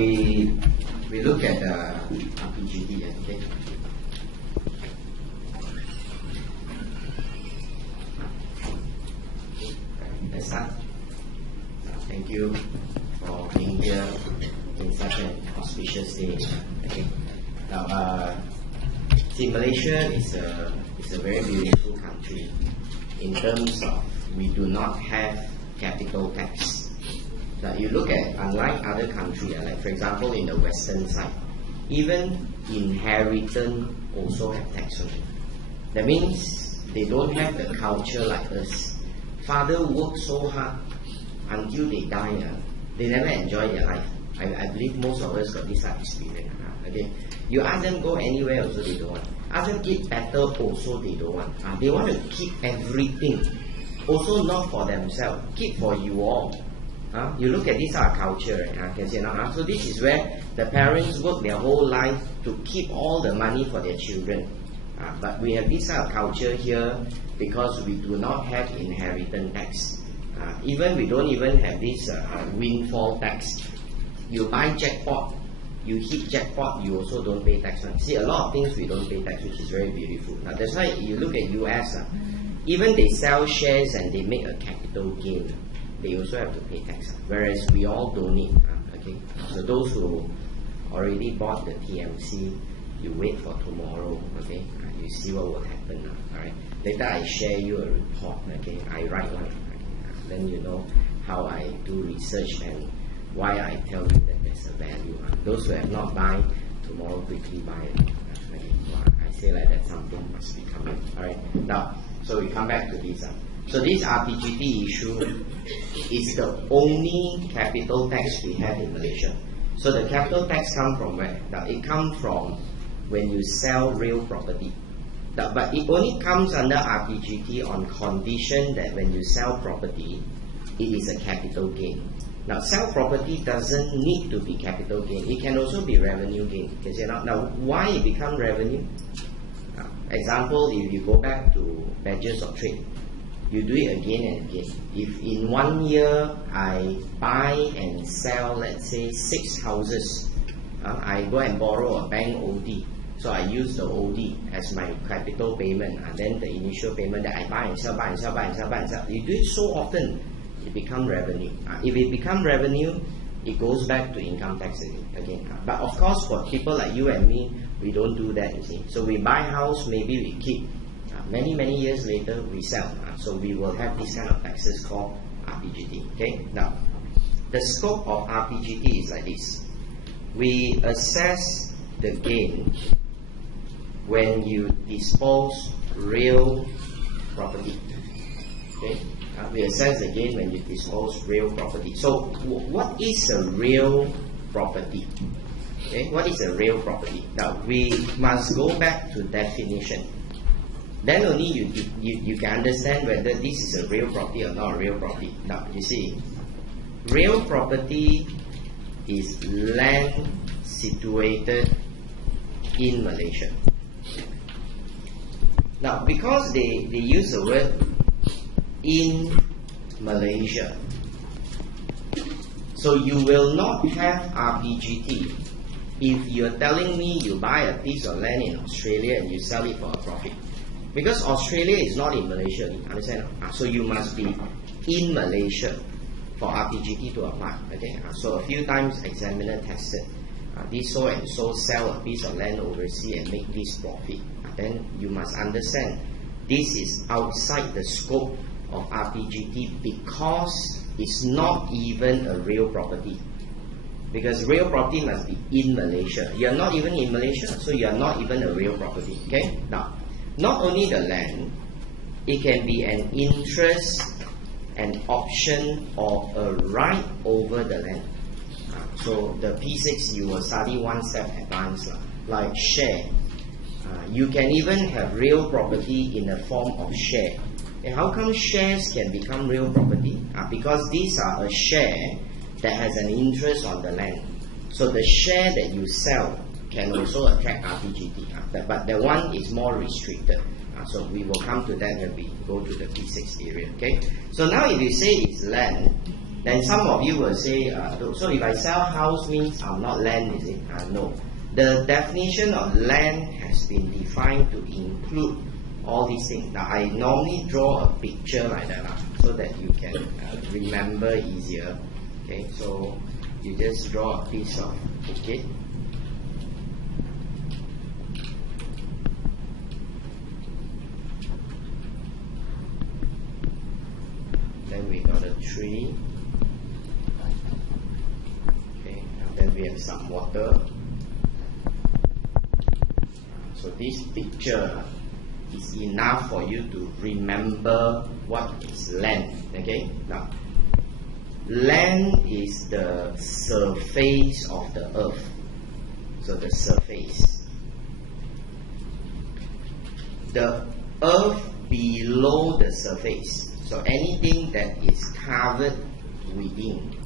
we look at RPGT, okay. Let's start. Thank you for being here in such an auspicious day. Okay. Now, see, Malaysia is a very beautiful country in terms of we do not have capital tax. Now, you look at, unlike other countries, like for example in the western side, even inheritance also have tax on it. That means they don't have the culture like us. Father works so hard until they die, they never enjoy their life. I believe most of us got this type of experience. Okay, you ask them go anywhere, also they don't want. Ask them get better, also they don't want. They want to keep everything, also not for themselves, keep for you all. You look at this our culture, right? So this is where the parents work their whole life to keep all the money for their children. But we have this kind of culture here because we do not have inheritance tax. Even we don't even have this windfall tax. You buy jackpot, you hit jackpot, you also don't pay tax. See, a lot of things we don't pay tax, which is very beautiful. Now that's why you look at US, even they sell shares and they make a capital gain, they also have to pay tax. Whereas we all don't need. Okay, so those who already bought the TMC, you wait for tomorrow. Okay, you see what will happen. Alright, later I share you a report. Okay, I write one. Then you know how I do research and why I tell you that there's a value. Those who have not buy, tomorrow quickly buy it. I say like that something must be coming. Alright, now, so we come back to this. So this RPGT issue is the only capital tax we have in Malaysia. So the capital tax comes from where? Now it comes from when you sell real property. But it only comes under RPGT on condition that when you sell property, it is a capital gain. Now, sell property doesn't need to be capital gain. It can also be revenue gain. Now, why it become revenue? Example, if you go back to badges of trade, you do it again and again. If in 1 year I buy and sell, let's say 6 houses, I go and borrow a bank OD. So I use the OD as my capital payment, and then the initial payment that I buy and sell, buy and sell, buy and sell, buy and sell. You do it so often, it becomes revenue. If it becomes revenue, it goes back to income tax again. But of course, for people like you and me, we don't do that, you see. So we buy house, maybe we keep. Many years later, we sell. So we will have this kind of taxes called RPGT. Okay. Now, the scope of RPGT is like this. We assess the gain when you dispose real property. Okay. We assess the gain when you dispose real property. So what is a real property? Okay, what is a real property? Now we must go back to definition. Then only you can understand whether this is a real property or not a real property. Now you see, real property is land situated in Malaysia. Now because they use the word in Malaysia, so you will not have RPGT if you're telling me you buy a piece of land in Australia and you sell it for a profit, because Australia is not in Malaysia, understand? So you must be in Malaysia for RPGT to apply. Okay, so a few times examiner tested this so and so sell a piece of land overseas and make this profit, then you must understand this is outside the scope of RPGT because it's not even a real property. Because real property must be in Malaysia. You're not even in Malaysia, so you're not even a real property. Okay? Now, not only the land, it can be an interest, an option, or a right over the land. So the P6 you will study one step advanced, like share. You can even have real property in the form of share. And how come shares can become real property? Because these are a share that has an interest on the land. So the share that you sell can also attract RPGT, but the one is more restricted. So we will come to that when we go to the P6 area. Okay. So now if you say it's land, Then some of you will say, so if I sell house means I'm not land, is it? No. The definition of land has been defined to include all these things. Now I normally draw a picture like that so that you can remember easier. Okay, so you just draw a piece of ticket. Then we got a tree. Okay, and then we have some water. So this picture is enough for you to remember what is land. Okay, now land is the surface of the earth. So the surface, the earth below the surface. So anything that is covered within.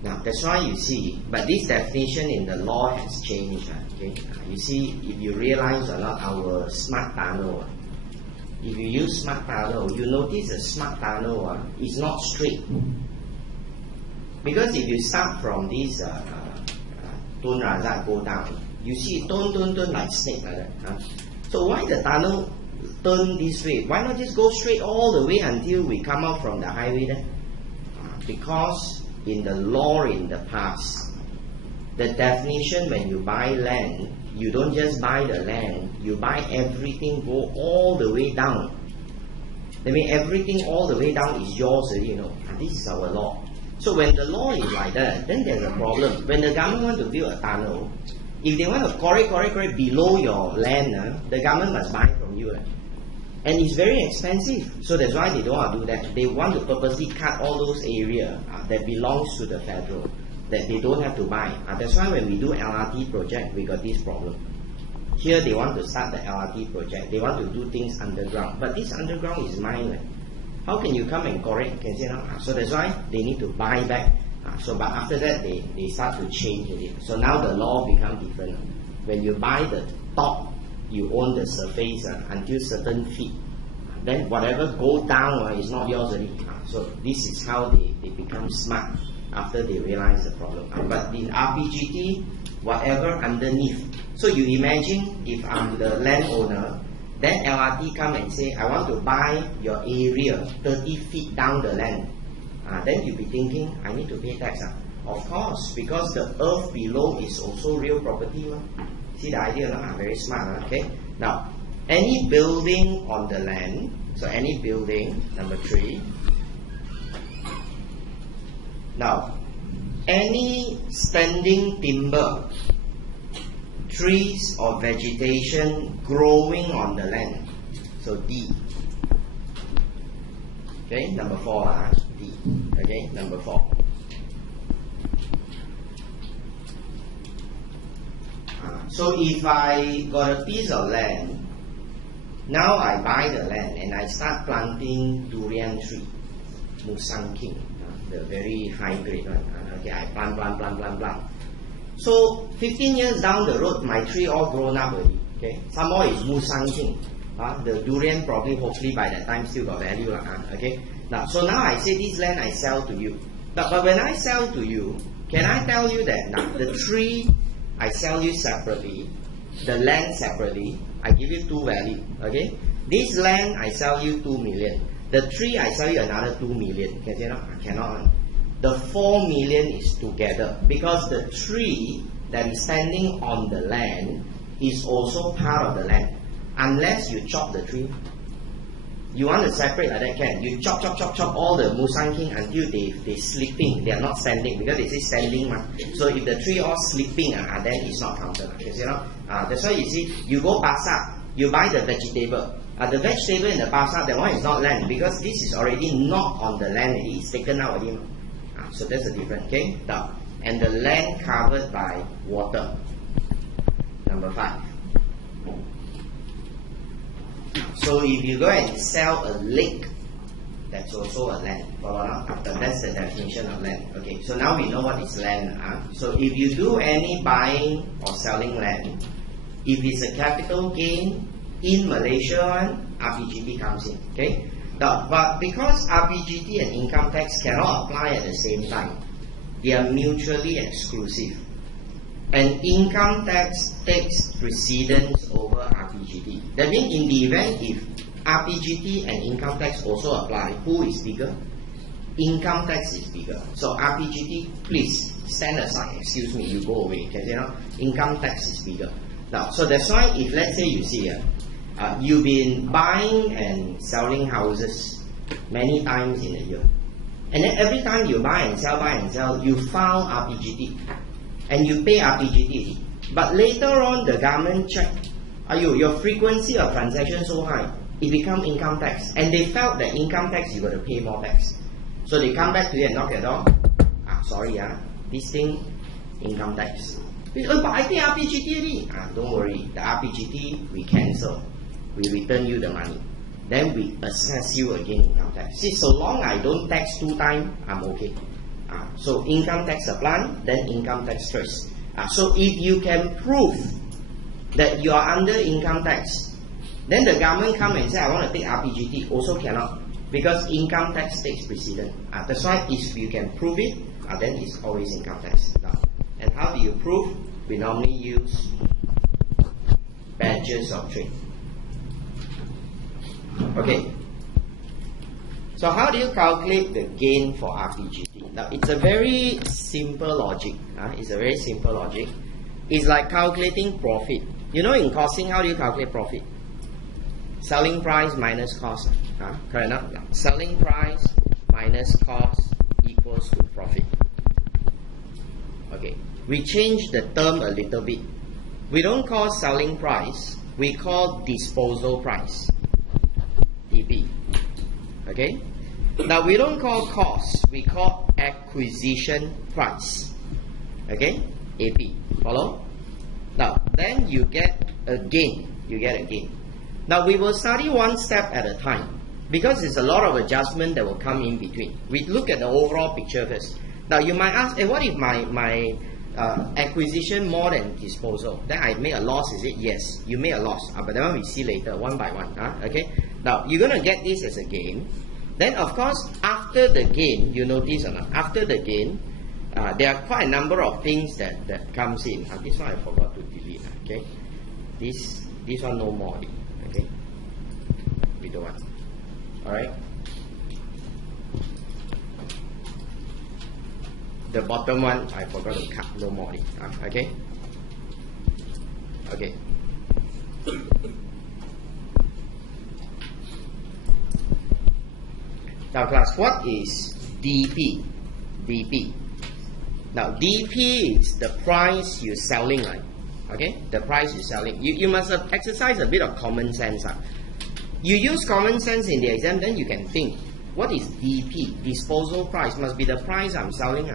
Now that's why you see, but this definition in the law has changed. Okay, you see, if you realize or not, our smart tunnel. If you use smart tunnel, you notice a smart tunnel is not straight. Because if you start from this Tun Razak go down, you see turn like snake like that. So why the tunnel turn this way? Why not just go straight all the way until we come out from the highway there? Because in the law in the past, the definition when you buy land, you don't just buy the land, you buy everything, go all the way down. That means everything all the way down is yours already, you know. And this is our law. So when the law is like that, then there's a problem. When the government wants to build a tunnel, if they want to correct below your land, the government must buy from you. And it's very expensive. So that's why they don't want to do that. They want to purposely cut all those areas that belongs to the federal, that they don't have to buy. That's why when we do LRT project, we got this problem. Here they want to start the LRT project. They want to do things underground. But this underground is mine. How can you come and correct? Can say no? So that's why they need to buy back. But after that, they start to change it. So now the law becomes different. When you buy the top, you own the surface until certain feet. Then whatever go down is not yours already. So this is how they become smart after they realize the problem. But in RPGT, whatever underneath. So you imagine if I'm the landowner, then LRT come and say, I want to buy your area 30 feet down the land. Then you'll be thinking, I need to pay tax. Of course, because the earth below is also real property. See the idea? Very smart. Okay. Now, any building on the land, so any building, number 3. Now, any standing timber, trees or vegetation growing on the land. So D. Okay, number 4. D. Okay, number 4. So if I got a piece of land, now I buy the land and I start planting durian tree, Musang King, the very high grade one. Okay, I plant. So 15 years down the road, my tree all grown up already. Okay, some more is Musang King. The durian probably, hopefully by that time still got value. Okay. Now, so now I say this land I sell to you. But when I sell to you, can I tell you that now the tree I sell you separately, the land separately, I give you 2 value. Okay. This land I sell you 2 million. The tree I sell you another 2 million. Can you say no? I cannot. The 4 million is together because the tree that is standing on the land is also part of the land. Unless you chop the tree. You want to separate like that, can. You chop all the Musang King until they sleeping. They are not standing because they say standing. So if the tree all sleeping, then it's not counted. You know? That's why you see, you go pasar, you buy the vegetable. The vegetable in the pasar, that one is not land because this is already not on the land. It's taken out already. So that's the difference. Okay? Now, and the land covered by water. Number 5. So if you go and sell a lake, that's also a land. Follow now? That's the definition of land. Okay, so now we know what is land. So if you do any buying or selling land, if it's a capital gain in Malaysia, RPGT comes in. Okay. Now, but because RPGT and income tax cannot apply at the same time, they are mutually exclusive. And income tax takes precedence over RPGT. That means in the event if RPGT and income tax also apply, who is bigger? Income tax is bigger. So RPGT, please stand aside. Excuse me, you go away. Because income tax is bigger. Now, so that's why if let's say you see you've been buying and selling houses many times in a year, and then every time you buy and sell, you file RPGT and you pay RPGT. But later on, the government check, your frequency of transaction so high, it becomes income tax, and they felt that income tax you got to pay more tax. So they come back to you and knock your door. Sorry, this thing income tax. But I pay RPGT already. Don't worry, the RPGT we cancel. We return you the money. Then we assess you again income tax. See, so long I don't tax 2 times, I'm okay. So income tax apply, then income tax first. So if you can prove that you are under income tax, then the government come and say, I want to take RPGT, also cannot. Because income tax takes precedence. That's why if you can prove it, then it's always income tax. And how do you prove? We normally use badges of trade. Okay. So how do you calculate the gain for RPGT? Now it's a very simple logic. It's a very simple logic. It's like calculating profit. You know, in costing, how do you calculate profit? Selling price minus cost. Correct enough? Selling price minus cost equals to profit. Okay. We change the term a little bit. We don't call selling price, we call disposal price. DP. Okay? Now we don't call cost, we call acquisition price. Okay? AP. Follow? Now, then you get a gain. You get a gain. Now we will study one step at a time, because there's a lot of adjustment that will come in between. We look at the overall picture first. Now you might ask, what if my acquisition more than disposal? Then I make a loss, is it? Yes, you make a loss. But that one we see later, one by one. Okay. Now you're gonna get this as a gain. Then of course, after the gain, you notice or not? After the gain, there are quite a number of things that comes in. This one I forgot to delete. Okay. This one no more. Okay. We don't want. All right. The bottom one I forgot to cut. No more. Okay. Okay. Now class, what is DP? DP. Now DP is the price you're selling, right? Okay, the price you're selling. You must exercise a bit of common sense. You use common sense in the exam, then you can think, what is DP? Disposal price must be the price I'm selling.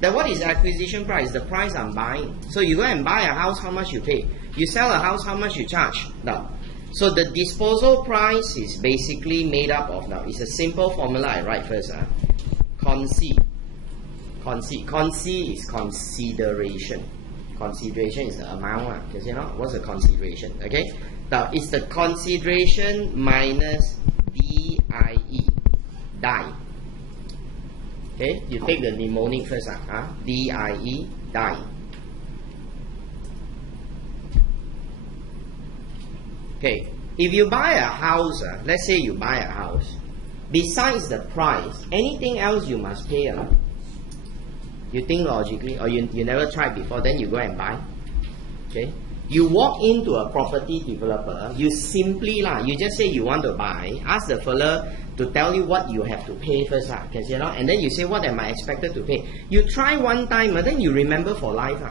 Then what is acquisition price? The price I'm buying. So you go and buy a house, how much you pay? You sell a house, how much you charge? Now, so the disposal price is basically made up of, now it's a simple formula I write first. Consi is consideration. Consideration is the amount, because you know what's a consideration. Okay, now it's the consideration minus DIE, die. Okay, you take the mnemonic first. DIE, die. Okay, if you buy a house, let's say you buy a house, besides the price, anything else you must pay. You think logically, or you never tried before, then you go and buy. Okay, you walk into a property developer, you simply you just say you want to buy, ask the fella to tell you what you have to pay first, and then you say what am I expected to pay. You try one time, then you remember for life.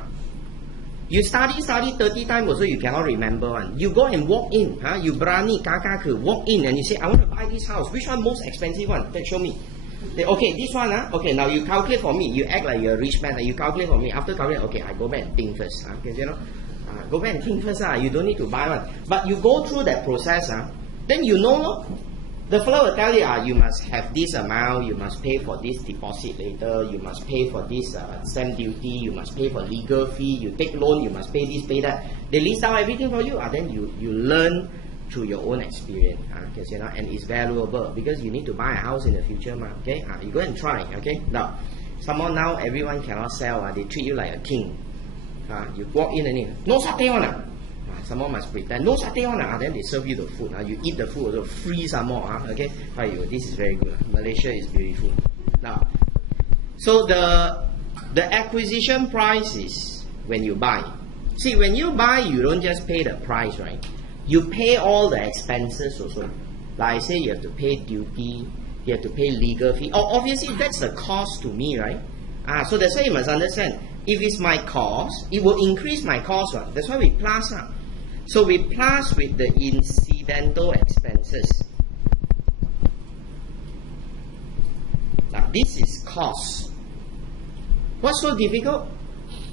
You study 30 times also you cannot remember one. You go and walk in, you berani kakak walk in and you say I want to buy this house. Which one most expensive one? Then show me. Okay, this one, okay, now you calculate for me. You act like you're a rich man, and you calculate for me. After calculating, okay, I go back and think first. Because go back and think first. You don't need to buy one. But you go through that process, then you know, the fellow will tell you, you must have this amount, you must pay for this deposit later, you must pay for this stamp duty, you must pay for legal fee, you take loan, you must pay this, pay that. They list out everything for you, then you learn through your own experience, and it's valuable because you need to buy a house in the future, okay? You go and try, okay? Now, somehow now everyone cannot sell, they treat you like a king. You walk in and no satay one, someone must pretend, no satay one, then they serve you the food, you eat the food, also free some more, okay? This is very good. Malaysia is beautiful. Now, so the acquisition price is when you buy. See, when you buy, you don't just pay the price, right? You pay all the expenses also. Like I say, you have to pay duty, you have to pay legal fee. Oh, obviously, that's the cost to me, right? So that's why you must understand. If it's my cost, it will increase my cost, right? That's why we plus. So we plus with the incidental expenses. Now, this is cost. What's so difficult?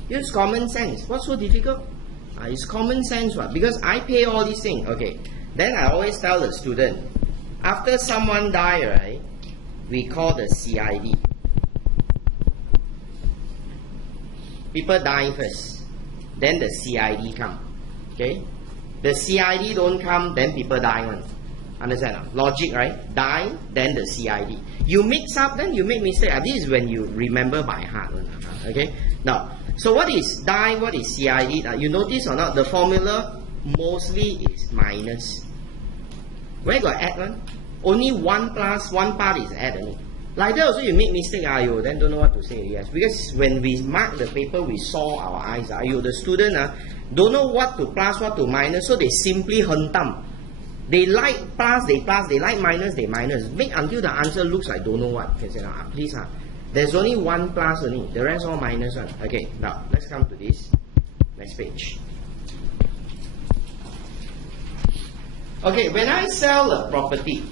Use common sense. What's so difficult? It's common sense, right? Because I pay all these things. Okay. Then I always tell the student, after someone die, right, we call the CID. People die first, then the CID come. Okay. The CID don't come, then people die one. Understand? Logic, right? Die, then the CID. You mix up, then you make mistake. This is when you remember by heart. Okay. Now, so what is die? What is CID? You notice or not? The formula mostly is minus. Where got add one? Only one plus one part is add only. Like that also you make mistake. Then don't know what to say. Yes, because when we mark the paper, we saw our eyes. The student don't know what to plus, what to minus, so they simply hentam. They like plus, they plus. They like minus, they minus. Make until the answer looks like don't know what. Can say please there's only one plus only. The rest all minus one. Okay, now let's come to this next page. Okay, when I sell a property,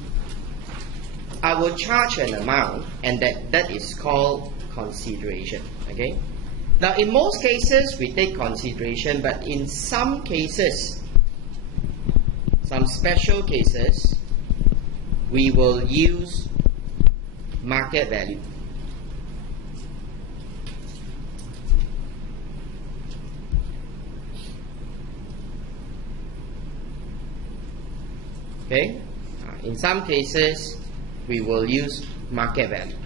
I will charge an amount, and that is called consideration. Okay. Now, in most cases, we take consideration, but in some cases, some special cases, we will use market value. Okay. In some cases, we will use market value.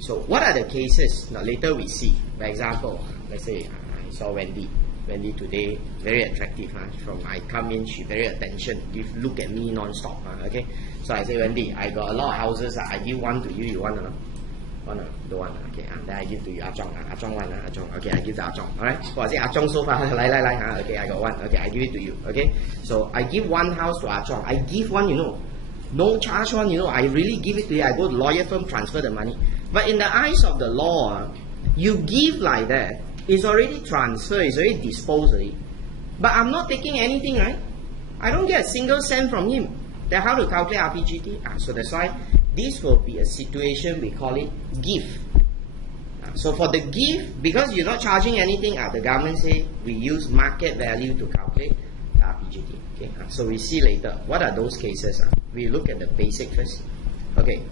So what are the cases? Now later we see. For example, let's say I saw Wendy. Wendy today, very attractive. From I come in, she very attention. Look at me non-stop. Okay. So I say, Wendy, I got a lot of houses. I give one to you. You want or not? One or don't want? Okay. Then I give to you. Ah Chong. Ah Chong one. Ah Chong. Okay. I give to Ah Chong. Alright. So I say Ah Chong so far. Okay. I got one. Okay. I give it to you. Okay. So I give one house to Ah Chong. I give one. No charge one. I really give it to you. I go to lawyer firm, transfer the money. But in the eyes of the law, you give like that, it's already transferred, it's already disposed already. But I'm not taking anything, right? I don't get a single cent from him. Then how to calculate RPGT? So that's why this will be a situation, we call it gift. So for the gift, because you're not charging anything, the government say we use market value to calculate the RPGT. Okay, so we see later. What are those cases? We look at the basic first. Okay.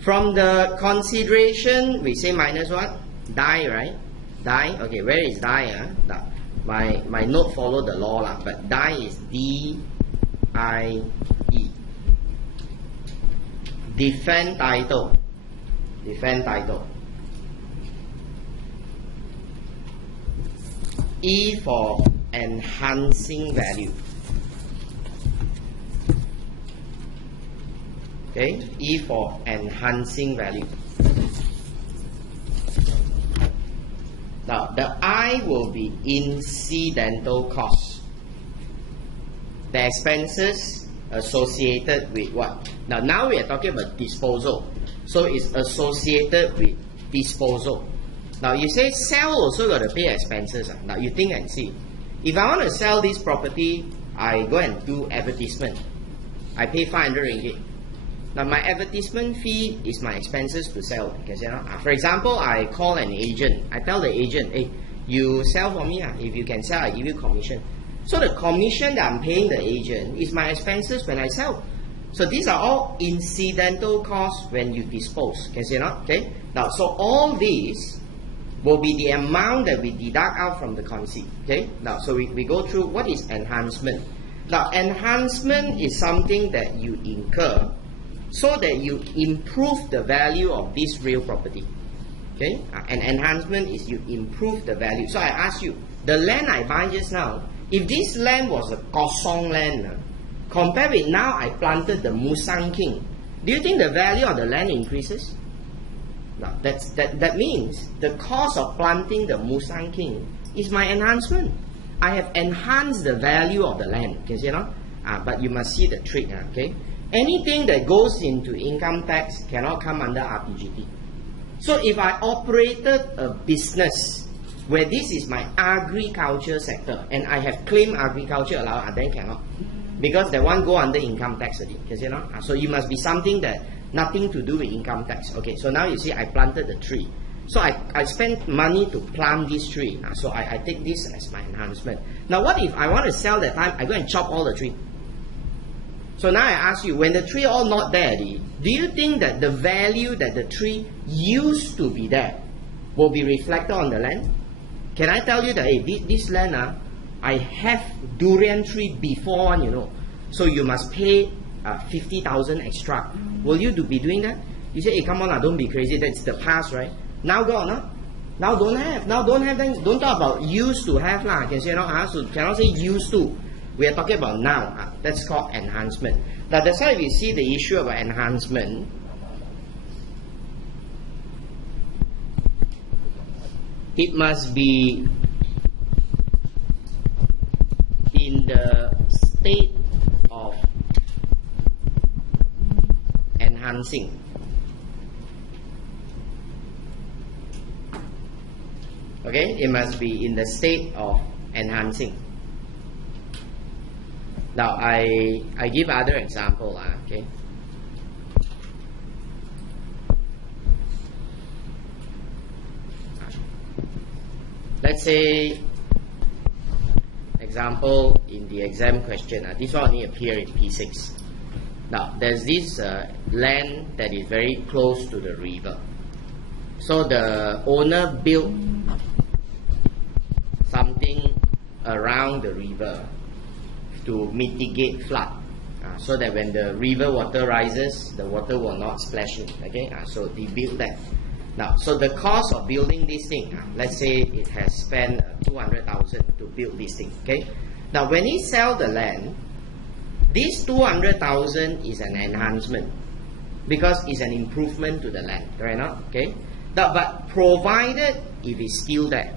From the consideration, we say minus what? Die, right? Die. Okay, where is die? My note follow the law, but die is D-I-E. Defend title. Defend title. E for enhancing value. Okay, E for enhancing value. Now, the I will be incidental costs. The expenses associated with what? Now we are talking about disposal. So it's associated with disposal. Now you say sell also got to pay expenses. Now you think and see. If I want to sell this property, I go and do advertisement. I pay 500 ringgit. Now my advertisement fee is my expenses to sell. For example, I call an agent. I tell the agent, hey, you sell for me. If you can sell, I give you commission. So the commission that I'm paying the agent is my expenses when I sell. So these are all incidental costs when you dispose. Okay. Now, so all these will be the amount that we deduct out from the conceit. Okay. Now, so we go through what is enhancement. Now, enhancement is something that you incur so that you improve the value of this real property. Okay? And enhancement is you improve the value. So I ask you, the land I buy just now, if this land was a kosong land, compared with now I planted the Musang King, do you think the value of the land increases? Now, that means the cost of planting the Musang King is my enhancement. I have enhanced the value of the land. Can you see now? But you must see the trick. Okay? Anything that goes into income tax cannot come under RPGT. So if I operated a business where this is my agriculture sector and I have claimed agriculture allowance, then cannot. Because that one go under income tax already. Can you see now? So you must be something that nothing to do with income tax. Okay, so now you see I planted the tree. So I spent money to plant this tree. So I take this as my enhancement. Now what if I want to sell that time, I go and chop all the tree? So now I ask you, when the tree all not there, do you think that the value that the tree used to be there will be reflected on the land? Can I tell you that, hey, this land, I have durian tree before one, you know. So you must pay 50,000 extra. Will you be doing that? You say, hey, come on, don't be crazy. That's the past, right? Now gone, huh? Now don't have. Now don't have. Then don't talk about used to have lah. Can say no? So cannot say used to. We are talking about now. That's called enhancement. Now that's why we see the issue about enhancement. It must be in the state of enhancing. Okay, it must be in the state of enhancing. Now, I give other example. Okay. Let's say, example in the exam question. This one only appear in P6. Now, there's this land that is very close to the river. So the owner built something around the river to mitigate flood, so that when the river water rises, the water will not splash in. Okay, so they built that. Now, so the cost of building this thing, let's say it has spent 200,000 to build this thing. Okay, now when he sell the land, this 200,000 is an enhancement because it's an improvement to the land, right? Now, okay, now, but provided if it's still there.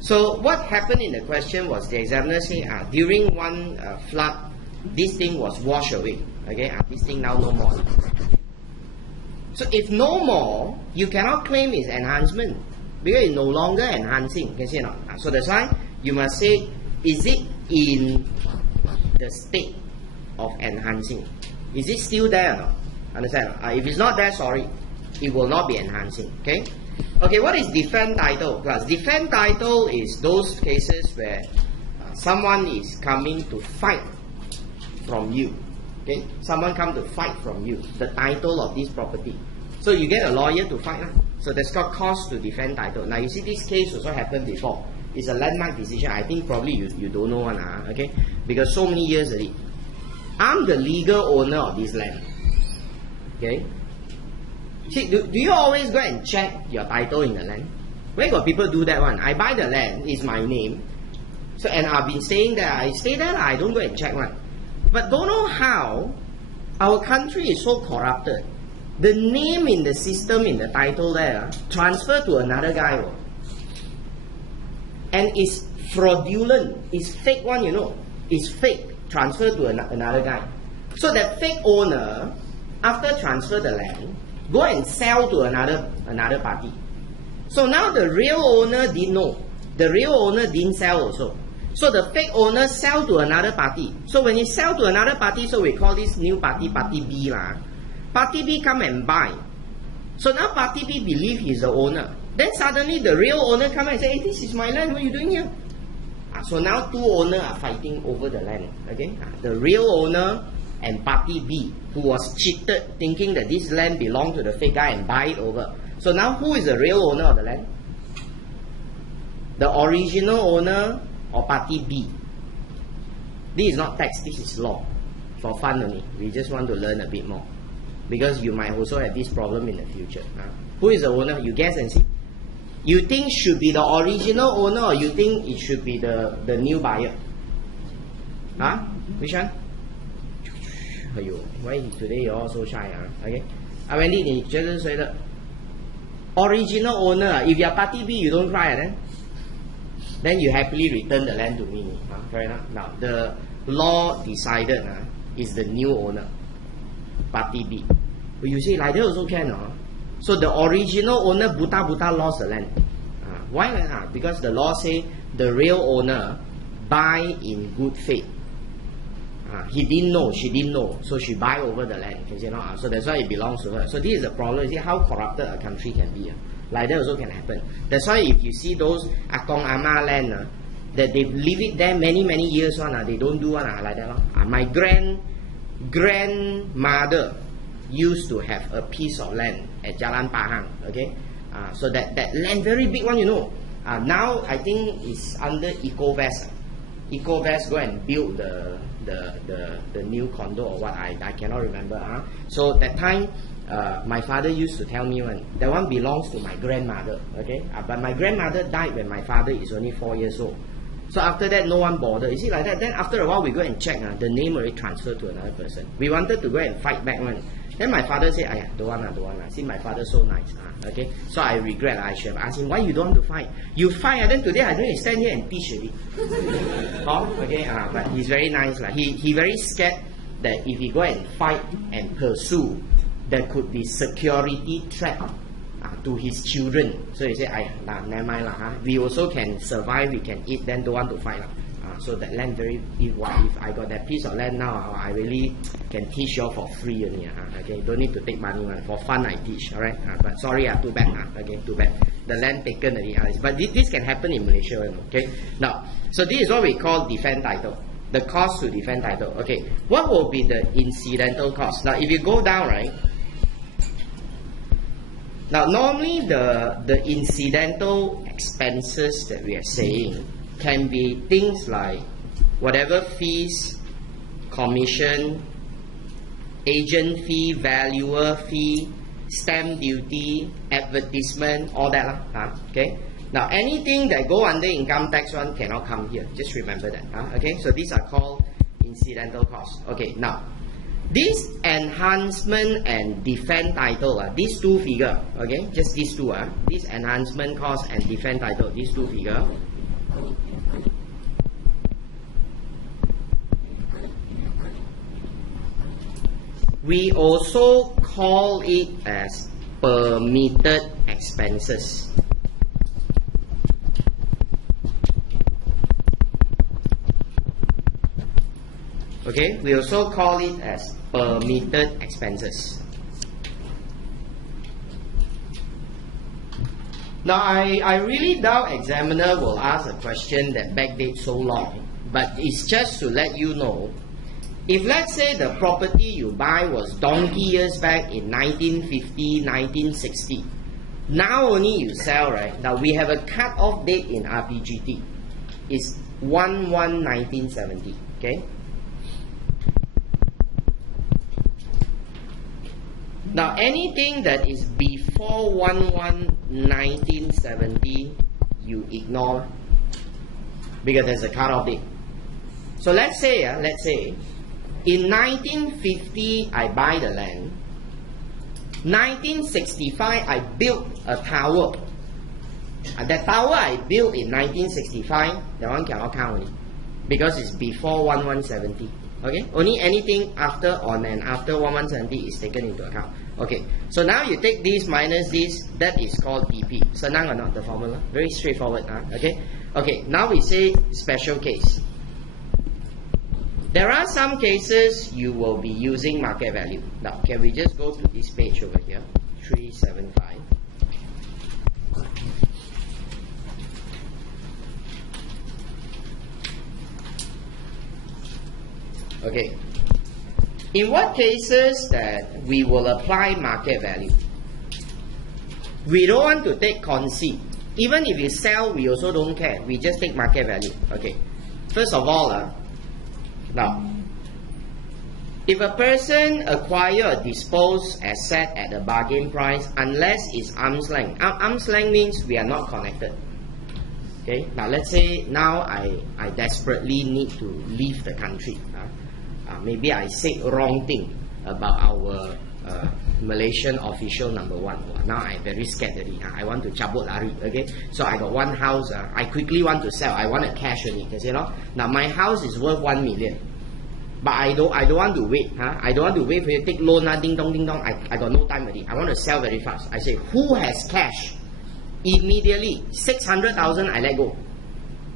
So what happened in the question was the examiner saying during one flood, this thing was washed away. Okay, this thing now no more. So if no more, you cannot claim it's enhancement because it's no longer enhancing. Can you see or not? So that's why you must say, is it in the state of enhancing? Is it still there or not? Understand? If it's not there, sorry, it will not be enhancing. Okay. Okay, what is defend title? Plus, defend title is those cases where someone is coming to fight from you. Okay, someone come to fight from you the title of this property. So you get a lawyer to fight. So that's called cause to defend title. Now you see this case also happened before. It's a landmark decision. I think probably you don't know one, okay? Because so many years already. I'm the legal owner of this land. Okay. See, do you always go and check your title in the land? Where got people do that one? I buy the land, it's my name. So, and I've been saying that I stay there, I don't go and check one. But don't know how our country is so corrupted. The name in the system in the title there transfer to another guy. And it's fraudulent, it's fake one, you know. It's fake, transfer to another guy. So that fake owner, after transfer the land, go and sell to another party. So now the real owner didn't know. The real owner didn't sell also. So the fake owner sell to another party. So when he sell to another party, so we call this new party, party B lah. Party B come and buy. So now party B believe he's the owner. Then suddenly the real owner come and say, hey, this is my land, what are you doing here? So now two owners are fighting over the land. Okay, the real owner and party B, who was cheated thinking that this land belonged to the fake guy and buy it over. So now who is the real owner of the land? The original owner or party B? This is not tax, this is law. For fun only. We just want to learn a bit more. Because you might also have this problem in the future. Who is the owner? You guess and see. You think should be the original owner, or you think it should be the new buyer? Huh? Which one? Why today you all so shy? Okay. Wendy, 你觉得是谁的 original owner? If you are party B, you don't cry, then you happily return the land to me. Fair enough. Now the law decided is the new owner, party B. But you say like that also can. So the original owner buta lost the land. Why? Because the law say the real owner buy in good faith. He didn't know, she didn't know, so she buy over the land. So that's why it belongs to her. So this is the problem. You see how corrupted a country can be. Like that also can happen. That's why if you see those Akong Ama land, that they leave it there many years, they don't do like that. My grandmother used to have a piece of land at Jalan Pahang. Okay, so that land very big one, now I think it's under EcoVest. EcoVest go and build the new condo or what, I cannot remember. So that time my father used to tell me that one belongs to my grandmother. Okay, but my grandmother died when my father is only 4 years old. So after that no one bothered. You see like that, then after a while we go and check, the name already transferred to another person. We wanted to go and fight back one. Then my father said, don't want. See, my father so nice. Okay, so I regret. I should have asked him, why you don't want to fight? You fight, then today I don't need to stand here and teach already. Okay, but he's very nice. He very scared that if he go and fight and pursue, there could be security threat to his children. So he said, never mind. We also can survive, we can eat, then don't want to fight. So that land if I got that piece of land now, I really can teach you all for free only. Okay, don't need to take money. For fun I teach. Alright, but sorry, too bad. Okay, too bad. The land taken already. But this can happen in Malaysia. Okay, now so this is what we call defend title. The cost to defend title. Okay, what will be the incidental cost? Now if you go down, right? Now normally the incidental expenses that we are saying can be things like whatever fees, commission, agent fee, valuer fee, stamp duty, advertisement, all that. Okay. Now anything that go under income tax one cannot come here. Just remember that. Okay. So these are called incidental costs. Okay. Now this enhancement and defend title, these two figure. Okay. Just these two. This enhancement cost and defend title. These two figure. We also call it as permitted expenses. Okay, we also call it as permitted expenses. Now, I really doubt examiner will ask a question that backdates so long, but it's just to let you know. If let's say the property you buy was donkey years back in 1950, 1960, now only you sell, right? Now we have a cut-off date in RPGT. It's 1/1/1970, okay? Now anything that is before 1/1/1970, you ignore because there's a cut-off date. So let's say in 1950, I buy the land. 1965, I built a tower. That tower I built in 1965, that one cannot count because it's before 1/1/70. Okay, only anything after on and after 1/1/70 is taken into account. Okay, so now you take this minus this, that is called DP. Senang or not the formula? Very straightforward. Okay, now we say special case. There are some cases you will be using market value. Now, can we just go to this page over here, 375. Okay. In what cases that we will apply market value? We don't want to take conceit. Even if you sell, we also don't care. We just take market value. Okay. First of all, Now, if a person acquire or dispose asset at a bargain price, unless it's arm's length. Arm's length means we are not connected. Okay. Now let's say now I desperately need to leave the country. Maybe I said wrong thing about our Malaysian official number 1. Now I'm very scared already. I want to cabut lari. Okay. So I got one house. I quickly want to sell. I want a cash only. Because now my house is worth 1 million. But I don't want to wait. I don't want to wait for you to take loan. Ding dong, ding dong. I got no time already. I want to sell very fast. I say, who has cash? Immediately, 600,000 I let go.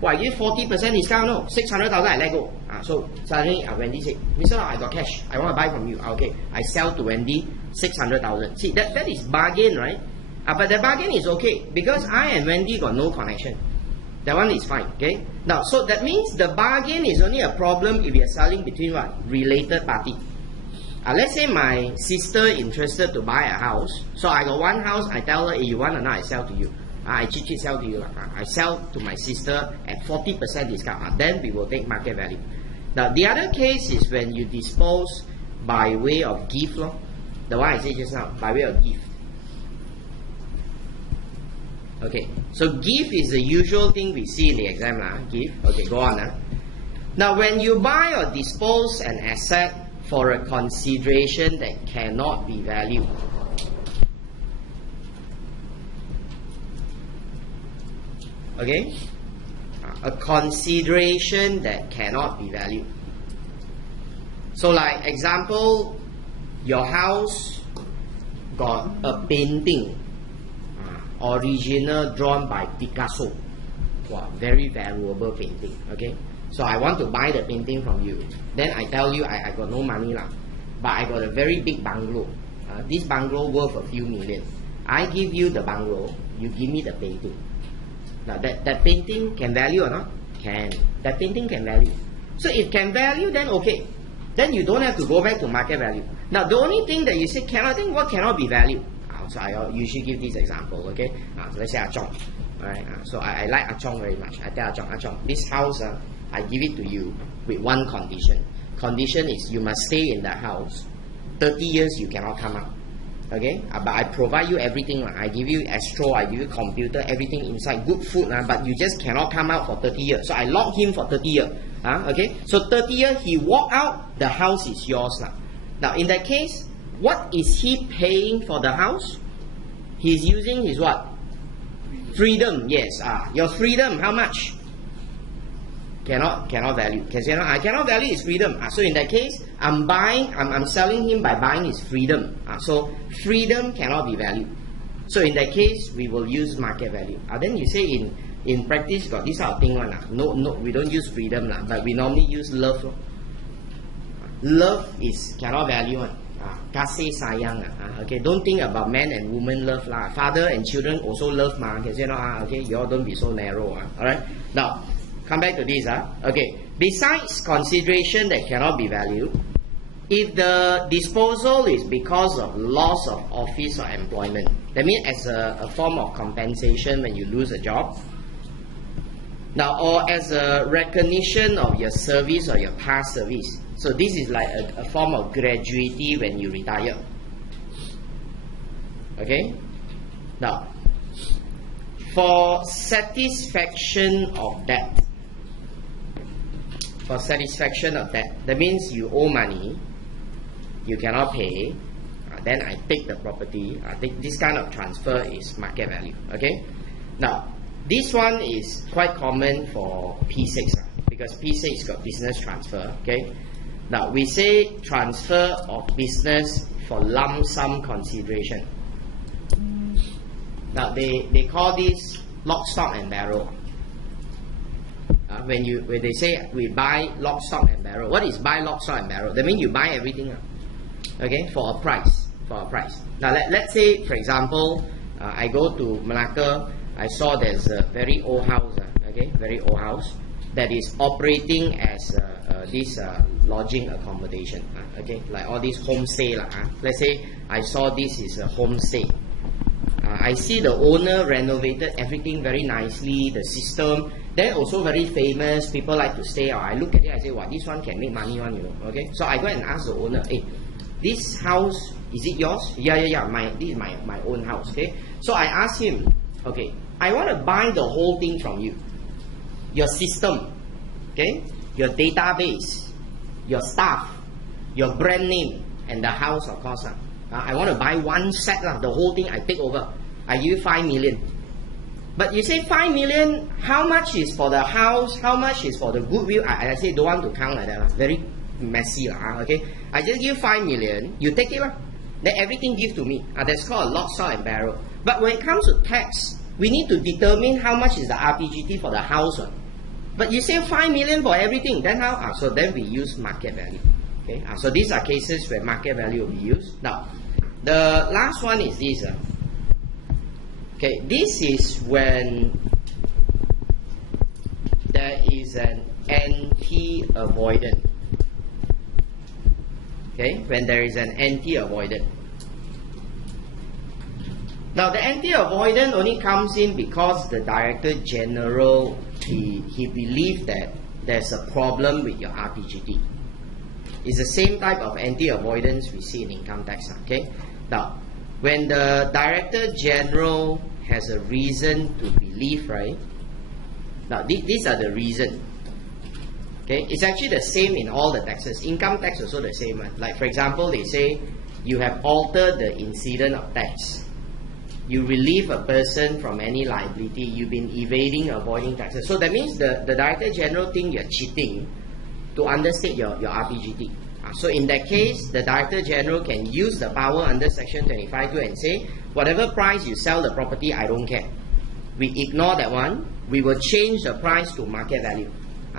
Well, I give 40% discount, no. 600,000 I let go. So suddenly Wendy said, Mr. I got cash. I want to buy from you. Okay, I sell to Wendy 600,000. See, that is bargain, right? But the bargain is okay because I and Wendy got no connection. That one is fine, okay? Now, so that means the bargain is only a problem if you are selling between what? Related party. Let's say my sister interested to buy a house. So I got one house, I tell her, hey, you want or not, I sell to you. I cheat sell to you. I sell to my sister at 40% discount. Then we will take market value. Now, the other case is when you dispose by way of gift. The one I said just now, by way of gift. Okay, so gift is the usual thing we see in the exam. Gift. Okay, go on. Now, when you buy or dispose an asset for a consideration that cannot be valued, okay, a consideration that cannot be valued. So, like example, your house got a painting. Original drawn by Picasso. Wow, very valuable painting. Okay, so I want to buy the painting from you. Then I tell you I got no money lah, but I got a very big bungalow. This bungalow worth a few million. I give you the bungalow, you give me the painting. Now that painting can value or not? Can. That painting can value. So if can value, then okay. Then you don't have to go back to market value. Now the only thing that you say cannot, think what cannot be valued? So I usually give this example, okay? So let's say Achong. Alright, so I like Achong very much. I tell Achong, this house, I give it to you with one condition. Condition is you must stay in that house. 30 years you cannot come out. Okay? But I provide you everything. I give you astro, I give you computer, everything inside, good food, but you just cannot come out for 30 years. So I lock him for 30 years. Okay? So 30 years, he walk out, the house is yours. Now in that case, what is he paying for the house? He's using his what? Freedom. Yes. Your freedom, how much? Cannot value. Because I cannot value his freedom. So in that case, I'm selling him by buying his freedom. So freedom cannot be valued. So in that case, we will use market value. Then you say in practice got this sort of thing one. No, we don't use freedom but we normally use love. Love is cannot value one. Kasih sayang. Okay, don't think about man and woman love lah. Father and children also love okay, you all don't be so narrow. Alright. Now, come back to this. Okay. Besides consideration that cannot be valued, if the disposal is because of loss of office or employment, that means as a form of compensation when you lose a job. Now, or as a recognition of your service or your past service. So this is like a form of gratuity when you retire. Okay? Now, for satisfaction of debt, that means you owe money, you cannot pay, then I take the property. This kind of transfer is market value. Okay? Now, this one is quite common for P6 because P6 got business transfer. Okay? Now, we say transfer of business for lump sum consideration. Now, they call this lock, stock and barrel. When they say we buy lock, stock and barrel, what is buy lock, stock and barrel? That means you buy everything, okay, for a price. Now, let's say, for example, I go to Malacca, I saw there's a very old house, very old house that is operating as this lodging accommodation, okay, like all these homestay. Let's say I saw this is a homestay. I see the owner renovated everything very nicely, the system, then also very famous, people like to stay. I look at it, I say, wow, this one can make money one, you know, okay? So I go and ask the owner, hey, this house, is it yours? Yeah, this is my own house, okay? So I asked him, okay, I want to buy the whole thing from you. Your system, okay? Your database, your staff, your brand name, and the house, of course. I want to buy one set, the whole thing I take over. I give you 5 million. But you say 5 million, how much is for the house? How much is for the goodwill? I say don't want to count like that. Very messy, okay? I just give 5 million, you take it, then everything give to me. That's called a lock, stock, and barrel. But when it comes to tax, we need to determine how much is the RPGT for the house. But you say 5 million for everything, then how? So then we use market value. Okay? So these are cases where market value will be used. Now, the last one is this. Okay, this is when there is an anti-avoidance. Okay, when there is an anti-avoidance. Now, the anti-avoidance only comes in because the Director General, he believed that there's a problem with your RPGT. It's the same type of anti-avoidance we see in income tax. Okay, now when the Director General has a reason to believe, right? Now these are the reasons. Okay, it's actually the same in all the taxes. Income tax also the same. Like for example, they say you have altered the incident of tax. You relieve a person from any liability. You've been evading, avoiding taxes. So that means the Director General think you're cheating to understate your RPGT. So in that case, the Director General can use the power under Section 25(2) and say, whatever price you sell the property, I don't care. We ignore that one. We will change the price to market value.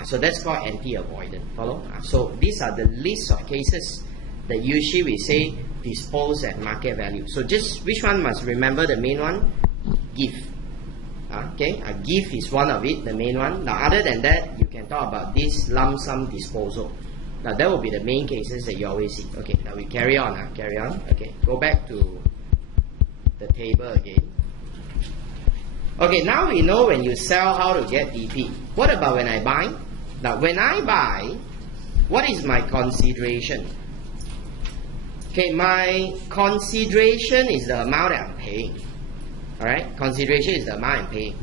So that's called anti-avoidance. Follow? So these are the list of cases that usually we say dispose at market value. So just which one must remember the main one? Gift. Okay, a gift is one of it, the main one. Now other than that, you can talk about this lump sum disposal. Now that will be the main cases that you always see. Okay, now we carry on. Carry on. Okay, go back to the table again. Okay, now we know when you sell how to get DP. What about when I buy? Now when I buy, what is my consideration? Okay, my consideration is the amount that I'm paying. Alright, consideration is the amount I'm paying.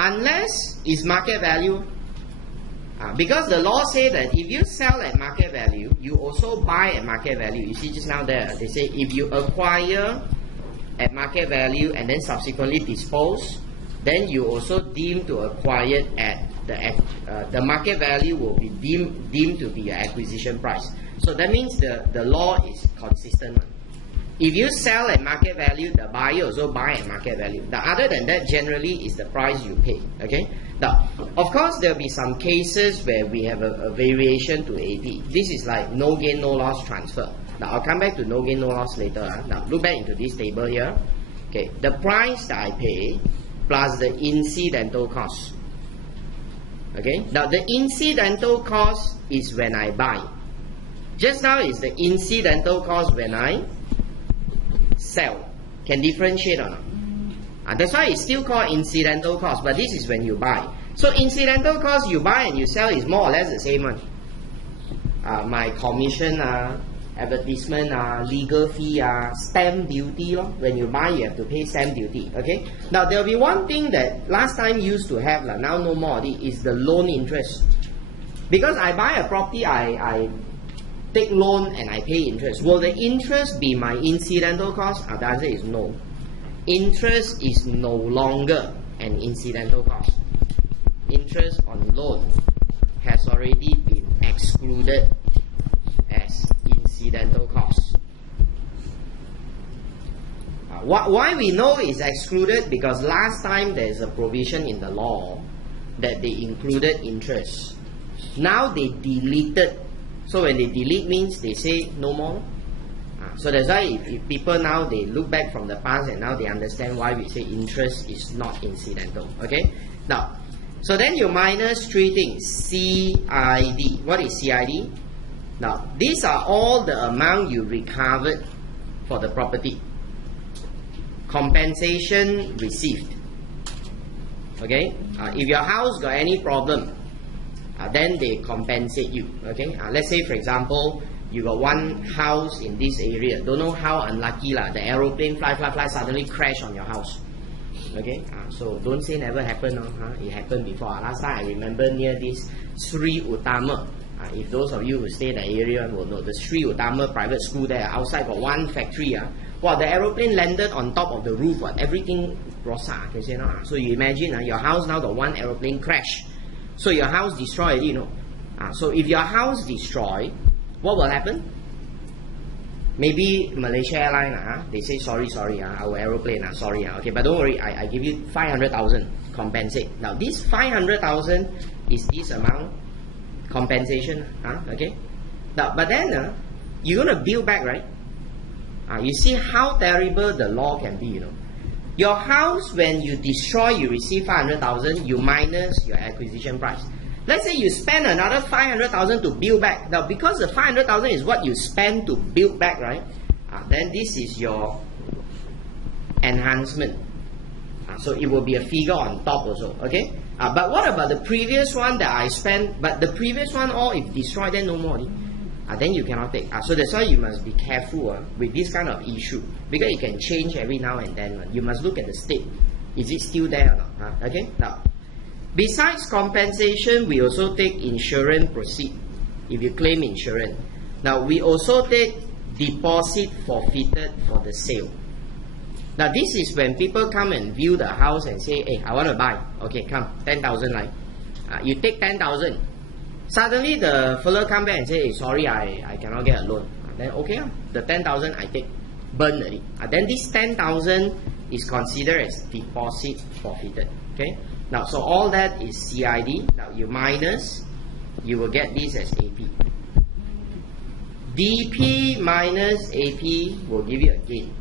Unless it's market value. Because the law say that if you sell at market value, you also buy at market value. You see just now there, they say if you acquire at market value and then subsequently dispose, then you also deem to acquire at the market value will be deemed to be your acquisition price. So that means the law is consistent. If you sell at market value, the buyer also buy at market value. Now, other than that, generally is the price you pay. Okay. Now, of course, there will be some cases where we have a variation to AP. This is like no gain, no loss transfer. Now, I'll come back to no gain, no loss later. Now, look back into this table here. Okay, the price that I pay plus the incidental cost. Okay. Now, the incidental cost is when I buy. Just now is the incidental cost when I sell. Can differentiate or not? That's why it's still called incidental cost, but this is when you buy. So incidental cost you buy and you sell is more or less the same one. My commission, advertisement, legal fee, stamp duty. When you buy, you have to pay stamp duty. Okay. Now there will be one thing that last time used to have, now no more. Is the loan interest. Because I buy a property, I take loan and I pay interest. Will the interest be my incidental cost? The answer is no. Interest is no longer an incidental cost. Interest on loan has already been excluded as incidental cost. Why we know it's excluded? Because last time there is a provision in the law that they included interest. Now they deleted. So when they delete means they say no more. So that's why if people now they look back from the past and now they understand why we say interest is not incidental. Okay. Now, so then you minus three things. CID. What is CID? Now these are all the amount you recovered for the property. compensation received. Okay, if your house got any problem, then they compensate you. Okay, let's say for example, you got one house in this area. Don't know how unlucky lah. The aeroplane fly suddenly crash on your house. Okay, so don't say never happened. It happened before. Last time I remember near this Sri Utama. If those of you who stay in the area will know the Sri Utama private school there. Outside got one factory. Well, the aeroplane landed on top of the roof. Everything rosak. So you imagine your house now got one aeroplane crash. So your house destroyed. So if your house destroyed, what will happen? Maybe Malaysia Airlines, they say sorry, our aeroplane, sorry, okay, but don't worry, I give you 500,000 compensate. Now this 500,000 is this amount compensation, okay. Now, but then you're gonna build back, right? You see how terrible the law can be, Your house, when you destroy, you receive 500,000, you minus your acquisition price. Let's say you spend another 500,000 to build back. Now, because the 500,000 is what you spend to build back, right? Then this is your enhancement. So it will be a figure on top also, okay? But what about the previous one that I spent? But the previous one, all if destroyed, then no more. Then you cannot take. So that's why you must be careful with this kind of issue, because it can change every now and then. You must look at the state. Is it still there or not? Okay. Now, besides compensation, we also take insurance proceed. If you claim insurance, now we also take deposit forfeited for the sale. Now this is when people come and view the house and say, hey, I want to buy. Okay, come, 10,000, right? You take 10,000. Suddenly the fellow come back and say, hey, sorry, I cannot get a loan. Then okay, the 10,000 I take, burn already. Then this 10,000 is considered as deposit forfeited. Okay. Now so all that is CID. Now you minus, you will get this as AP. DP minus AP will give you a gain.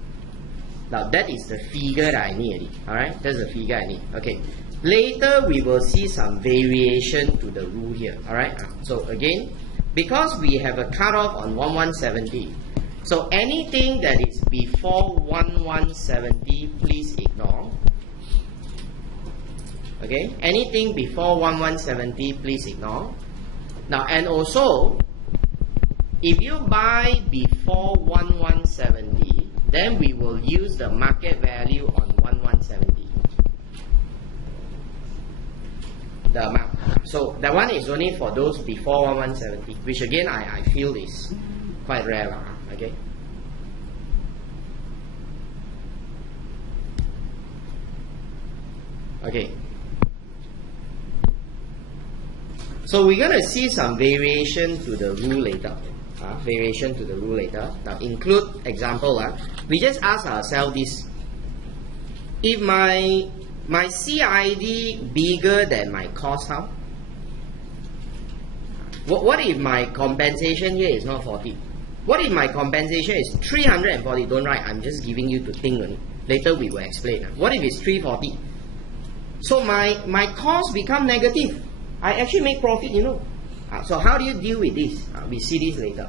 Now that is the figure that I need. Alright, that's the figure I need. Okay. Later we will see some variation to the rule here. Alright. So again, because we have a cutoff on 1170, so anything that is before 1170, please ignore. Okay, anything before 1170, please ignore. Now, and also, if you buy before 1170, then we will use the market value on 1170. The amount. So that one is only for those before 1170, which again I feel is quite rare. Okay. Okay. So we're going to see some variation to the rule later. Variation to the rule later. Now include example. We just ask ourselves this. If my CID bigger than my cost, how? What if my compensation here is not 40? What if my compensation is 340? Don't write, I'm just giving you to think on it. Later we will explain. What if it's 340? So my cost become negative. I actually make profit, So how do you deal with this? We see this later.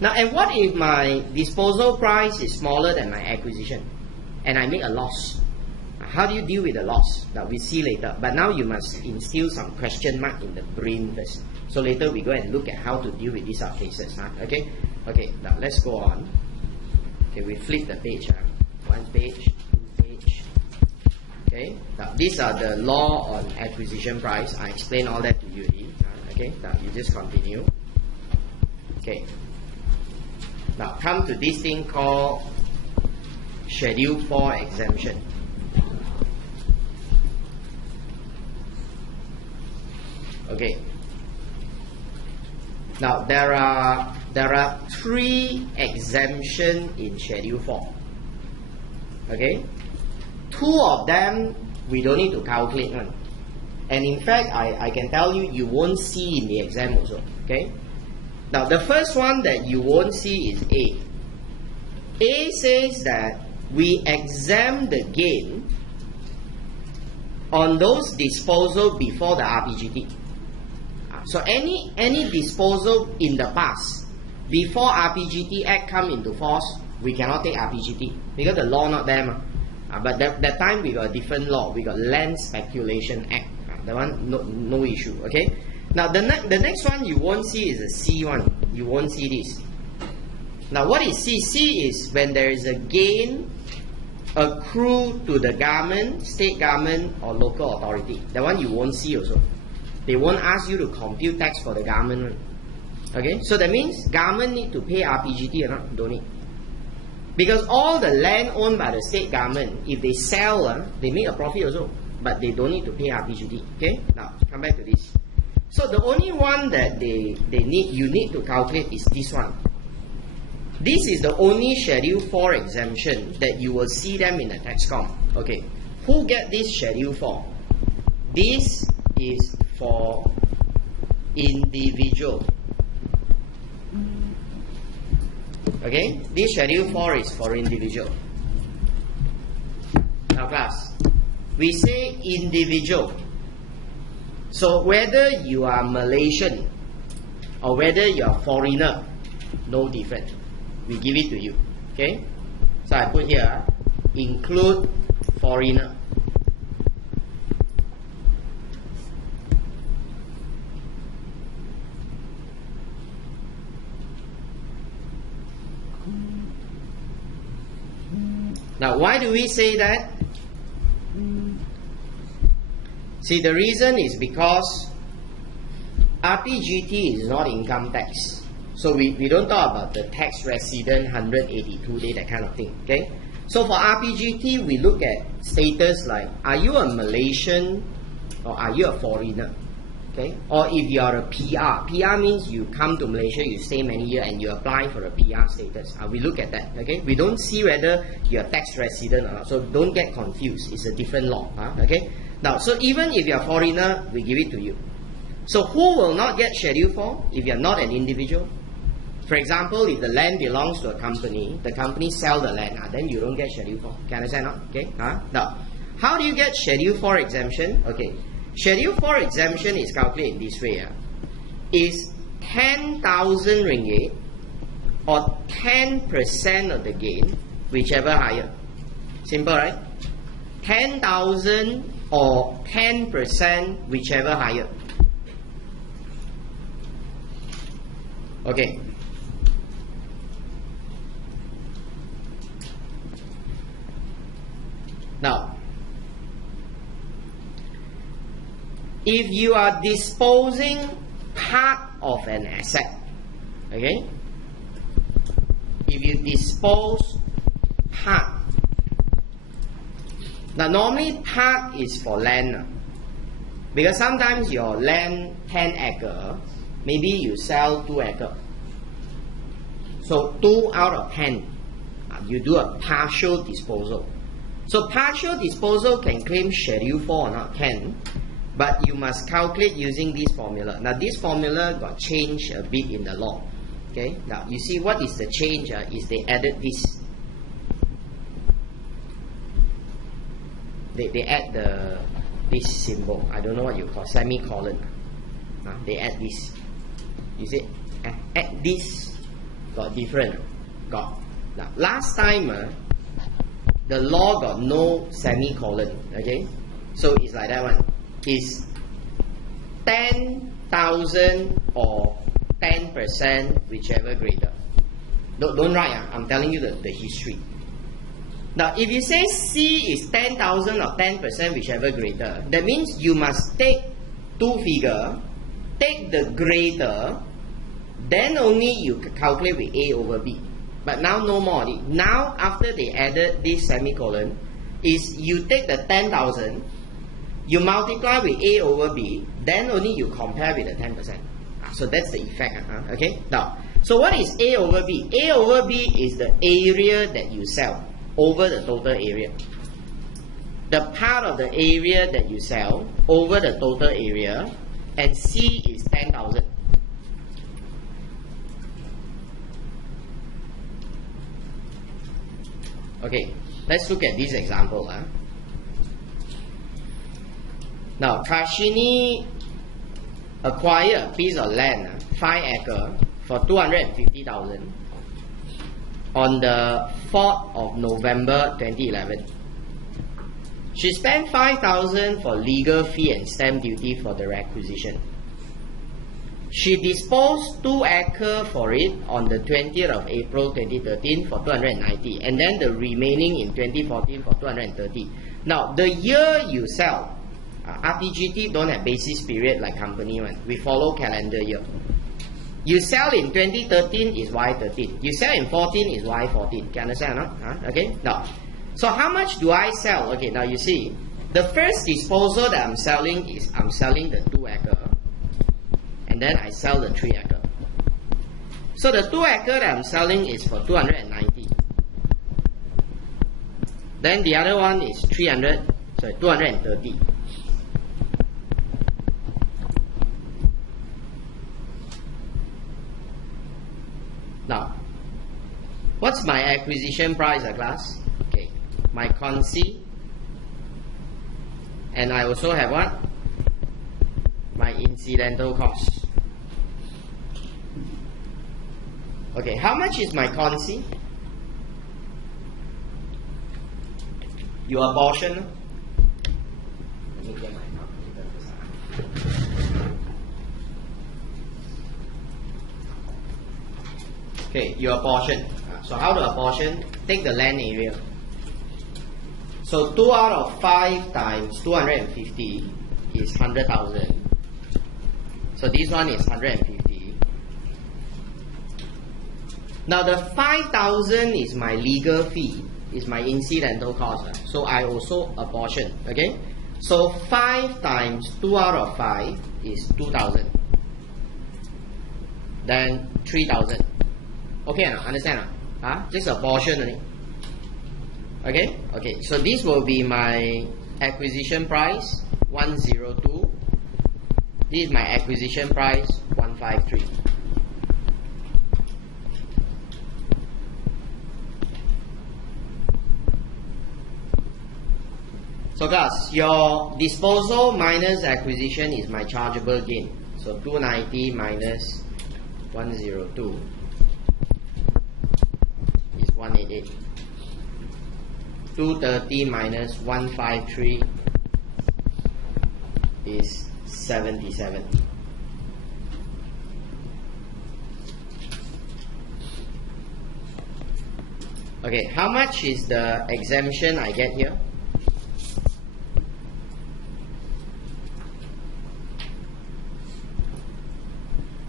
Now, and what if my disposal price is smaller than my acquisition and I make a loss? How do you deal with the loss? That we see later. But now you must instill some question mark in the brain first. So later we go and look at how to deal with these cases. Okay? Okay, now let's go on. Okay, we flip the page. One page, two page. Okay, now these are the law on acquisition price. I explained all that to you. Okay, now you just continue. Okay, now come to this thing called Schedule 4 exemption. Okay, now there are 3 exemptions in Schedule 4. Okay, 2 of them we don't need to calculate one. And in fact, I can tell you, you won't see in the exam also. Okay. Now the first one that you won't see is A. A says that we exempt the gain on those disposal before the RPGT. So any disposal in the past before RPGT Act come into force, we cannot take RPGT because the law not there. But that time we got a different law. We got Land Speculation Act. That one no issue. Okay. Now the next one you won't see is the C one. You won't see this. Now what is C? C is when there is a gain accrued to the government, state government or local authority. That one you won't see also. They won't ask you to compute tax for the government. Okay, so that means government need to pay RPGT or not? Don't need. Because all the land owned by the state government, if they sell, they make a profit also, but they don't need to pay RPGT. Okay, now come back to this. So the only one that you need to calculate is this one. This is the only Schedule 4 exemption that you will see them in the tax com. Okay, who get this Schedule 4? This is for individual. Okay, this Schedule 4 is for individual. Now class, we say individual. So whether you are Malaysian or whether you are foreigner, no different. We give it to you. Okay, so I put here include foreigner. Now why do we say that? See, the reason is because RPGT is not income tax. So we don't talk about the tax resident 182 day, that kind of thing. Okay. So for RPGT, we look at status like, are you a Malaysian or are you a foreigner? Okay. Or if you are a PR. PR means you come to Malaysia, you stay many years and you apply for a PR status. We look at that. Okay. We don't see whether you're a tax resident or not. So don't get confused. It's a different law. Okay. Now, so even if you're a foreigner, we give it to you. So who will not get Schedule 4 if you're not an individual? For example, if the land belongs to a company, the company sell the land, then you don't get Schedule 4. Can you understand? Okay. Now, how do you get Schedule 4 exemption? Okay. Schedule 4 exemption is calculated this way. Is 10,000 ringgit or 10% of the gain, whichever higher. Simple, right? 10,000 or 10%, whichever higher. Okay. Now, if you are disposing part of an asset, okay? If you dispose part, now normally part is for land, because sometimes your land 10 acre, maybe you sell 2 acre. So 2 out of 10, you do a partial disposal. So partial disposal can claim Schedule 4 or not, can, but you must calculate using this formula. Now this formula got changed a bit in the law. Okay, now you see what is the change is they added this. They add this symbol. I don't know what you call semicolon. They add this. You see, add this got different. Got now last time the law got no semicolon. Okay, so it's like that one. Is 10,000 or 10%, whichever greater. Don't write. I'm telling you the history. Now, if you say C is 10,000 or 10%, whichever greater, that means you must take 2 figures, take the greater, then only you calculate with A over B. But now no more. Now, after they added this semicolon, is you take the 10,000, you multiply with A over B, then only you compare with the 10%. So that's the effect. Okay. Now, so what is A over B? A over B is the area that you sell over the total area. The part of the area that you sell over the total area, and C is 10,000. Okay, let's look at this example. Now, Kashini acquired a piece of land, 5 acre, for 250,000 on the 4th of November 2011. She spent 5,000 for legal fee and stamp duty for the requisition. She disposed 2 acres for it on the 20th of April 2013 for 290, and then the remaining in 2014 for 230. Now, the year you sell, RPGT don't have basis period like company one. We follow calendar year. You sell in 2013 is Y13. You sell in 14 is Y14. Can you understand? Okay. Now, so how much do I sell? Okay. Now you see, the first disposal that I'm selling is I'm selling the 2 acre, and then I sell the 3 acre. So the 2 acre that I'm selling is for 290. Then the other one is 230. Now, what's my acquisition price, class? Okay, my consi, and I also have what? My incidental cost. Okay, how much is my consi? Your portion. Let me get my calculator first. Okay, your portion. So how to apportion? Take the land area. So 2 out of 5 times 250 is 100,000. So this one is 150. Now the 5,000 is my legal fee, is my incidental cost. So I also apportion. Okay. So 5 times 2 out of 5 is 2,000. Then 3,000. Okay, understand? Just a portion only. Okay? Okay, so this will be my acquisition price, 102. This is my acquisition price, 153. So guys, your disposal minus acquisition is my chargeable gain. So 290 minus 102. 188. 230 minus 153 is 77. Okay, how much is the exemption I get here?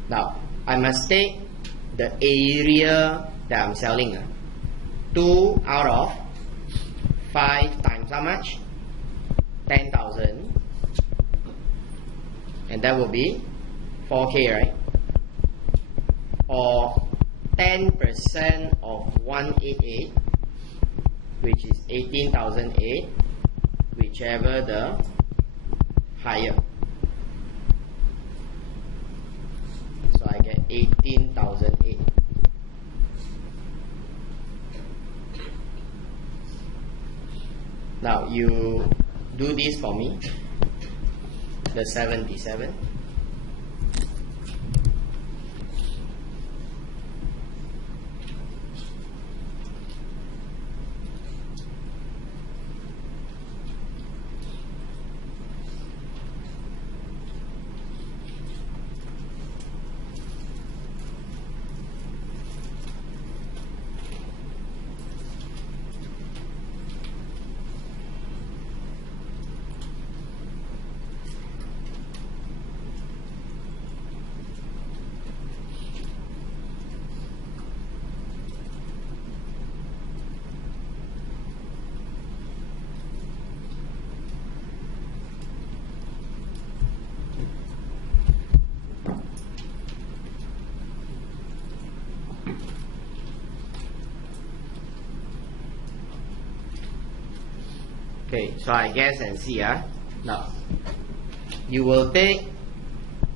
Now, I must take the area that I'm selling. 2 out of 5 times how much? 10,000. And that will be 4K, right? Or 10% of 188, which is 18,008, whichever the higher. So I get 18,008. Now you do this for me, the 77. Okay, so I guess and see. Now, you will take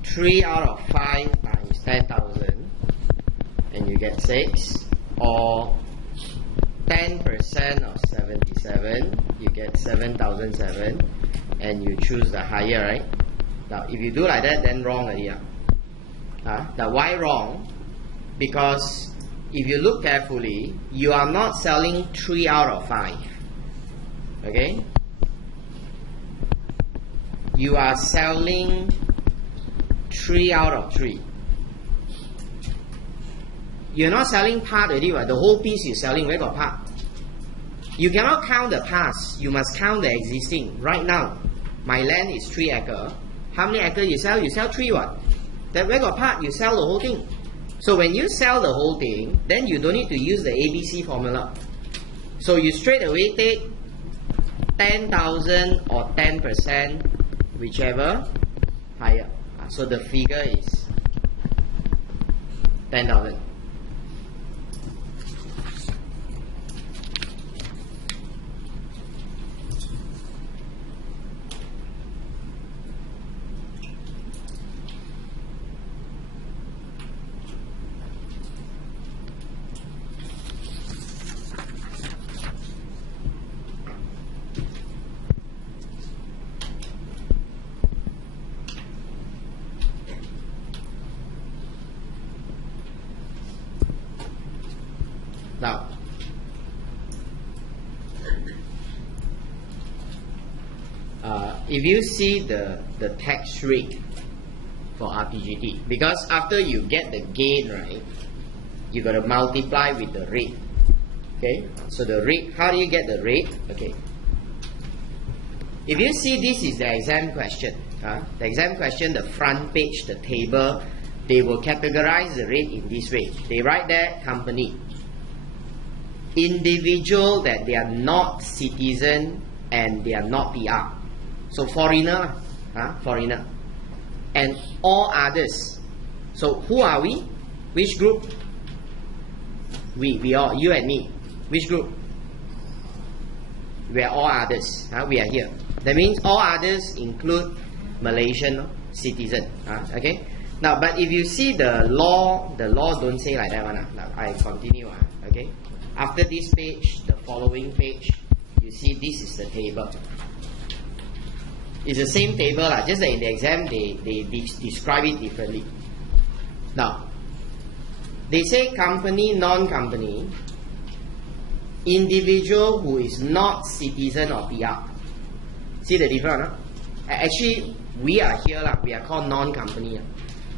3 out of 5 times 10,000 and you get 6, or 10% of 77, you get 7,007, and you choose the higher, right? Now, if you do like that, then wrong already. Now, why wrong? Because if you look carefully, you are not selling 3 out of 5. Okay? you are selling 3 out of 3. You're not selling part already, right? The whole piece you're selling, where got part? You cannot count the past, you must count the existing. Right now, my land is 3 acres. How many acres you sell? You sell 3 what? Then where got part? You sell the whole thing. So when you sell the whole thing, then you don't need to use the ABC formula. So you straight away take 10,000 or 10%, whichever higher. So the figure is 10,000. Now, if you see the tax rate for RPGT, because after you get the gain, right, you got to multiply with the rate. Okay, so the rate, how do you get the rate? Okay, if you see this is the exam question, the exam question, the front page, the table, they will categorize the rate in this way. They write there company, individual that they are not citizen and they are not PR. So foreigner, foreigner, and all others. So who are we? Which group? We all, you and me. Which group? We are all others. We are here. That means all others include Malaysian citizen. Okay. Now, but if you see the law don't say like that one. Now I continue. Okay. After this page, the following page, you see this is the table. It's the same table, just that in the exam they describe it differently. Now, they say company, non-company, individual who is not citizen or PR. See the difference? Actually, we are here, we are called non-company.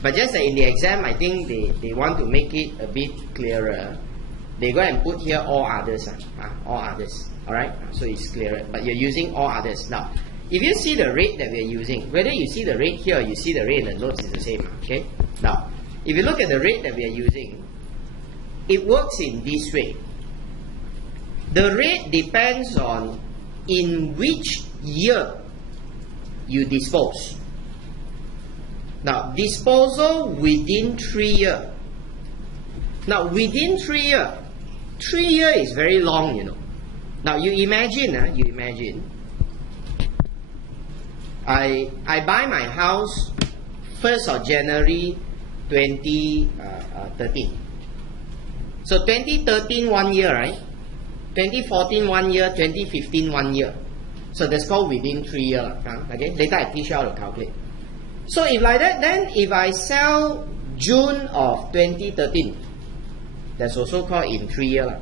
But just that in the exam, I think they want to make it a bit clearer. They go and put here all others, all others, alright? So it's clearer, but you're using all others. Now, if you see the rate that we're using, whether you see the rate here or you see the rate in the notes is the same, okay? Now, if you look at the rate that we are using, it works in this way. The rate depends on in which year you dispose. Now, disposal within 3 years. Now, within 3 years, 3 years is very long, you know. Now, you imagine, I buy my house 1st of January 2013. So 2013 1 year, right? 2014 1 year, 2015 1 year. So that's called within 3 years. Okay, later I teach you how to calculate. So if like that, then if I sell June of 2013, that's also called in 3 years.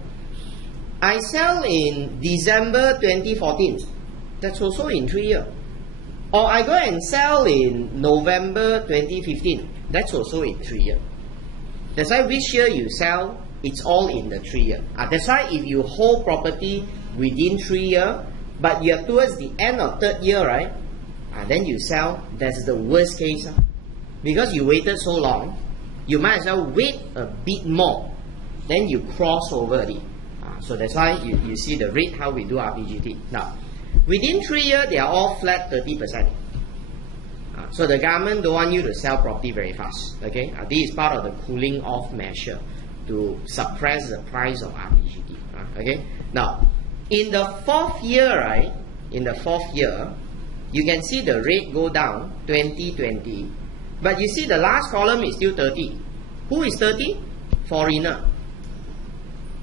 I sell in December 2014, that's also in 3 years. Or I go and sell in November 2015, that's also in 3 years. That's why which year you sell, it's all in the 3 years. That's why if you hold property within 3 years, but you're towards the end of 3rd year, right? Then you sell, that's the worst case. Because you waited so long, you might as well wait a bit more. Then you cross over it. So that's why you see the rate how we do RPGT. Now, within 3 years, they are all flat 30%. So the government don't want you to sell property very fast. Okay, this is part of the cooling off measure to suppress the price of RPGT. Okay, now in the 4th year, right? In the 4th year, you can see the rate go down 2020, but you see the last column is still 30. Who is 30? Foreigner.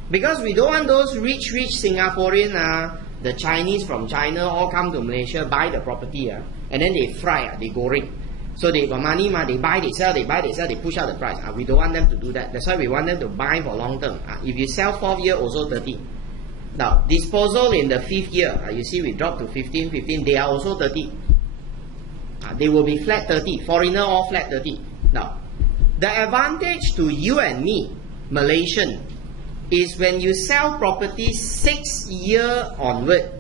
Because we don't want those rich Singaporean, the Chinese from China all come to Malaysia, buy the property, and then they fry, they goreng. So they got money, they buy, they sell, they buy, they sell, they push out the price. We don't want them to do that. That's why we want them to buy for long term. If you sell 4th year, also 30. Now, disposal in the 5th year, you see we drop to 15, they are also 30. They will be flat 30. Foreigner all flat 30. Now, the advantage to you and me, Malaysian, is when you sell property 6 years onward,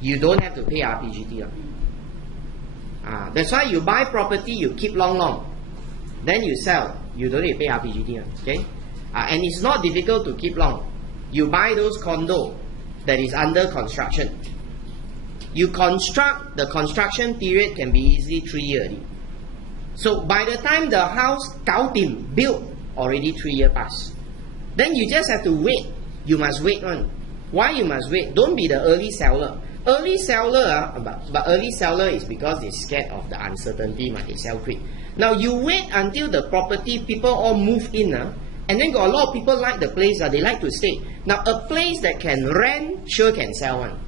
you don't have to pay RPGT. That's why you buy property, you keep long. Then you sell, you don't need to pay RPGT. Okay? And it's not difficult to keep long. You buy those condo that is under construction. You construct, the construction period can be easily 3 years. So by the time the house built, already 3 years passed. Then you just have to wait. You must wait one. Why you must wait? Don't be the early seller. Early seller, but early seller is because they're scared of the uncertainty, they sell quick. Now you wait until the property, people all move in, and then got a lot of people like the place, they like to stay. Now a place that can rent, sure can sell one.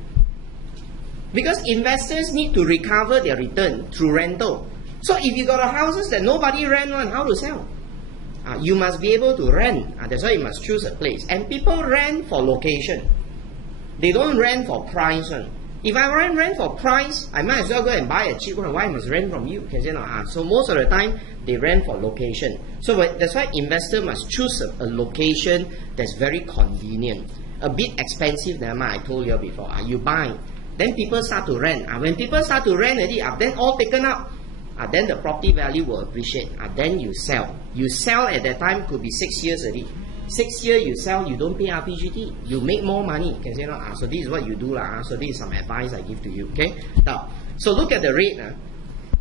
Because investors need to recover their return through rental. So if you got a houses that nobody rent one, how to sell? You must be able to rent. That's why you must choose a place. And people rent for location. They don't rent for price one. If I rent for price, I might as well go and buy a cheap one. Why must rent from you? Can you know? So most of the time, they rent for location. So that's why investor must choose a location that's very convenient. A bit expensive, I told you before. You buy. Then people start to rent. When people start to rent already, then all taken up. Then the property value will appreciate. Then you sell. You sell at that time could be 6 years already. 6 years you sell, you don't pay RPGT. You make more money. Can you say no? So this is what you do lah. So this is some advice I give to you. Okay. Now, so look at the rate.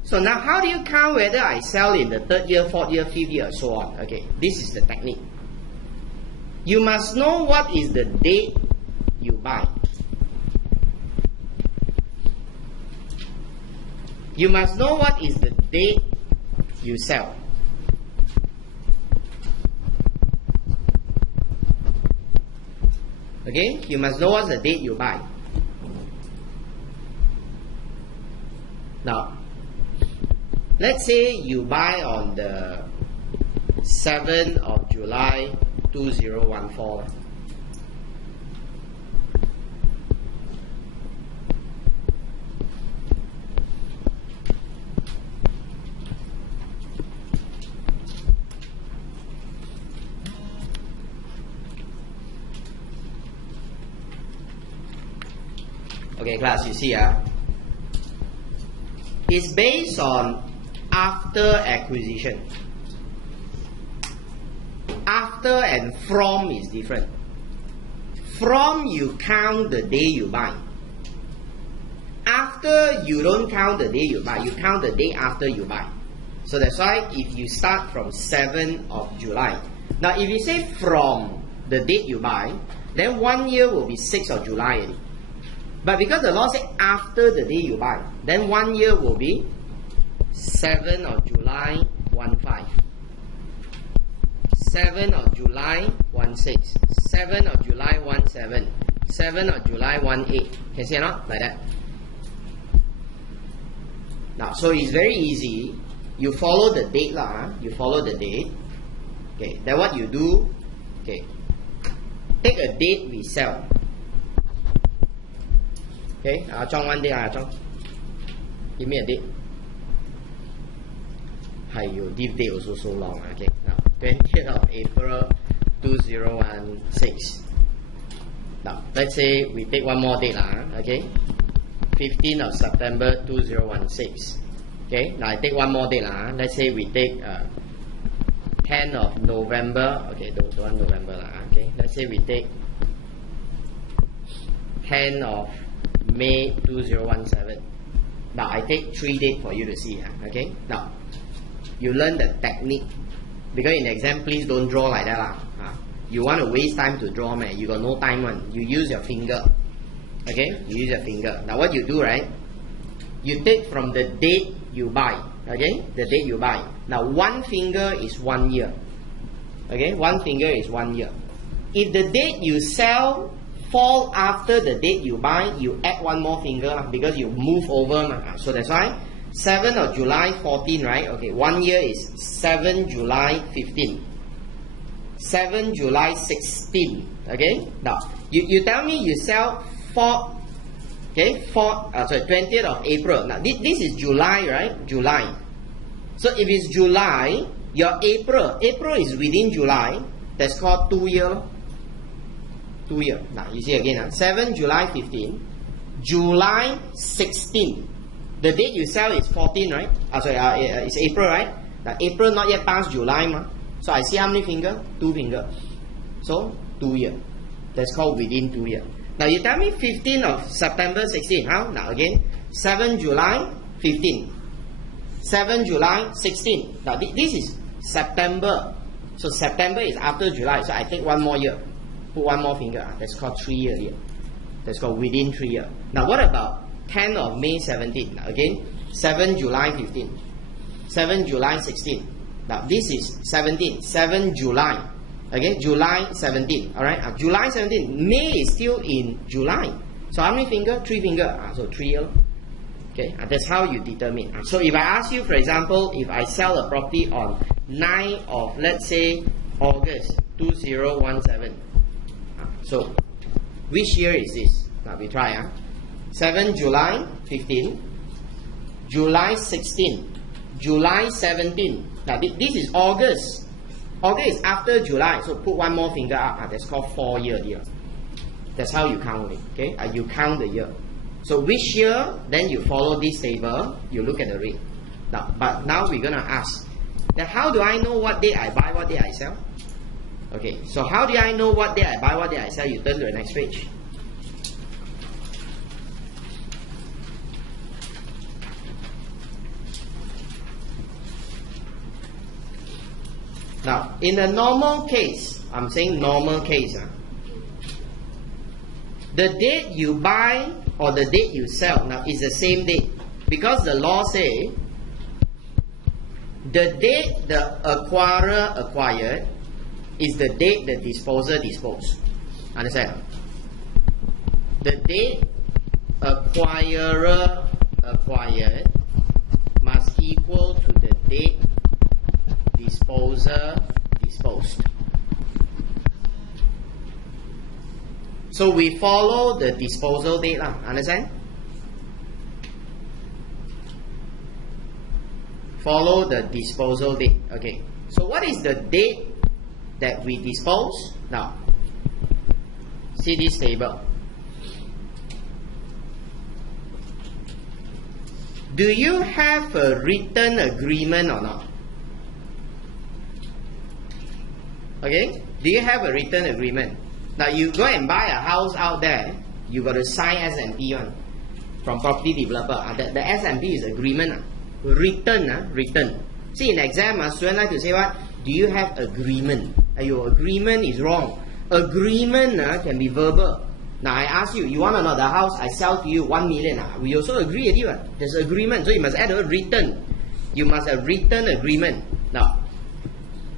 So now, how do you count whether I sell in the 3rd year, 4th year, 5th year, so on? Okay. This is the technique. You must know what is the date you buy. You must know what is the date you sell. Okay, you must know what's the date you buy. Now, let's say you buy on the 7th of July 2014. Okay, class, you see, it's based on after acquisition. After and from is different. From, you count the day you buy. After, you don't count the day you buy. You count the day after you buy. So that's why if you start from 7th of July. Now, if you say from the date you buy, then 1 year will be 6th of July already. But because the law says after the day you buy, then 1 year will be 7th of July 15. 7th of July 16. 7th of July 17. 7th of July 18. Can you see or not? Like that. Now, so it's very easy. You follow the date lah. You follow the date. Okay. Then what you do? Okay. Take a date we sell. Okay, Chong, one day, Chong. Give me a date. This date also so long. Okay, now 20th of April 2016. Now, let's say we take one more date. Okay, 15th of September 2016. Okay, now I take one more date. Let's say we take 10th of November. Okay, don't want November. Okay, let's say we take 10th of May 2017. Now I take 3 dates for you to see. Okay. Now you learn the technique, because in the exam, please don't draw like that. You want to waste time to draw, man. You got no time one. You use your finger. Okay. You use your finger. Now what you do, right? You take from the date you buy. Okay. The date you buy. Now one finger is 1 year. Okay. One finger is 1 year. If the date you sell fall after the date you buy, you add one more finger because you move over. So that's why 7th of July 14, right? Okay, 1 year is 7 July 15. 7 July 16. Okay, now you tell me you sell Okay, 20th of April. Now this is July, right? July. So if it's July, your April is within July. That's called 2 year. 2 year. Now you see again, 7 July 15, July 16. The date you sell is 14, right? It's April, right? Now April not yet past July, ma. So I see how many finger? 2 finger. So 2 year. That's called within 2 year. Now you tell me 15 of September 16. How? Now again, 7 July 15. 7 July 16. Now this is September. So September is after July. So I take 1 more year. Put 1 more finger. That's called 3 year here. That's called within 3 year. Now what about 10 of May 17? Now again, 7 July 15. 7 July 16. Now this is 17. 7 July. Okay, July 17. Alright, July 17. May is still in July. So how many finger? 3 finger. So 3 year. Okay, that's how you determine. So if I ask you, for example, if I sell a property on 9 of, let's say, August 2017. So which year is this? Now we try. 7 July 15, July 16, July 17. Now this is August. August is after July, so put 1 more finger up. That's called 4 year here. That's how you count it. Okay, you count the year. So which year? Then you follow this table. You look at the rate. But now we're gonna ask. Then how do I know what day I buy, what day I sell? Okay, so how do I know what day I buy, what day I sell? You turn to the next page. Now, in a normal case, I'm saying normal case, the date you buy or the date you sell now is the same date, because the law say the date the acquirer acquired is the date the disposer disposed. Understand? The date acquirer acquired must equal to the date disposer disposed. So we follow the disposal date, understand? Follow the disposal date. Okay. So what is the date that we dispose? Now, see this table. Do you have a written agreement or not? Okay, do you have a written agreement? Now you go and buy a house out there, you got to sign S&P one from property developer. The S&P is agreement. Written. See in exam, students like to say what? Do you have agreement? Your agreement is wrong. Agreement can be verbal. Now I ask you, you want or not the house I sell to you 1 million? We also agree with you. There's agreement, so you must add a written. You must have written agreement. Now,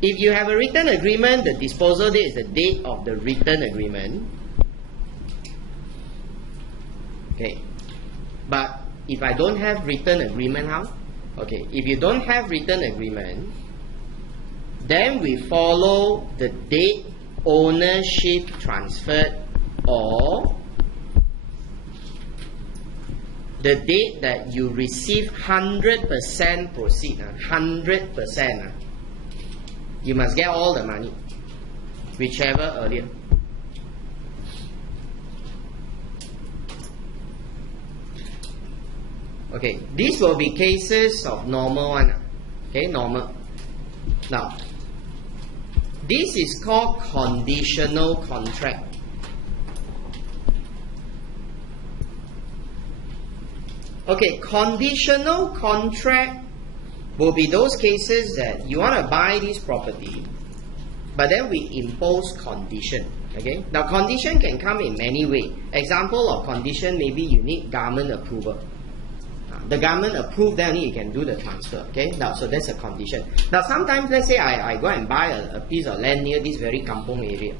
if you have a written agreement, the disposal date is the date of the written agreement. Okay. But if I don't have written agreement, how? Okay. If you don't have written agreement, then we follow the date ownership transferred or the date that you receive 100% proceed. 100%. You must get all the money, whichever earlier. Okay, these will be cases of normal one. Okay, normal. Now, this is called conditional contract. Okay, conditional contract will be those cases that you want to buy this property, but then we impose condition. Okay, now condition can come in many ways. Example of condition, maybe you need government approval. The government approve, then only you can do the transfer. Okay, now so that's a condition. Now sometimes let's say I go and buy a piece of land near this very kampong area.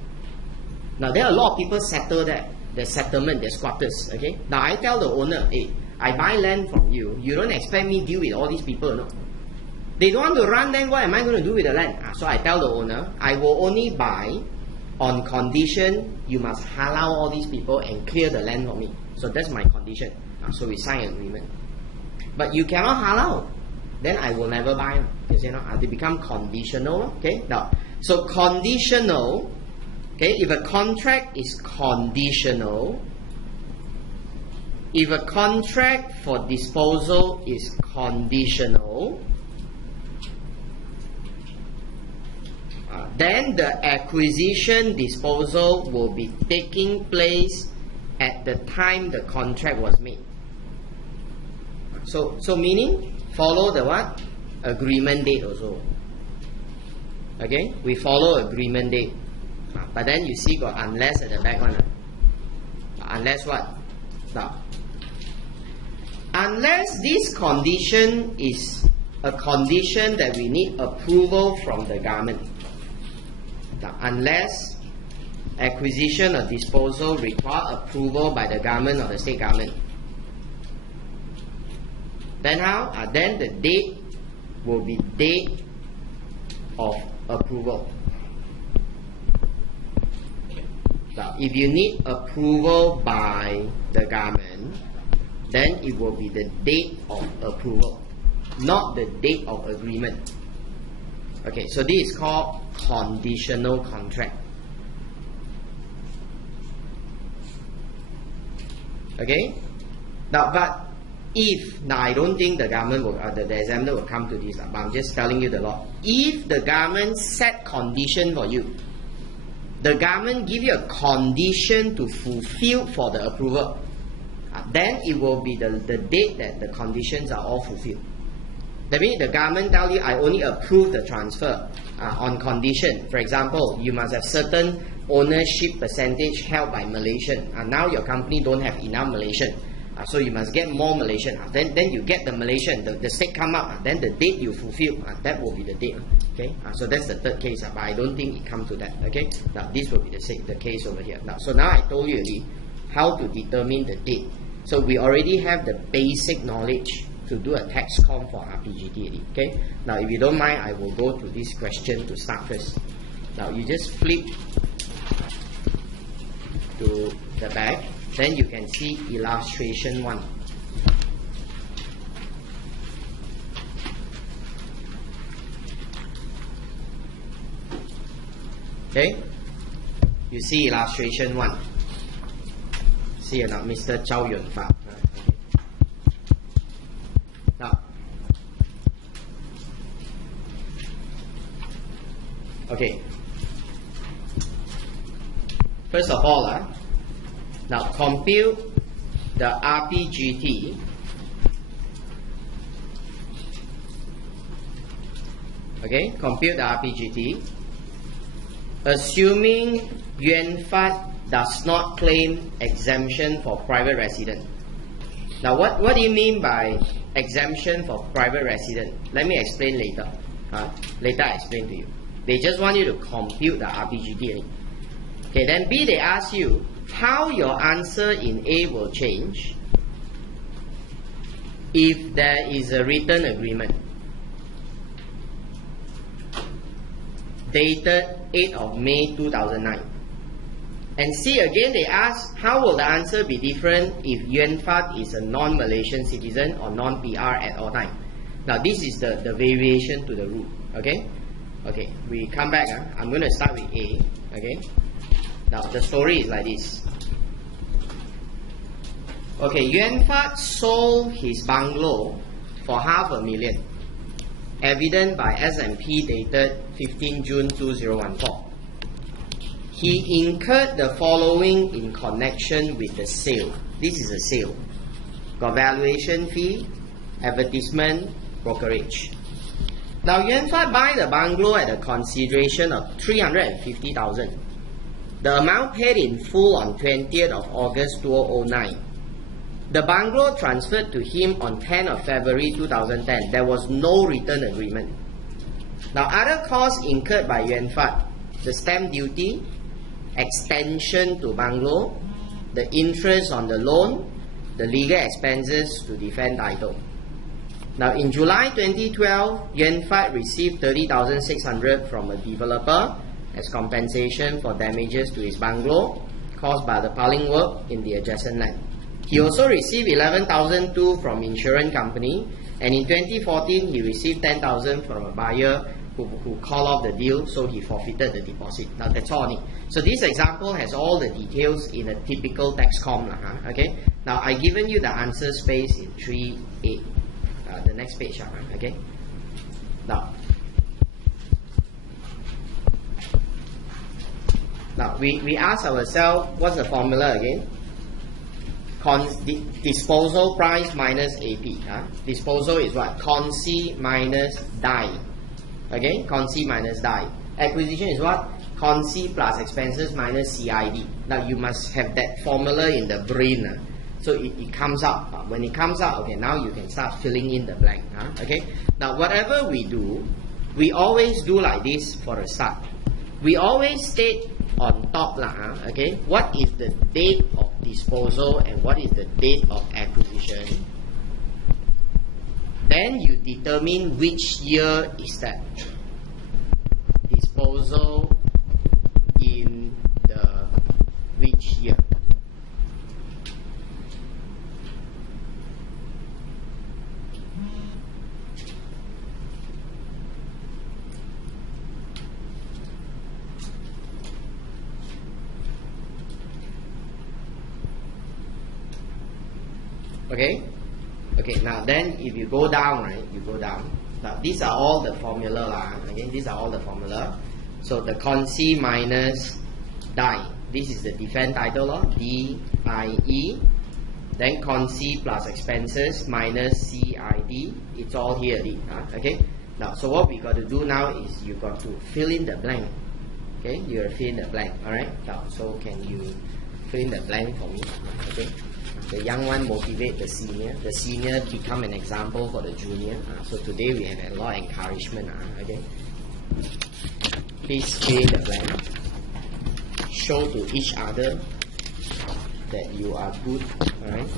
Now there are a lot of people settle there. The settlement, the squatters. Okay, now I tell the owner, hey, I buy land from you. You don't expect me to deal with all these people, no? They don't want to run, then what am I going to do with the land? So I tell the owner, I will only buy on condition you must halal all these people and clear the land for me. So that's my condition. So we sign agreement. But you cannot halal, then I will never buy. You see, they become conditional. Okay, now so conditional. Okay, if a contract is conditional, if a contract for disposal is conditional, then the acquisition disposal will be taking place at the time the contract was made. So meaning follow the what? Agreement date also. Okay, we follow agreement date. But then you see got unless at the back one. Unless what? Now, unless this condition is a condition that we need approval from the government. Now, unless acquisition or disposal require approval by the government or the state government. Then how? Then the date will be date of approval. Now, if you need approval by the government, then it will be the date of approval, not the date of agreement. Okay, so this is called conditional contract. Okay, now but if, now I don't think the government will, the examiner will come to this, but I'm just telling you the law. If the government set condition for you, the government give you a condition to fulfill for the approval, then it will be the date that the conditions are all fulfilled. That means the government tell you, I only approve the transfer on condition. For example, you must have certain ownership percentage held by Malaysian. Now your company don't have enough Malaysian. So you must get more Malaysian. Then you get the Malaysian, the state come up, then the date you fulfill, that will be the date. Okay, so that's the third case, but I don't think it comes to that. Okay, now this will be the case over here. Now, so now I told you already how to determine the date. So we already have the basic knowledge to do a tax com for RPGT. Okay, now if you don't mind, I will go to this question to start first. Now you just flip to the back. Then you can see illustration 1. Okay, you see illustration 1. See or not, Mr. Chow Yun Fa. Now, okay. First of all, now compute the RPGT compute the RPGT assuming Yuan Fat does not claim exemption for private resident. Now what do you mean by exemption for private resident? Let me explain later. Later I explain to you. They just want you to compute the RPGT. Okay, then B, they ask you how your answer in A will change if there is a written agreement dated 8th of May 2009. And C, again they ask how will the answer be different if Yuan Fat is a non-Malaysian citizen or non-PR at all time. Now this is the variation to the rule. Okay, we come back. I'm going to start with A. Okay, now the story is like this. Okay, Yuan Fat sold his bungalow for $500,000, evident by S&P dated 15 June 2014. He incurred the following in connection with the sale. This is a sale. Got valuation fee, advertisement, brokerage. Now Yuan Fat buy the bungalow at a consideration of 350,000. The amount paid in full on 20th of August 2009. The bungalow transferred to him on 10th of February 2010. There was no written agreement. Now other costs incurred by Yuan Fat, the stamp duty, extension to bungalow, the interest on the loan, the legal expenses to defend title. Now in July 2012, Yuan Fat received 30,600 from a developer as compensation for damages to his bungalow caused by the piling work in the adjacent land. He also received 11,002 from insurance company, and in 2014 he received 10,000 from a buyer who called off the deal, so he forfeited the deposit. Now that's all only. So this example has all the details in a typical tax com. Okay. Now I given you the answer space in 3.8. The next page. Okay. Now we ask ourselves, what's the formula again? Disposal price minus AP. Disposal is what? Consi minus die. Okay, consi minus die. Acquisition is what? Consi plus expenses minus CID. Now you must have that formula in the brain. So it comes out. When it comes out, okay, now you can start filling in the blank. Okay. Now whatever we do, we always do like this for a start. We always state on top, okay, what is the date of disposal and what is the date of acquisition. Then you determine which year is that. Disposal in the which year. Okay. Okay, now then if you go down, right, you go down. Now these are all the formula. Again, these are all the formula. So the consi minus die. This is the defend title, D-I-E. Then consi plus expenses minus CID. It's all here. Okay. Now, so what we got to do now is you got to fill in the blank. Okay, you will fill in the blank. Alright. Now, so can you fill in the blank for me? Okay. The young one motivate the senior become an example for the junior. So today we have a lot of encouragement. Okay. Please fill the blank. Show to each other that you are good. Alright.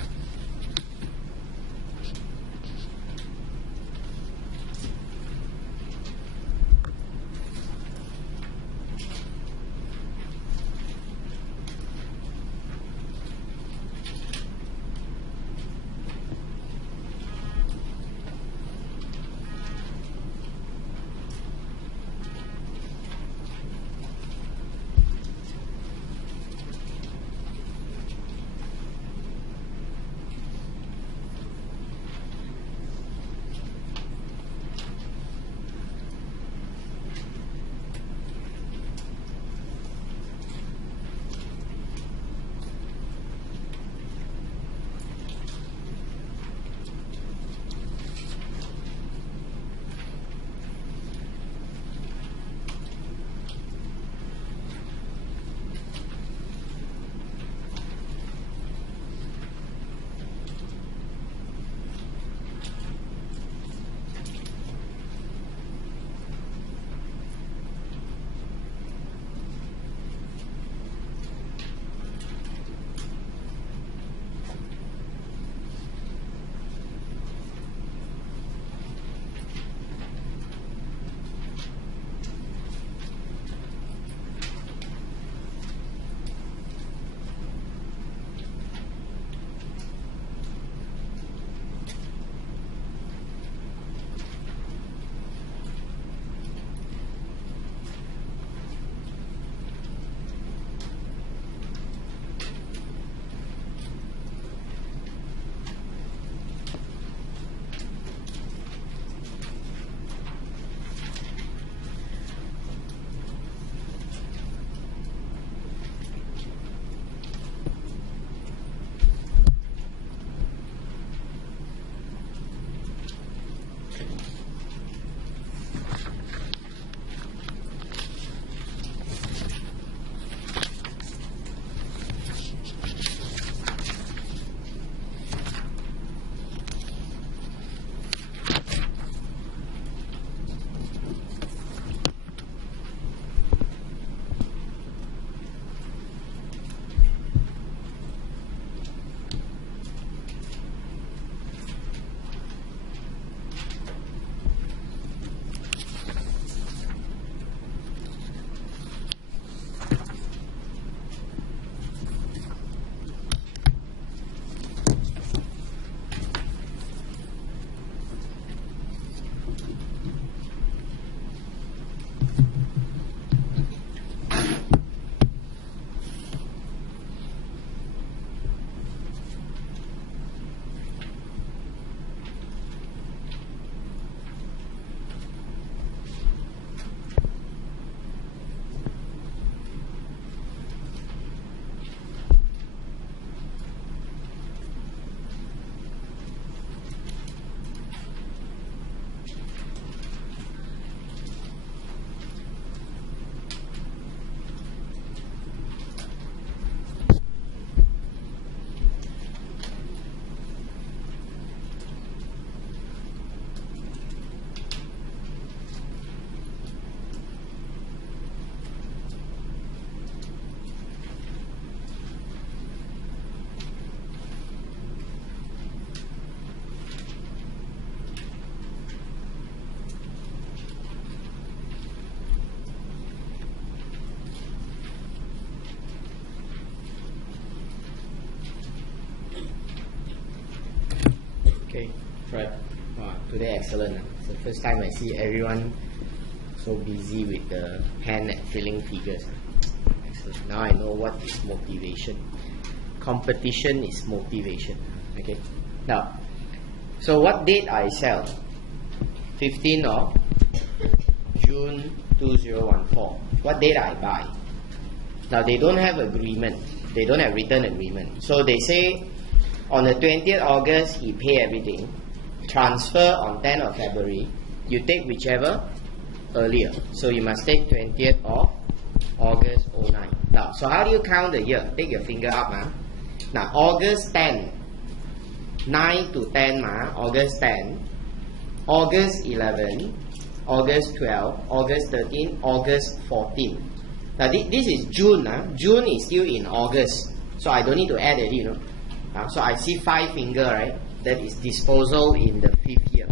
Okay, right. Wow, today excellent. It's the first time I see everyone so busy with the pen and filling figures. Excellent. Now I know what is motivation. Competition is motivation. Okay. Now, so what date I sell? 15th of June 2014. What date I buy? Now they don't have agreement. They don't have written agreement. So they say on the 20th August he pay everything. Transfer on 10th of February. You take whichever earlier. So you must take 20th of August 09. Now, so how do you count the year? Take your finger up. Now August 10. 9 to 10 August 10. August 11. August 12. August 13. August 14. Now this is June. June is still in August. So I don't need to add it, so I see 5 finger, right? That is disposal in the 5th year.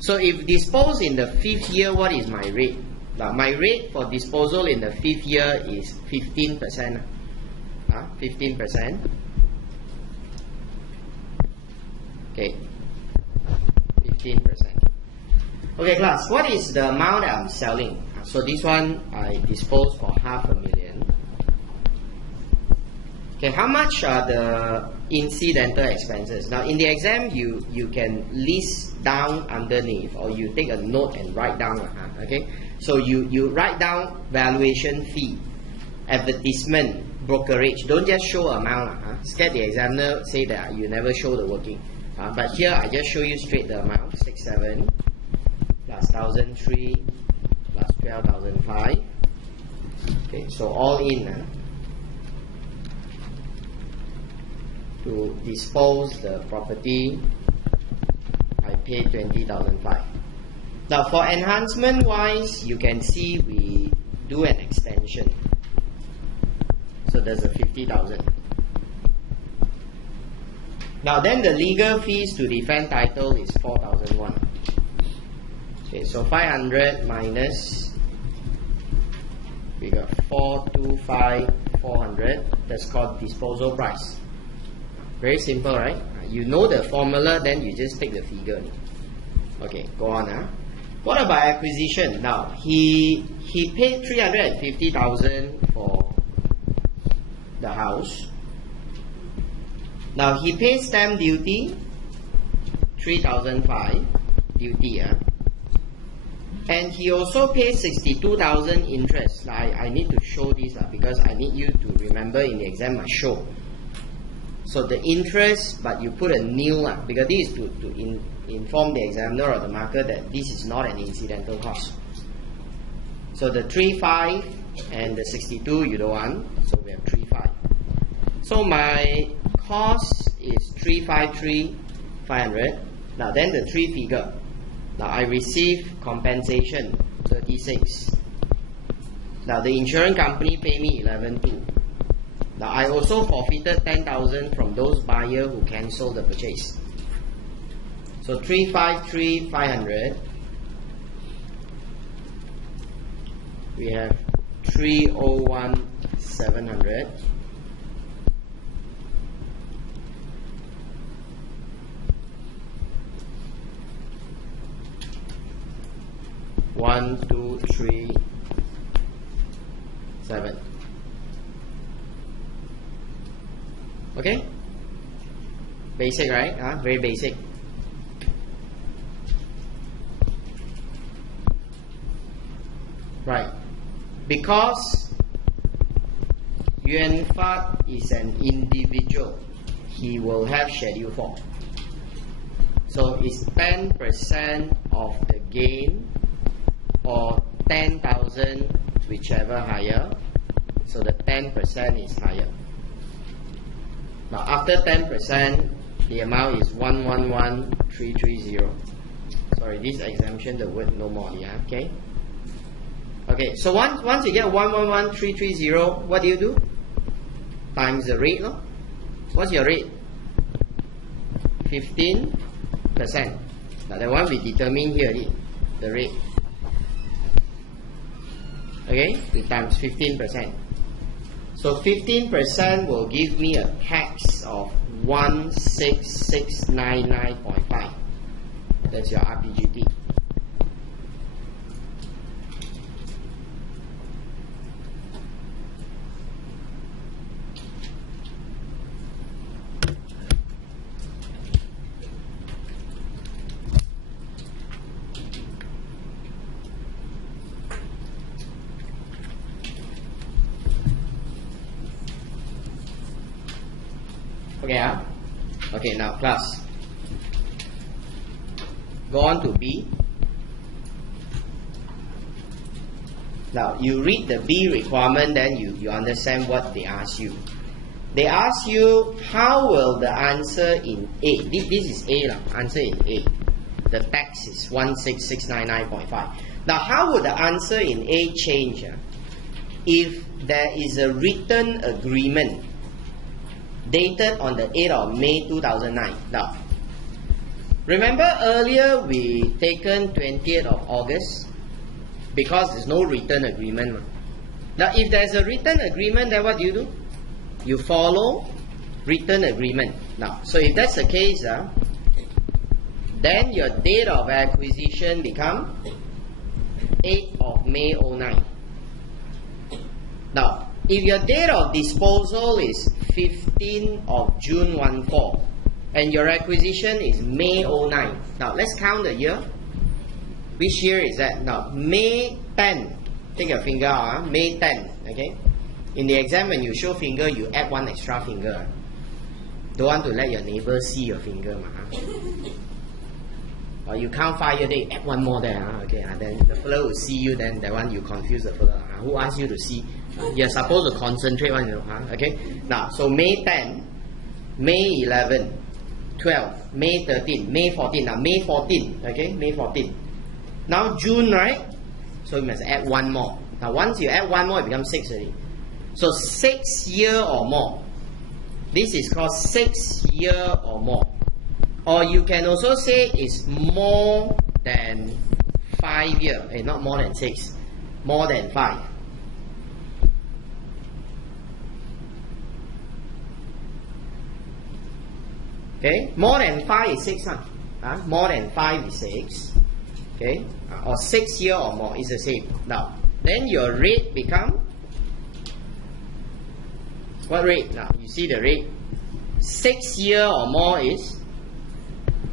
So if dispose in the 5th year, what is my rate? Now my rate for disposal in the 5th year is 15%. 15%. Okay. 15%. Okay, class, what is the amount that I'm selling? So this one I dispose for $500,000. Okay, how much are the incidental expenses? Now in the exam you can list down underneath, or you take a note and write down. Okay, so you write down valuation fee, advertisement, brokerage. Don't just show amount. Scared the examiner say that you never show the working. But here I just show you straight the amount. 6,700 plus 1,300 plus 12,500. Okay, so all in. To dispose the property, I pay 20,500. Now for enhancement wise, you can see we do an extension. So there's a 50,000. Now then the legal fees to defend title is 4,001. Okay, so 500 minus, we got 425,400. That's called disposal price. Very simple, right? You know the formula, then you just take the figure. Okay, go on. What about acquisition? Now he paid 350,000 for the house. Now he pays stamp duty 3,500 duty, and he also pays 62,000 interest. I need to show this because I need you to remember in the exam I show. So the interest, but you put a nil because this is to inform the examiner or the marker that this is not an incidental cost. So the 3,500 and the 62 you don't want, so we have 3,500. So my cost is 353,500. Now then the 3 figure. Now I receive compensation 36. Now the insurance company pay me 11,200. Now I also forfeited 10,000 from those buyers who cancelled the purchase. So 353,500. We have 301,700. One, two, three, 7. Okay? Basic, right? Very basic. Right. Because Yuan Fat is an individual, he will have Schedule 4. So it's 10% of the gain, or 10,000, whichever higher. So the 10% is higher. Now after 10%, the amount is 111,330. Sorry, this exemption, the word no more, okay? Okay, so once you get 111,330, what do? Times the rate, no? What's your rate? 15%. Now the one we determine here, the rate. Okay, we times 15%. So 15% will give me a tax of 16699.5. That's your RPGT. Okay, okay, now class, go on to B. Now you read the B requirement, then you understand what they ask you. They ask you, how will the answer in A, this is A, answer in A, the tax is 16699.5. Now how would the answer in A change if there is a written agreement dated on the 8th of May 2009. Now, remember earlier we taken 20th of August because there's no written agreement. Now, if there's a written agreement, then what do? You follow written agreement. Now, so if that's the case, then your date of acquisition become 8th of May 09. Now, if your date of disposal is 15th of June 14 and your acquisition is May 09. Now let's count the year. Which year is that? Now May 10. Take your finger out, May 10. Okay. In the exam when you show finger, you add one extra finger. Don't want to let your neighbor see your finger. Or you count 5 years, they add one more there. Okay. Then the fellow will see you, then that one you confuse the fellow. Who asked you to see? You're supposed to concentrate on, okay? Now, so May 10, May 11, 12, May 13, May 14. Now, May 14, okay? May 14. Now, June, right? So, you must add one more. Now, once you add one more, it becomes 6 already. So, 6 year or more. This is called 6 year or more. Or you can also say it's more than 5 years. Not more than 6. More than 5. Okay, more than 5 is 6, more than 5 is 6, okay, or 6 year or more is the same. Now, then your rate become, what rate? Now, you see the rate, 6 year or more is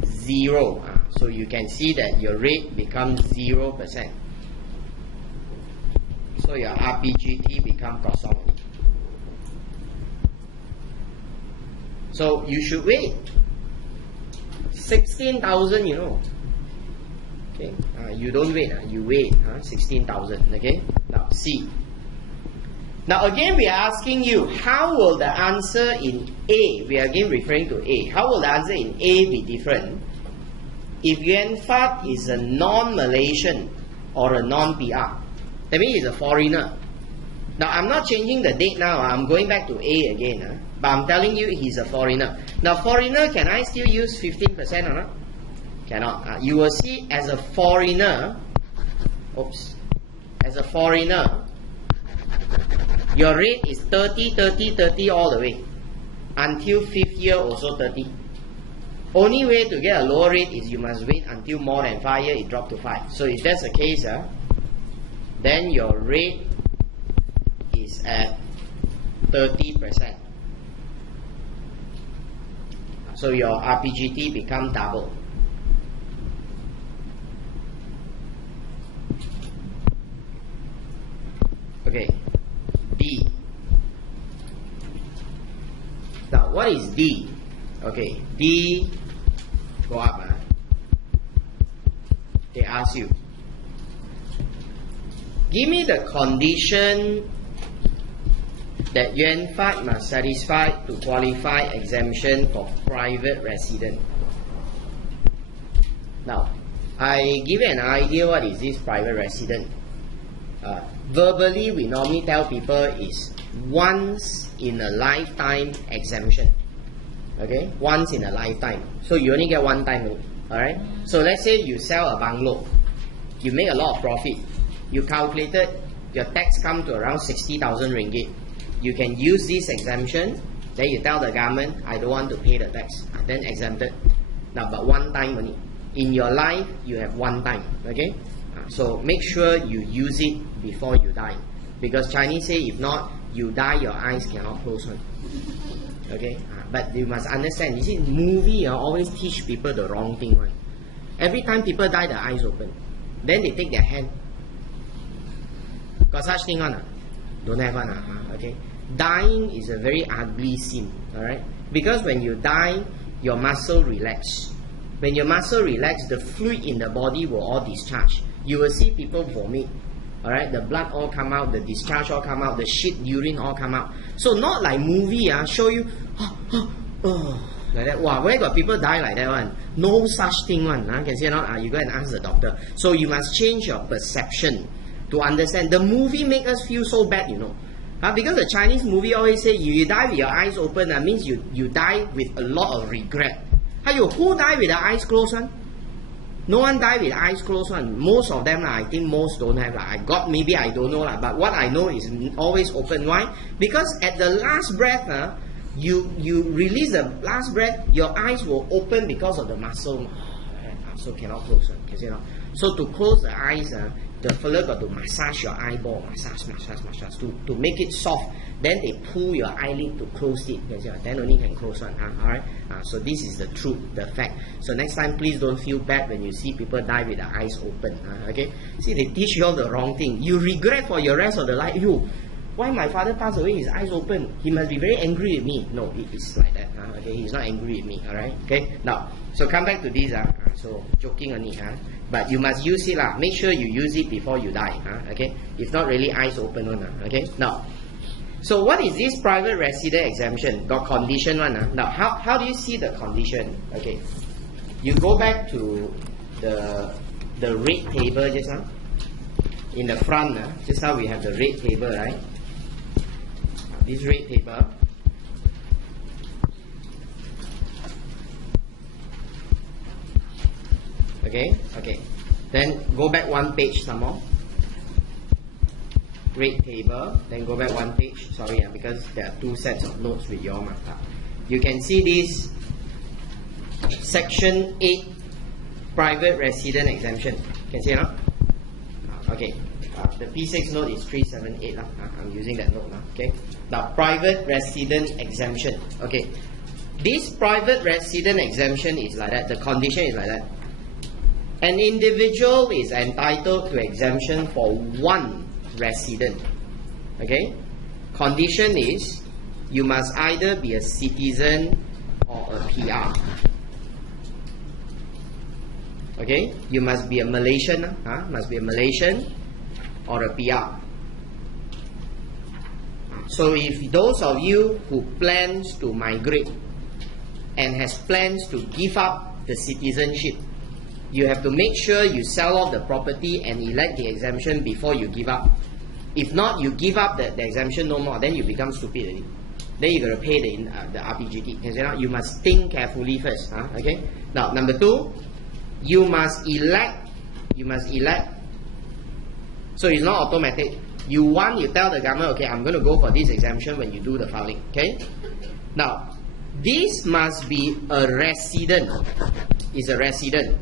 0, so you can see that your rate becomes 0%. So your RPGT become kosong. So you should wait. 16,000, you know. Okay, you don't wait, you wait. 16,000. Okay. Now C. Now again, we are asking you, how will the answer in A? We are again referring to A. How will the answer in A be different if Yuan Fat is a non-Malaysian or a non-PR? That means he's a foreigner. Now I'm not changing the date now. I'm going back to A again. But I'm telling you he's a foreigner. Now foreigner, can I still use 15% or not? Cannot. You will see as a foreigner, as a foreigner, your rate is 30, 30, 30 all the way. Until 5th year also 30. Only way to get a lower rate is you must wait until more than 5 years, it dropped to 5. So if that's the case, then your rate is at 30%. So your RPGT become double. Okay, D. Now what is D? Okay, D, go up. They ask you, give me the condition that Yuan Fat must satisfy to qualify exemption for private resident. Now, I give you an idea what is this private resident. Verbally, we normally tell people is once in a lifetime exemption. Okay, once in a lifetime. So you only get one time. Alright. So let's say you sell a bungalow, you make a lot of profit. You calculated your tax come to around 60,000 ringgit. You can use this exemption Then you tell the government, I don't want to pay the tax. Then exempted. Now, but one time only. In your life, you have one time. Okay? So make sure you use it before you die. Because Chinese say, if not, you die, your eyes cannot close one. Okay? But you must understand, you see, movie always teach people the wrong thing one. Every time people die, the eyes open. Then they take their hand. Got such thing one? Don't have one. Okay? Dying is a very ugly scene. Alright? Because when you die, your muscle relax. When your muscle relax, the fluid in the body will all discharge. You will see people vomit. Alright, the blood all come out, the discharge all come out, the shit, urine all come out. So not like movie show you like that. Wow, where got people die like that one? No such thing one. Can see or not? You go and ask the doctor. So you must change your perception to understand. The movie make us feel so bad, you know. Because the Chinese movie always say you die with your eyes open, that means you die with a lot of regret. Who die with the eyes closed one? No one die with eyes closed one. Most of them, I think most don't have. I got, maybe I don't know. But what I know is always open. Why? Because at the last breath, you release the last breath, your eyes will open because of the muscle. So cannot close one. Can you see not? So to close the eyes, the fella got to massage your eyeball, massage to make it soft. Then they pull your eyelid to close it. Then only can close one. Alright. So this is the truth, the fact. So next time, please don't feel bad when you see people die with the eyes open. Okay. See, they teach you all the wrong thing. You regret for your rest of the life. Why my father passed away? His eyes open. He must be very angry with me. No, it is like that. Okay. He's not angry with me. Alright. Okay. Now, so come back to this. So joking on it. But you must use it. Make sure you use it before you die. Okay. If not, really eyes open one. Okay. Now. So what is this private resident exemption? Got condition one. Now how do you see the condition? Okay, you go back to the rate table just now. In the front, just now we have the rate table, right? This rate table. Okay. Then go back one page some more. Rate table, then go back one page. Sorry, because there are two sets of notes with your markup. You can see this section 8 private resident exemption. Can see it now? Okay. The P6 note is 378. I'm using that note now. Okay. Now private resident exemption. Okay. This private resident exemption is like that. The condition is like that. An individual is entitled to exemption for one resident. Okay. Condition is you must either be a citizen or a PR. Okay. You must be a Malaysian. Must be a Malaysian or a PR. So if those of you who plans to migrate and has plans to give up the citizenship, you have to make sure you sell off the property and elect the exemption before you give up. If not, you give up the exemption no more, then you become stupid already. Then you got to pay the RPGT. You must think carefully first. Okay. Now, number 2, you must elect. So it's not automatic. You tell the government, okay, I'm going to go for this exemption when you do the filing. Okay. Now, this must be a resident. Is a resident.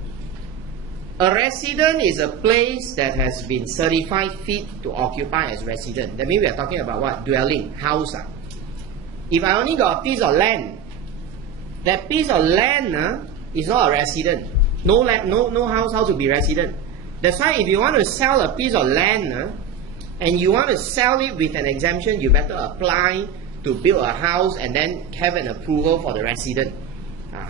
A resident is a place that has been certified fit to occupy as resident. That means we are talking about what? Dwelling, house. If I only got a piece of land, that piece of land is not a resident. No land, no house, how to be resident. That's why if you want to sell a piece of land and you want to sell it with an exemption, you better apply to build a house and then have an approval for the resident.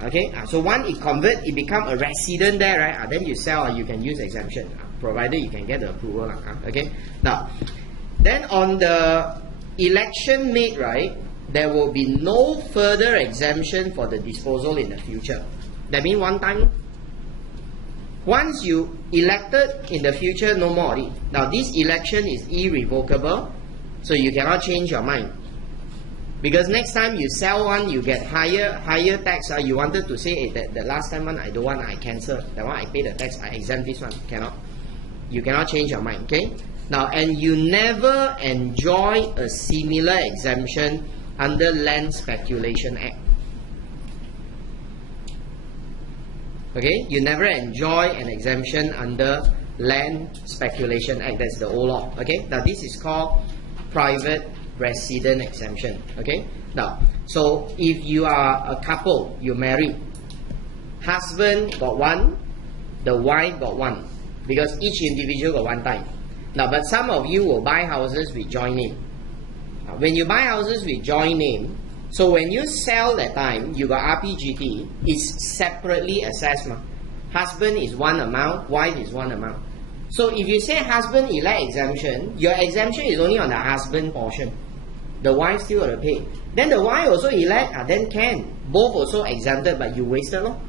Okay, so once it convert, it become a resident there, right? Then you sell, you can use exemption, provided you can get the approval. Okay, now, then on the election made, right, there will be no further exemption for the disposal in the future. That means one time, once you elected in the future, no more. Now this election is irrevocable, so you cannot change your mind. Because next time you sell one, you get higher tax. You wanted to say, hey, the last time one I don't want, I cancel. That one I pay the tax, I exempt this one. Cannot. You cannot change your mind. Okay. Now, and you never enjoy a similar exemption under Land Speculation Act. Okay, you never enjoy an exemption under Land Speculation Act. That's the old law. Okay, now this is called private resident exemption. Okay, now so if you are a couple, you married, husband got one, the wife got one, because each individual got one time. Now, but some of you will buy houses with joint name. When you buy houses with joint name, so when you sell that time, you got RPGT, it's separately assessed. Husband is one amount, wife is one amount. So if you say husband elect exemption, your exemption is only on the husband portion. The wife still got to pay. Then the wife also elect, then can. Both also exempted, but you wasted lor.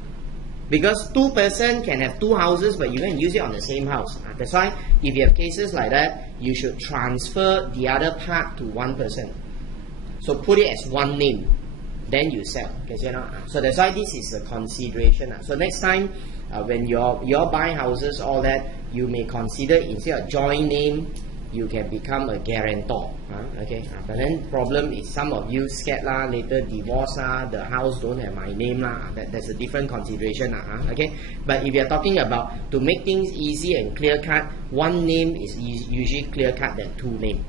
Because two person can have two houses, but you can use it on the same house. That's why if you have cases like that, you should transfer the other part to one person. So put it as one name, then you sell. So that's why this is a consideration. So next time, when you're buying houses, all that, you may consider instead of joint name, you can become a guarantor. Okay, but then problem is some of you scared lah, later divorce lah, the house don't have my name lah. That's a different consideration lah. Okay, but if you're talking about to make things easy and clear cut, one name is usually clear cut than two names.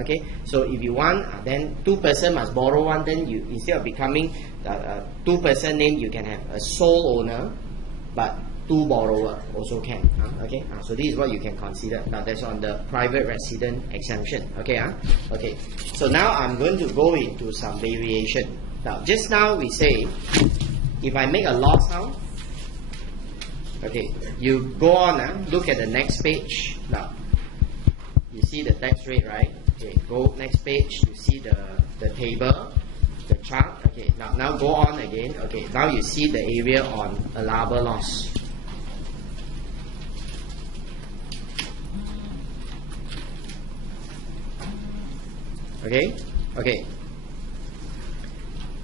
Okay, so if you want, then two person must borrow one. Then you instead of becoming two person name, you can have a sole owner, but two borrower also can. Okay, so this is what you can consider. Now that's on the private resident exemption. Okay, okay. So now I'm going to go into some variation. Now just now we say, if I make a loss now, okay, you go on. Look at the next page. Now you see the tax rate, right? Okay, go next page. You see the table, the chart. Okay, now go on again. Okay, now you see the area on allowable loss. Okay, okay.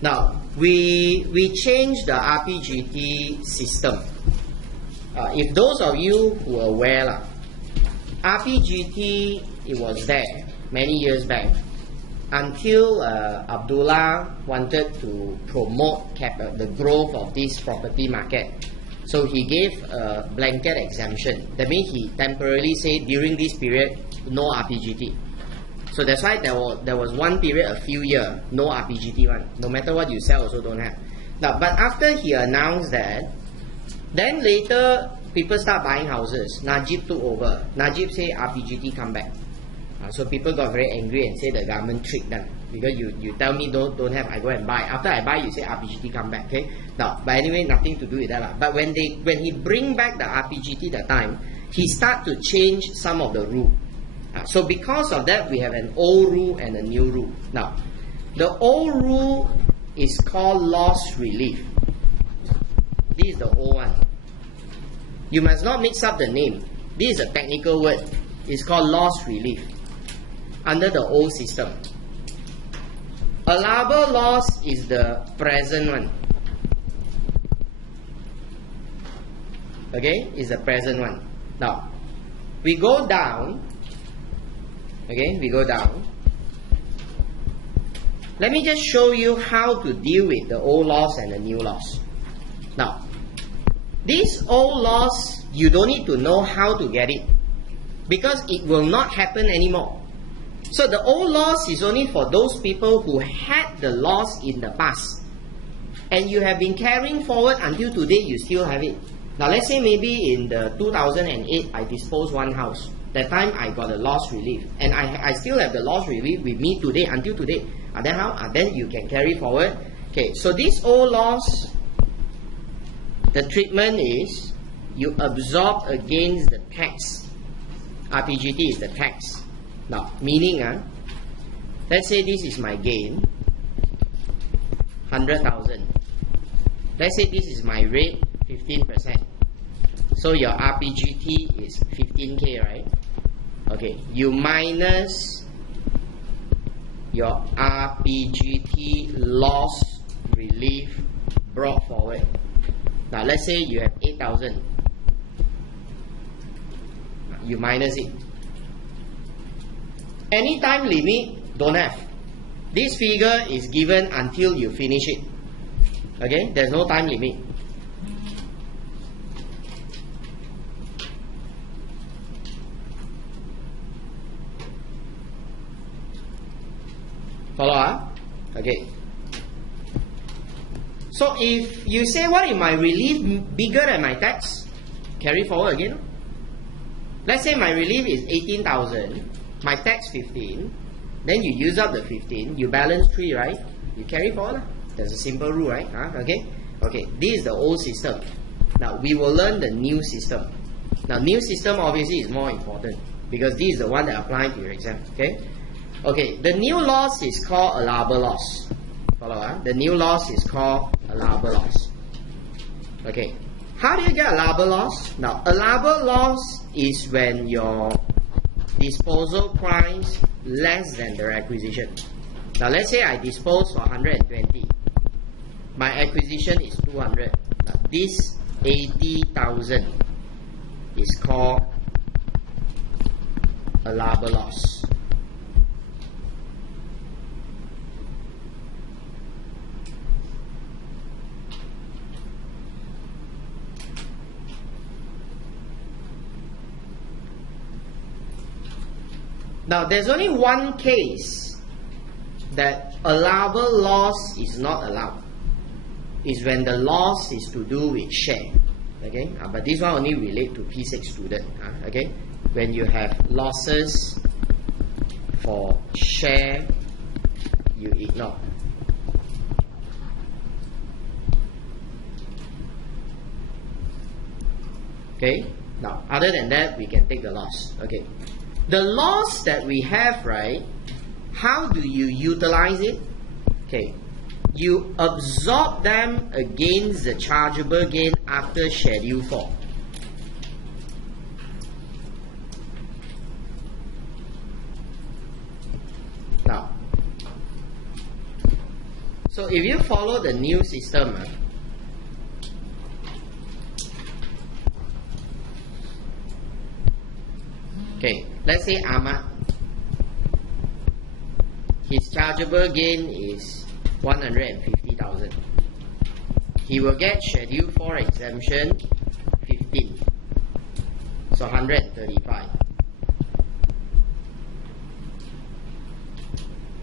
Now we changed the RPGT system. If those of you who are aware, RPGT, it was there many years back until Abdullah wanted to promote the growth of this property market. So he gave a blanket exemption. That means he temporarily said during this period no RPGT. So that's why there was one period, a few years, no RPGT one. No matter what you sell, also don't have. Now, but after he announced that, then later people start buying houses. Najib took over. Najib say RPGT come back. So people got very angry and say the government tricked them, because you tell me don't have, I go and buy. After I buy, you say RPGT come back. Okay. Now, but anyway, nothing to do with that. But when he bring back the RPGT that time, he start to change some of the rule. So because of that, we have an old rule and a new rule. Now, the old rule is called loss relief. This is the old one. You must not mix up the name. This is a technical word. It's called loss relief under the old system. Allowable loss is the present one. Okay, is the present one. Now, we go down. Okay, we go down. Let me just show you how to deal with the old loss and the new loss. Now, this old loss, you don't need to know how to get it, because it will not happen anymore. So the old loss is only for those people who had the loss in the past, and you have been carrying forward until today, you still have it. Now let's say maybe in the 2008, I disposed one house. That time I got a loss relief, and I still have the loss relief with me today, until today. Then how? Then you can carry forward. Okay, so this old loss, the treatment is you absorb against the tax. RPGT is the tax. Now, meaning, let's say this is my gain, 100,000. Let's say this is my rate, 15%. So your RPGT is 15K, right? Okay, you minus your RPGT loss relief brought forward. Now let's say you have 8,000. You minus it. Anytime limit, don't have. This figure is given until you finish it. Okay, there's no time limit. Follow? Okay. So if you say, what if my relief bigger than my tax? Carry forward again. Let's say my relief is 18,000, my tax 15, then you use up the 15, you balance 3, right? You carry forward. That's a simple rule, right? Okay? Okay, this is the old system. Now we will learn the new system. Now new system obviously is more important because this is the one that applies to your exam. Okay? Okay, the new loss is called allowable loss. Follow? The new loss is called allowable loss. Okay. How do you get allowable loss? Now, allowable loss is when your disposal price less than the requisition. Now, let's say I dispose for 120. My acquisition is 200. Now, this 80,000 is called allowable loss. Now, there's only one case that allowable loss is not allowed. Is when the loss is to do with share. Okay, but this one only relate to P6 student. Okay, when you have losses for share, you ignore. Okay, now other than that, we can take the loss. Okay. The loss that we have, right, how do you utilize it? Okay, you absorb them against the chargeable gain after Schedule 4. Now, so if you follow the new system, okay, let's say Ahmad, his chargeable gain is 150,000. He will get Schedule 4 exemption 15. So 135.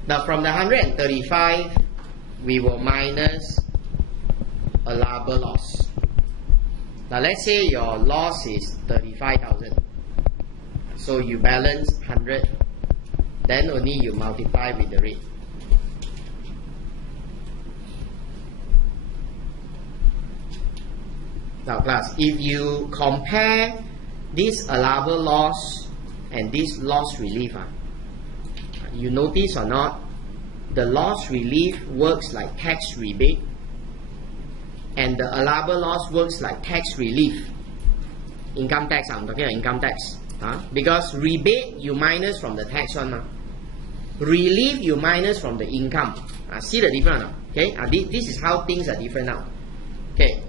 Now from the 135, we will minus allowable loss. Now let's say your loss is 35,000. So you balance 100, then only you multiply with the rate. Now class, if you compare this allowable loss and this loss relief, you notice or not, the loss relief works like tax rebate and the allowable loss works like tax relief. Income tax, I'm talking about income tax. Because rebate you minus from the tax one, relief you minus from the income. See the difference now? Okay, this is how things are different now. Okay,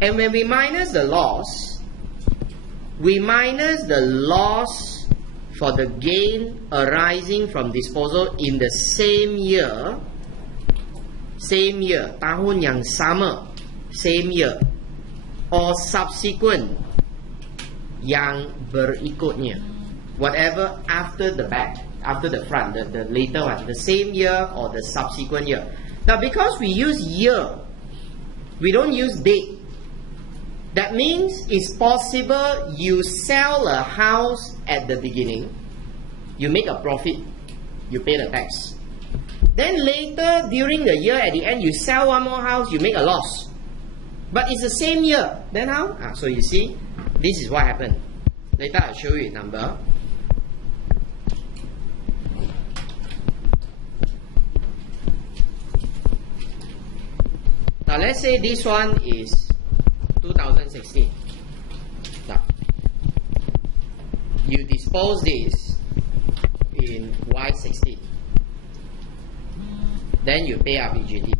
and when we minus the loss, we minus the loss for the gain arising from disposal in the same year, tahun yang sama, same year, or subsequent yang berikutnya, whatever after the back, after the front, the later one, the same year or the subsequent year. Now because we use year, we don't use date. That means it's possible you sell a house at the beginning, you make a profit, you pay the tax. Then later during the year at the end you sell one more house, you make a loss. But it's the same year. Then how? So you see, this is what happened. Later I'll show you a number. Now let's say this one is 2016. Now, you dispose this in Y16. Then you pay RPGT.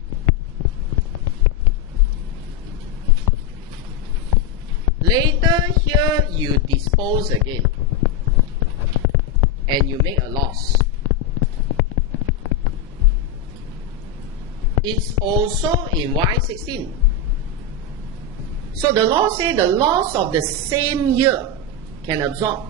Later here you dispose again and you make a loss. it's also in Y16. So the law say the loss of the same year can absorb.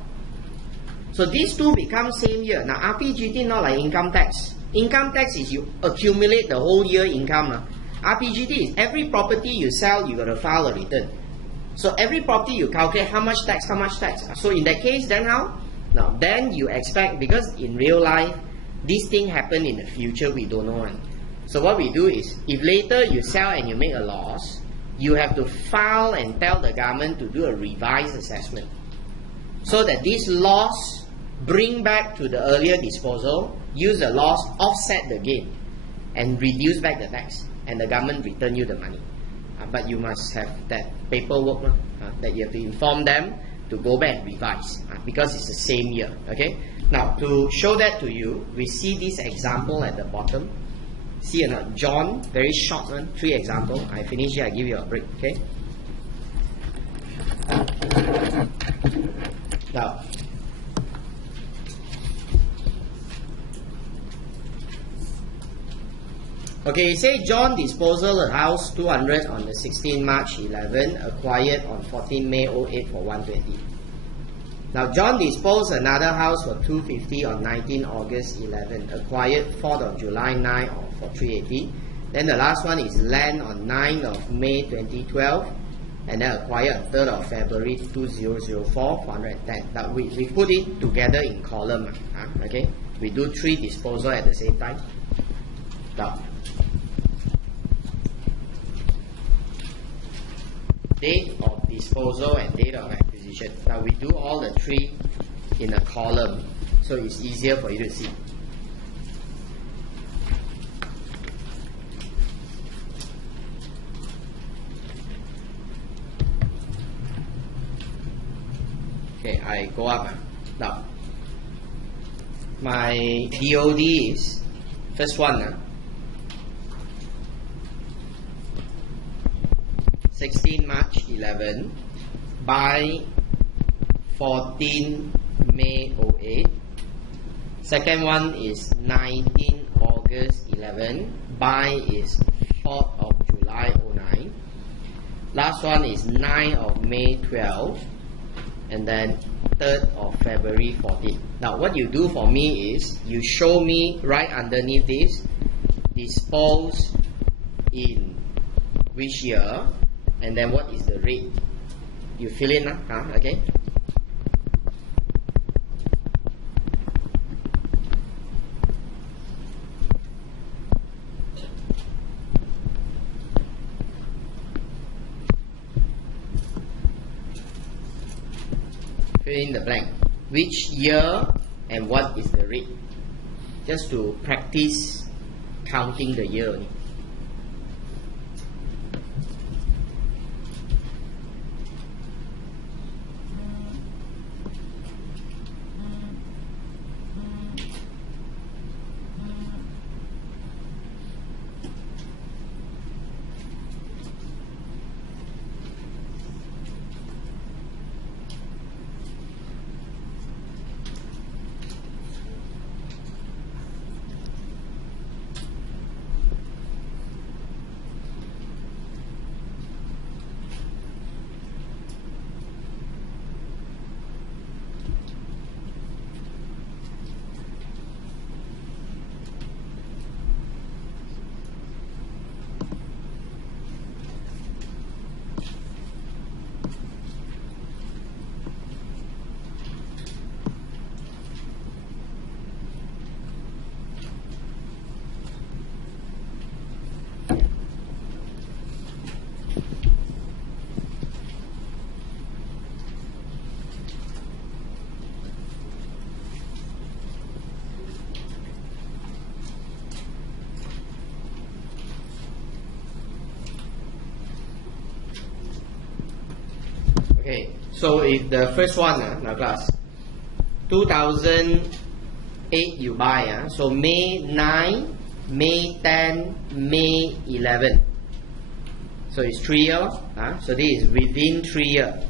So these two become same year. Now RPGT not like income tax. Income tax is you accumulate the whole year income. RPGT is every property you sell, you got to file a return. So every property you calculate how much tax, how much tax. So in that case, then how? Now then you expect, because in real life, this thing happen in the future, we don't know. So what we do is, if later you sell and you make a loss, you have to file and tell the government to do a revised assessment. So that this loss bring back to the earlier disposal, use the loss, offset the gain, and reduce back the tax, and the government return you the money. But you must have that paperwork that you have to inform them to go back and revise, because it's the same year. Okay. Now to show that to you, we see this example at the bottom. See or not? John, very short one, 3 examples. I finish here, I give you a break. Okay. Now, okay, say John disposal a house 200 on the 16 March 11, acquired on 14 May 08 for 120. Now John disposed another house for 250 on 19 August 11, acquired 4th of July 9 for 380. Then the last one is land on 9th of May 2012, and then acquired 3rd of February 2004 for 110. Now we put it together in column. Okay, we do 3 disposal at the same time. Now, date of disposal and date of acquisition. Now we do all the 3 in a column, so it's easier for you to see. Okay, I go up. Now, my DOD is first one. 16 March 11 by 14 May 08. Second one is 19 August 11 by is 4th of July 09. Last one is 9 of May 12, and then 3rd of February 14. Now what you do for me is you show me right underneath this, dispose in which year, and then what is the rate. You fill in, okay? Fill in the blank. Which year and what is the rate? Just to practice counting the year only. Okay, so if the first one, now class, 2008 you buy, so May 9, May 10, May 11. So it's 3 years, so this is within 3 years.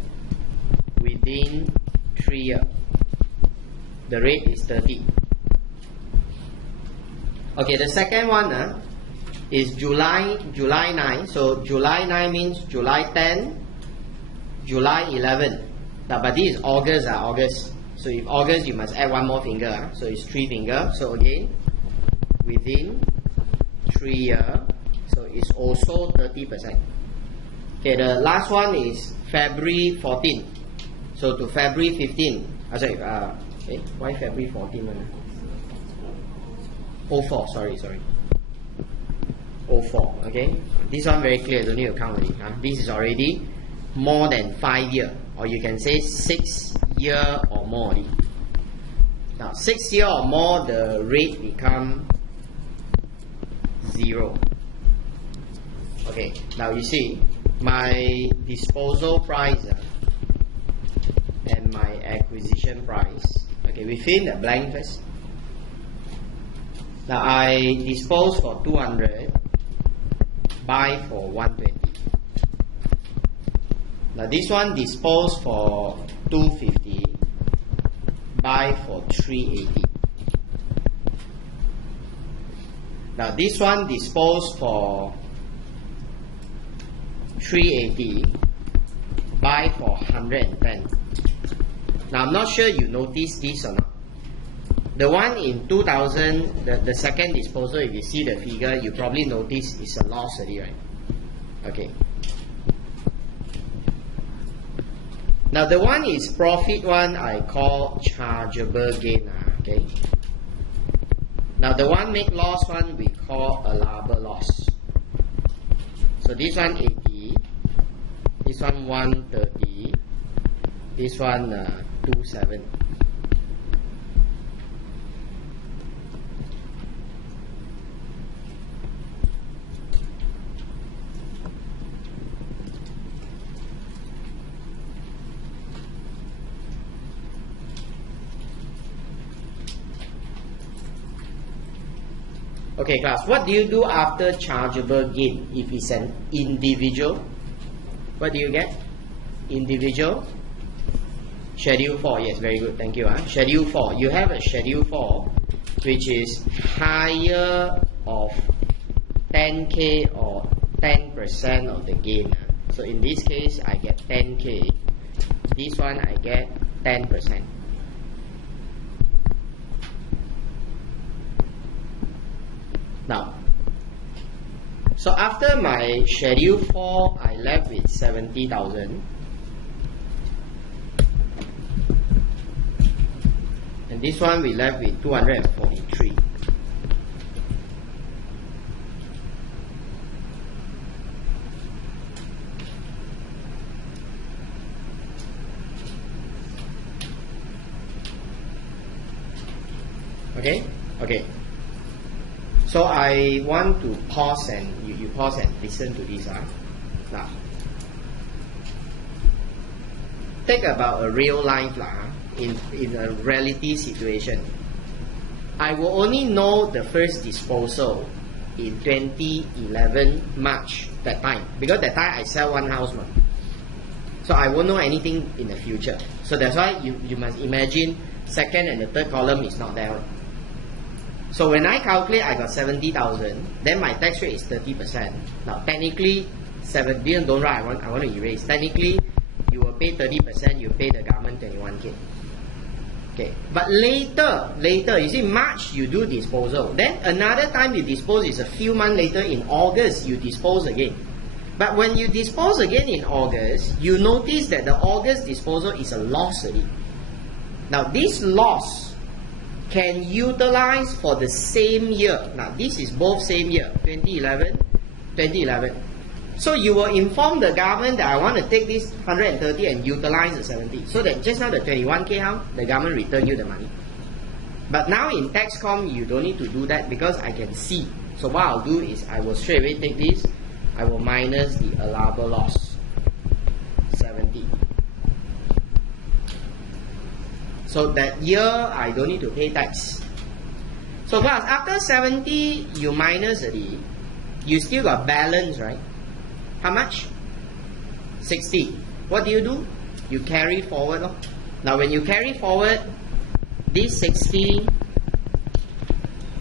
Within 3 years. The rate is 30. Okay, the second one, is July 9. So July 9 means July 10, July 11. Now, but this is August, August. So if August, you must add one more finger. So it's 3 fingers. So again, within 3 years, so it's also 30%. Okay, the last one is February 14. So to February 15. Why February 14? 04, sorry. 04, okay? This one very clear, don't need to count already. This is already more than 5 years, or you can say 6 years or more already. Now, 6 years or more, the rate become 0. Okay, now you see, my disposal price and my acquisition price. Okay, we fill in the blank first. Now I dispose for 200, buy for 120. Now this one dispose for 250, buy for 380. Now this one dispose for 380, buy for 110. Now I'm not sure you notice this or not. The one in 2000, the second disposal, if you see the figure, you probably notice it's a loss already, right? Okay. Now the one is profit one, I call chargeable gain. Okay. Now the one make loss one, we call allowable loss. So this one 80, this one 130, this one 27. Okay, class, what do you do after chargeable gain if it's an individual? What do you get? Individual? Schedule 4, yes, very good, thank you. Schedule 4, you have a Schedule 4 which is higher of 10K or 10% of the gain. So in this case, I get 10K. This one, I get 10%. Now, so after my Schedule 4, I left with 70,000. And this one we left with 243. Okay? Okay. So I want to pause and you pause and listen to this. Now, take about a real life in a reality situation. I will only know the first disposal in 2011 March that time, because that time I sell one house. So I won't know anything in the future. So that's why you must imagine second and the third column is not there. So when I calculate, I got 70,000. Then my tax rate is 30%. Now technically, don't write. I want to erase. Technically, you will pay 30%. You pay the government 21K. Okay. But later, you see, March you do disposal. Then another time you dispose is a few months later in August you dispose again. But when you dispose again in August, you notice that the August disposal is a loss already. Now this loss can utilize for the same year. Now this is both same year, 2011. So you will inform the government that I want to take this 130 and utilize the 70. So that just now the 21K how the government return you the money. But now in Taxcom you don't need to do that because I can see. So what I'll do is I will straight away take this. I will minus the allowable loss 70. So that year I don't need to pay tax. So class, after 70 you minus the, you still got balance, right? How much? 60. What do? You carry forward. Now when you carry forward, this 60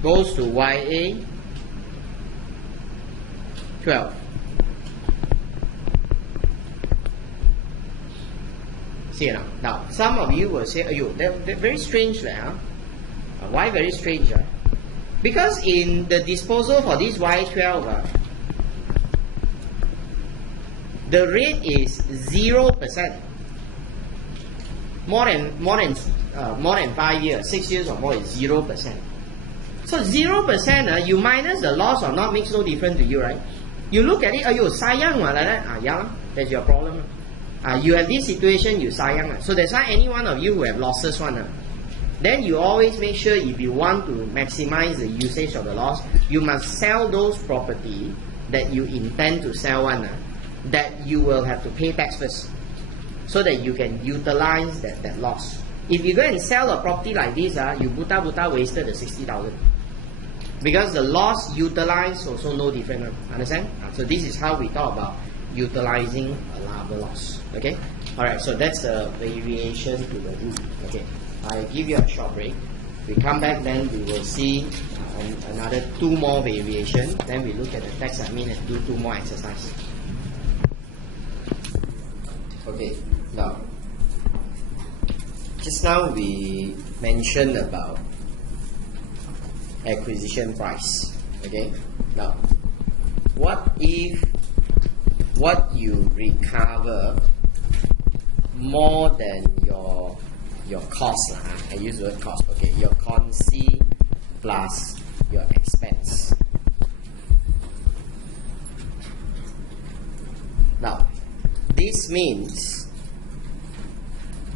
goes to YA 12. See now. Now, some of you will say, "Ayo, they're very strange, huh? Why very strange? Because in the disposal for this Y12, the rate is 0%. More than 5 years, 6 years or more is 0%. So 0%, you minus the loss or not makes no difference to you, right? You look at it, "Ayo, sayang like that." Yeah, that's your problem. You have this situation, you sayang. So that's why any one of you who have losses then you always make sure if you want to maximize the usage of the loss, you must sell those property that you intend to sell that you will have to pay tax first, so that you can utilize that loss. If you go and sell a property like this, you buta wasted the 60,000. Because the loss utilized also no different. Understand? So this is how we talk about utilizing allowable loss. Okay? Alright, so that's a variation to the rule. Okay. I'll give you a short break. We come back, then we will see another 2 more variations. Then we look at the tax admin and do 2 more exercises. Okay, now, just now we mentioned about acquisition price. Okay, now, what if what you recover more than your cost? I use the word cost. Okay, your consi plus your expense. Now, this means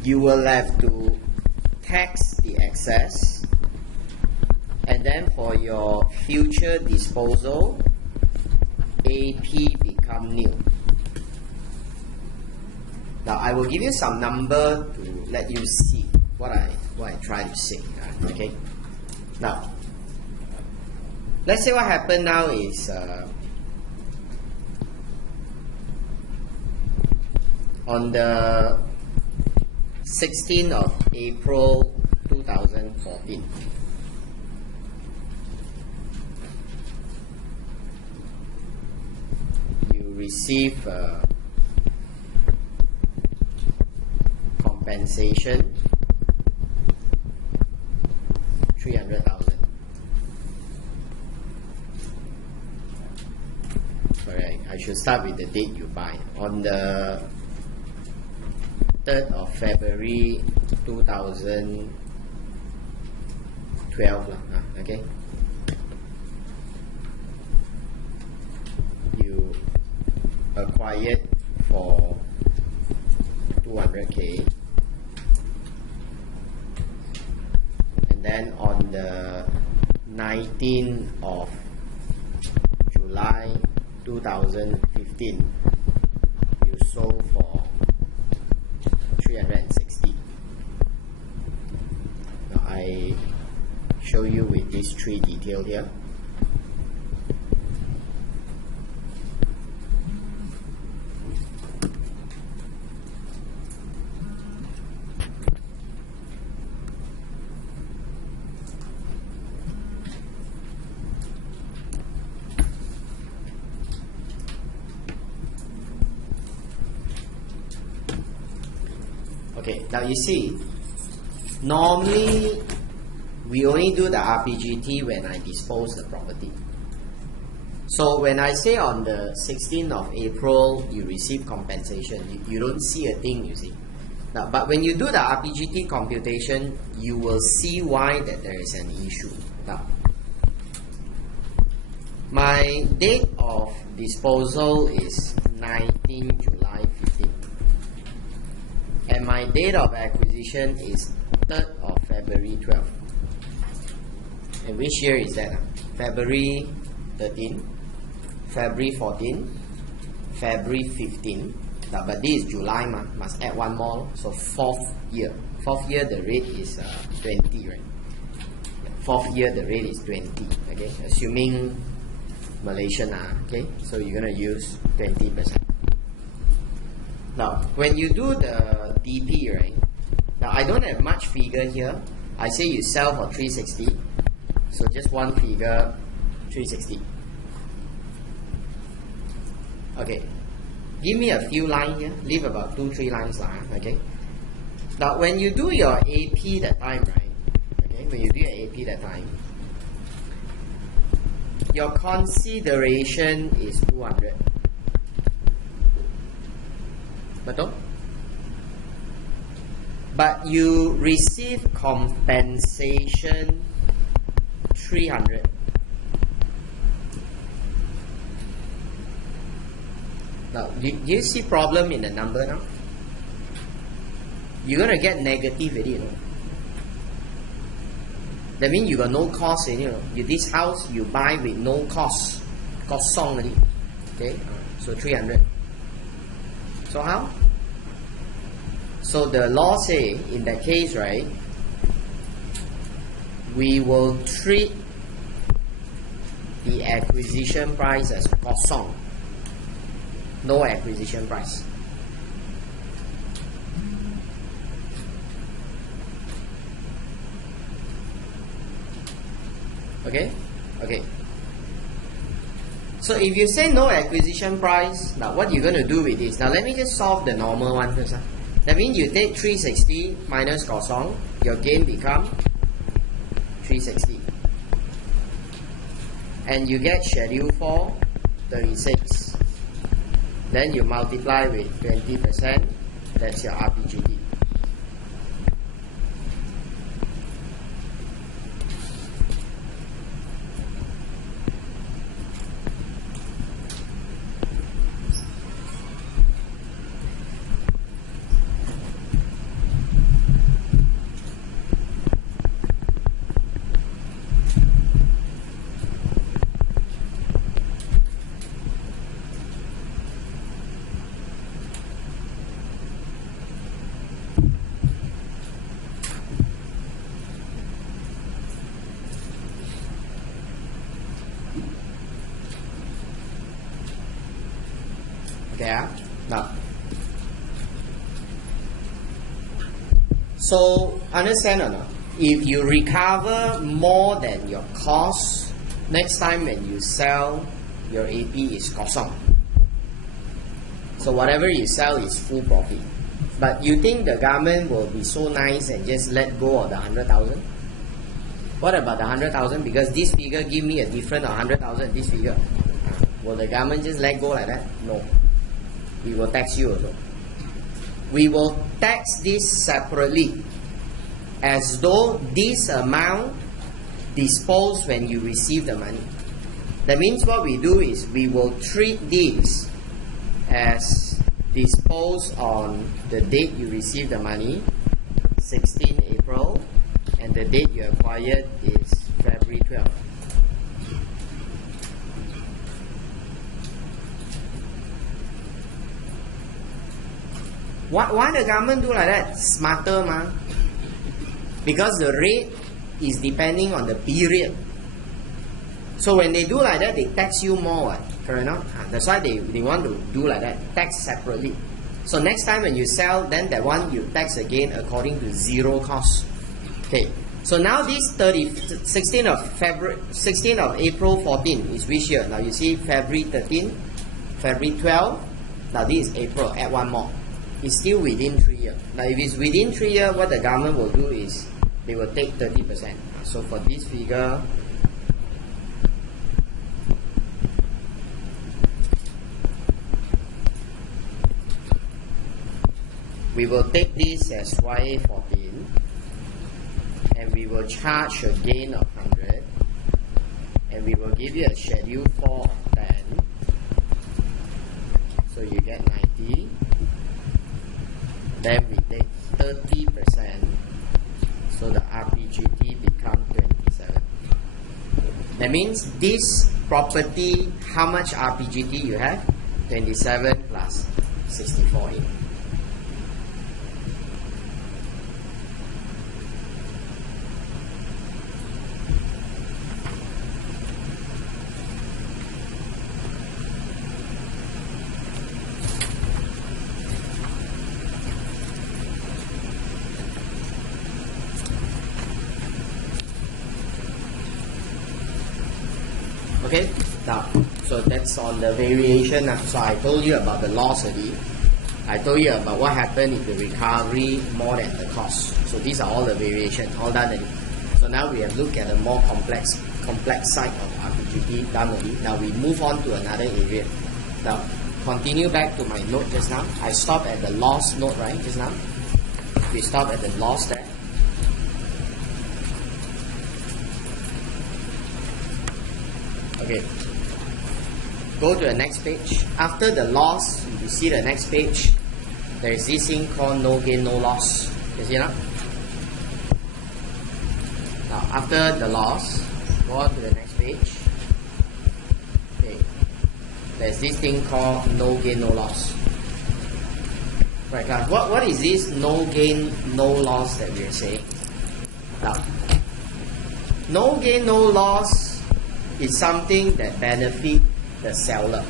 you will have to tax the excess, and then for your future disposal, AP become nil. Now I will give you some number to let you see what I try to say. Okay. Now, let's say what happened now is on the 16th of April 2014. You receive compensation 300,000. Correct. I should start with the date you buy. On the 3rd of February 2012 okay. You acquired for 200k, and then on the 19th of July 2015 you sold for 360. Now I show you with these 3 details here. Okay, now you see, normally we only do the RPGT when I dispose the property. So when I say on the 16th of April you receive compensation, you don't see a thing, you see. Now, but when you do the RPGT computation, you will see why that there is an issue. Now, my date of disposal is 19 July 15. And my date of acquisition is 3rd of February 12. And which year is that? February 13, February 14, February 15. Now, but this is July, must add 1 more. So 4th year. 4th year the rate is 20, right? 4th year the rate is 20. Okay, assuming Malaysian, okay? So you're gonna use 20%. Now, when you do the DP, right? Now, I don't have much figure here. I say you sell for 360. So just one figure, 360. Okay, give me a few lines here, leave about 2-3 lines lah, okay. Now when you do your AP that time, right, okay, when you do your AP that time, your consideration is 200. Betul? But you receive compensation 300. Now, do you see problem in the number now? You're gonna get negative already, you know. That means you got no cost in, you know. This house you buy with no cost song already. Okay, so 300. So how? So the law say in that case, right, we will treat the acquisition price as cost song. No acquisition price. Okay? Okay. So if you say no acquisition price, now what you're going to do with this? Now let me just solve the normal one first. That means you take 360 minus kosong, your gain become 360. And you get schedule 4, 36. Then you multiply with 20%, that's your RPGT. Okay, now, so understand or not? If you recover more than your cost, next time when you sell, your AP is kosong. So whatever you sell is full profit. But you think the government will be so nice and just let go of the 100,000? What about the 100,000? Because this figure give me a difference of 100,000. This figure, will the government just let go like that? No. We will tax you also. We will tax this separately, as though this amount disposed when you receive the money. That means what we do is we will treat this as disposed on the date you receive the money, 16 April, and the date you acquired is February 12. Why the government do like that? Smarter, ma. Because the rate is depending on the period. So when they do like that, they tax you more, correct or not? That's why they want to do like that, tax separately. So next time when you sell, then that one you tax again according to zero cost. Okay. So now this 16th of April 14 is which year? Now you see February 13, February 12. Now this is April. Add one more. It's still within 3 years. Now if it's within 3 years, what the government will do is they will take 30%. So for this figure, we will take this as YA14 and we will charge a gain of 100 and we will give you a schedule 4 of 10. So you get 90. Then we take 30%, so the RPGT become 27. That means this property, how much RPGT you have? 27 plus 64 in. Okay, now, so that's on the variation. So I told you about the loss already. I told you about what happened if the recovery more than the cost. So these are all the variation, all done already. So now we have looked at a more complex side of RPGT done already. Now we move on to another area. Now continue back to my note just now. I stopped at the loss note, right, just now. We stopped at the loss there. Okay. Go to the next page. After the loss, you see the next page. There is this thing called no gain, no loss. You see now? Now, after the loss, go on to the next page. Okay. There's this thing called no gain, no loss. Right, guys. What is this no gain, no loss that we are saying? Now, no gain, no loss is something that benefits the seller.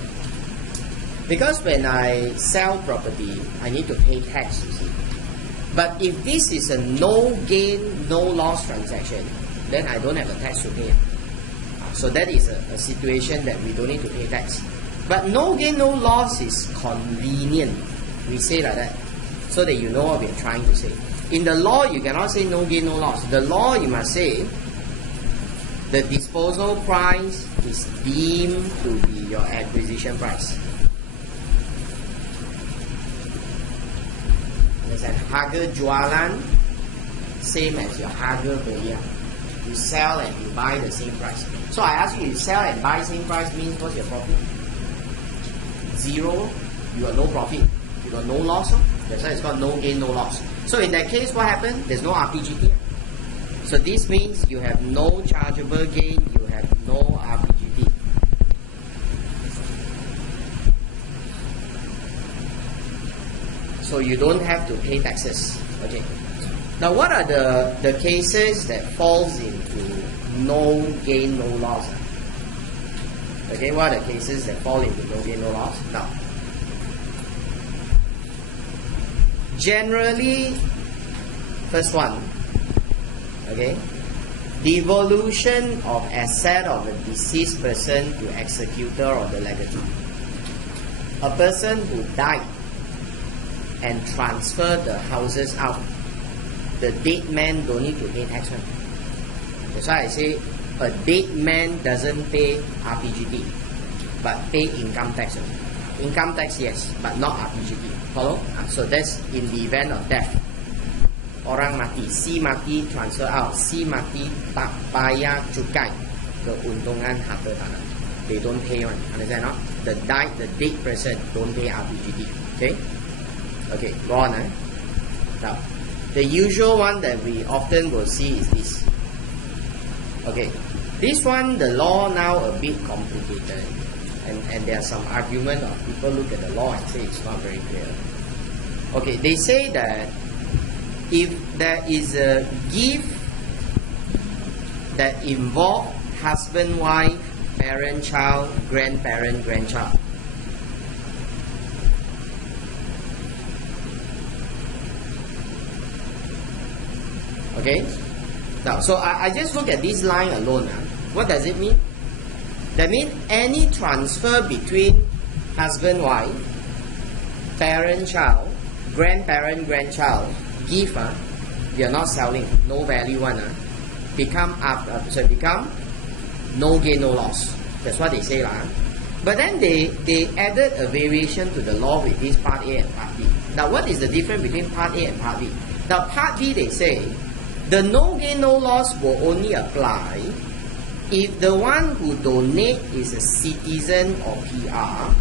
Because when I sell property, I need to pay tax, you see. But if this is a no gain, no loss transaction, then I don't have a tax to pay. So that is a situation that we don't need to pay tax. But no gain, no loss is convenient. We say like that, so that you know what we're trying to say. In the law, you cannot say no gain, no loss. The law, you must say the disposal price is deemed to be your acquisition price. Understand? Harga jualan, same as your harga beli. You sell and you buy the same price. So I ask you, sell and buy same price means what's your profit? Zero. You got no profit. You got no loss. That's why it's called no gain, no loss. So in that case, what happened? There's no RPGT. So this means you have no chargeable gain, you have no RPGT. So you don't have to pay taxes. Okay. Now what are the cases that falls into no gain, no loss? Okay, what are the cases that fall into no gain, no loss? Now, generally, first one, okay, devolution of asset of a deceased person to executor or the legatee. A person who died and transferred the houses out, the dead man don't need to pay tax. That's why I say a dead man doesn't pay RPGT, but pay income tax. Income tax, yes, but not RPGT. Follow? So that's in the event of death. Orang mati, si mati transfer out, si mati tak bayar cukai keuntungan harta tanah. They don't pay one. Understand not? The dead person don't pay RPGT. Okay? Okay, go on. Now, the usual one that we often will see is this. Okay, this one, the law now a bit complicated. And there are some argument of people look at the law and say it's not very clear. Okay, they say that if there is a gift that involves husband, wife, parent, child, grandparent, grandchild, okay? Now, so I just look at this line alone. What does it mean? That means any transfer between husband, wife, parent, child, grandparent, grandchild, gift, you're not selling, no value one, become no gain, no loss. That's what they say. But then they added a variation to the law with this part A and part B. Now what is the difference between part A and part B? Now part B, they say the no gain, no loss will only apply if the one who donate is a citizen or PR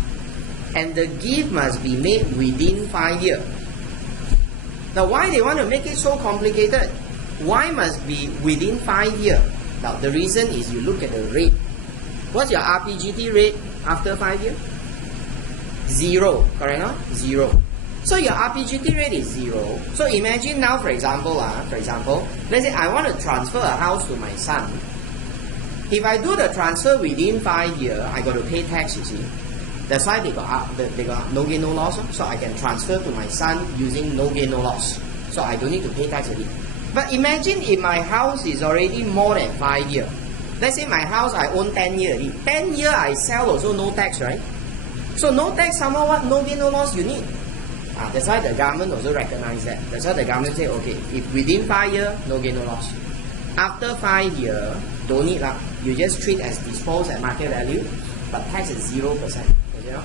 and the gift must be made within 5 years. Now why they want to make it so complicated? Why must be within 5 years? Now the reason is you look at the rate. What's your RPGT rate after 5 years? 0, correct? Not? 0. So your RPGT rate is 0. So imagine now, for example, let's say I want to transfer a house to my son. If I do the transfer within 5 years, I got to pay tax, you see. That's why they got no gain, no loss. So I can transfer to my son using no gain, no loss. So I don't need to pay tax again. But imagine if my house is already more than 5 years. Let's say my house I own 10 years. 10 years I sell also no tax, right? So no tax, somehow what? No gain, no loss you need. That's why the government also recognize that. That's why the government say, okay, if within 5 years, no gain, no loss. After 5 years, don't need lah. You just treat as disposed at market value, but tax is 0%. You know?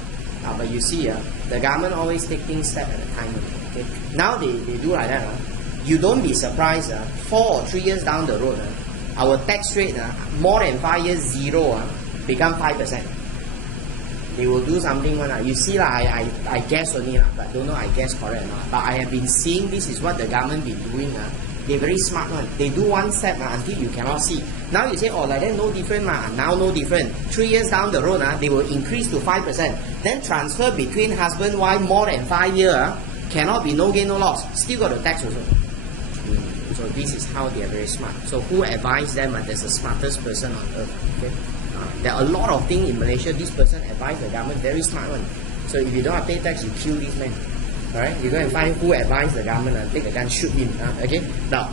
But you see, the government always take things step at a time. Okay? Now they do like that. You don't be surprised. 4 or 3 years down the road, our tax rate, more than 5 years, 0, become 5%. They will do something one. You see, I guess only, but don't know I guess correct or not. But I have been seeing this is what the government been doing. They're very smart one. They do one step until you cannot see. Now you say, oh, like that no different. Now no different. 3 years down the road, they will increase to 5%. Then transfer between husband, wife more than 5 years, cannot be no gain, no loss. Still got the tax also. So this is how they are very smart. So who advised them? There's the smartest person on earth. Okay? There are a lot of things in Malaysia. This person advised the government, very smart one. So if you don't have to pay tax, you kill this man. Alright, you go and find who advised the government and take the gun, shoot him. Okay, now,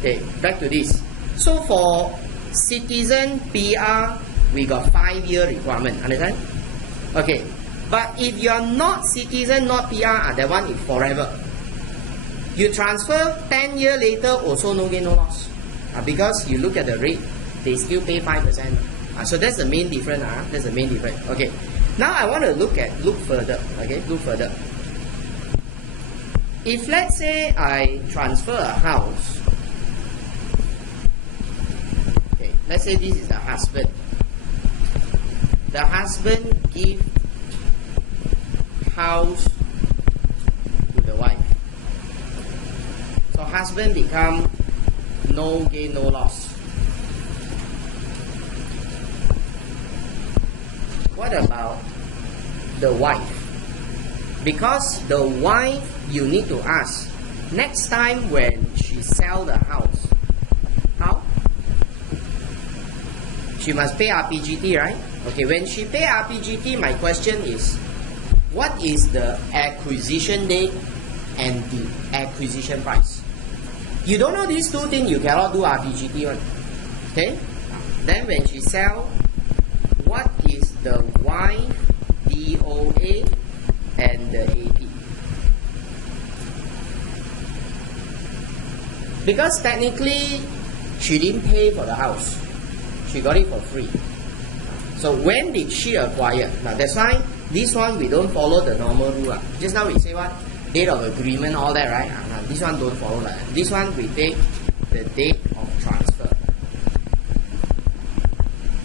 okay, back to this. So for citizen PR, we got 5-year requirement. Understand? Okay, but if you are not citizen, not PR, that one is forever. You transfer 10 years later, also no gain, no loss. Because you look at the rate, they still pay 5%. So that's the main difference. That's the main difference. Okay. Now I want to look further. Okay, look further. If let's say I transfer a house. Okay, let's say this is the husband. The husband give house to the wife. So husband become no gain, no loss. What about the wife? Because the wife, you need to ask, next time when she sell the house, how? She must pay RPGT, right? Okay, when she pay RPGT, my question is, what is the acquisition date and the acquisition price? You don't know these two things, you cannot do RPGT one. Okay? Then when she sell, what is the wife DOA and the AP? Because technically she didn't pay for the house, she got it for free. So when did she acquire? Now that's why this one we don't follow the normal rule. Just now we say what? Date of agreement, all that, right? This one don't follow that. This one we take the date of transfer.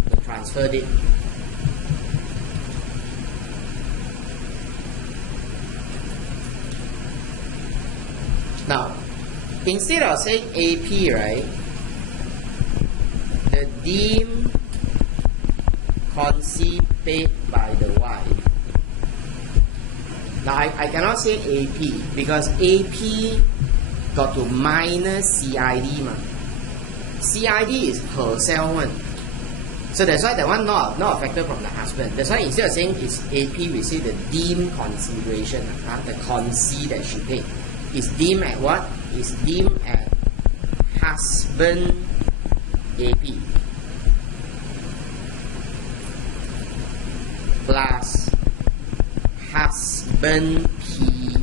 The transfer date. Now, instead of saying AP, right, the deemed concede paid by the wife. Now, I cannot say AP because AP got to minus CID. CID is herself one. So that's why that one not affected from the husband. That's why instead of saying it's AP, we say the deemed consideration, the concede that she paid. Is deemed at what? Is deemed at husband AP plus husband PE.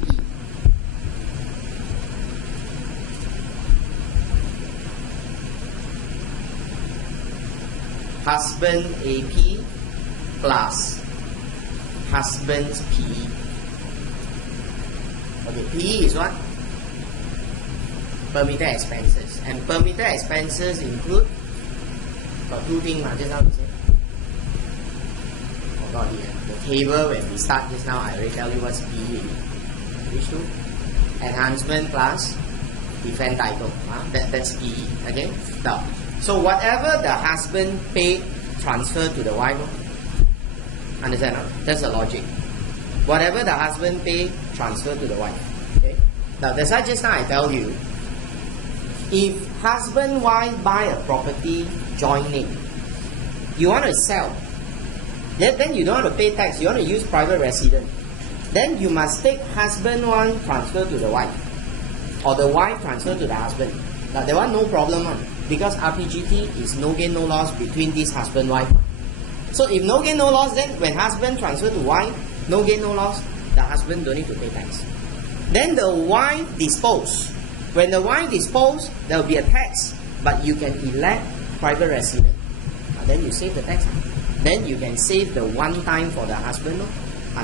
Husband AP plus husband's PE. Okay, PE is what? Permitted expenses. And permitted expenses include, got two things, just now we said. Forgot here. The table when we start just now, I already tell you what's PE. Which two? Enhancement plus defend title. That's PE. Okay? Now, so whatever the husband paid, transfer to the wife. Understand? That's the logic. Whatever the husband pay, transfer to the wife. Okay? Now that's why just now I tell you, if husband wife buy a property joint name, you want to sell, then you don't want to pay tax, you want to use private residence, then you must take husband one transfer to the wife, or the wife transfer to the husband. Now that one no problem one. Because RPGT is no gain, no loss between this husband-wife. So if no gain, no loss, then when husband transfer to wife, no gain, no loss, the husband don't need to pay tax. Then the wife dispose. When the wife dispose, there will be a tax, but you can elect private resident. Then you save the tax. Then you can save the one time for the husband.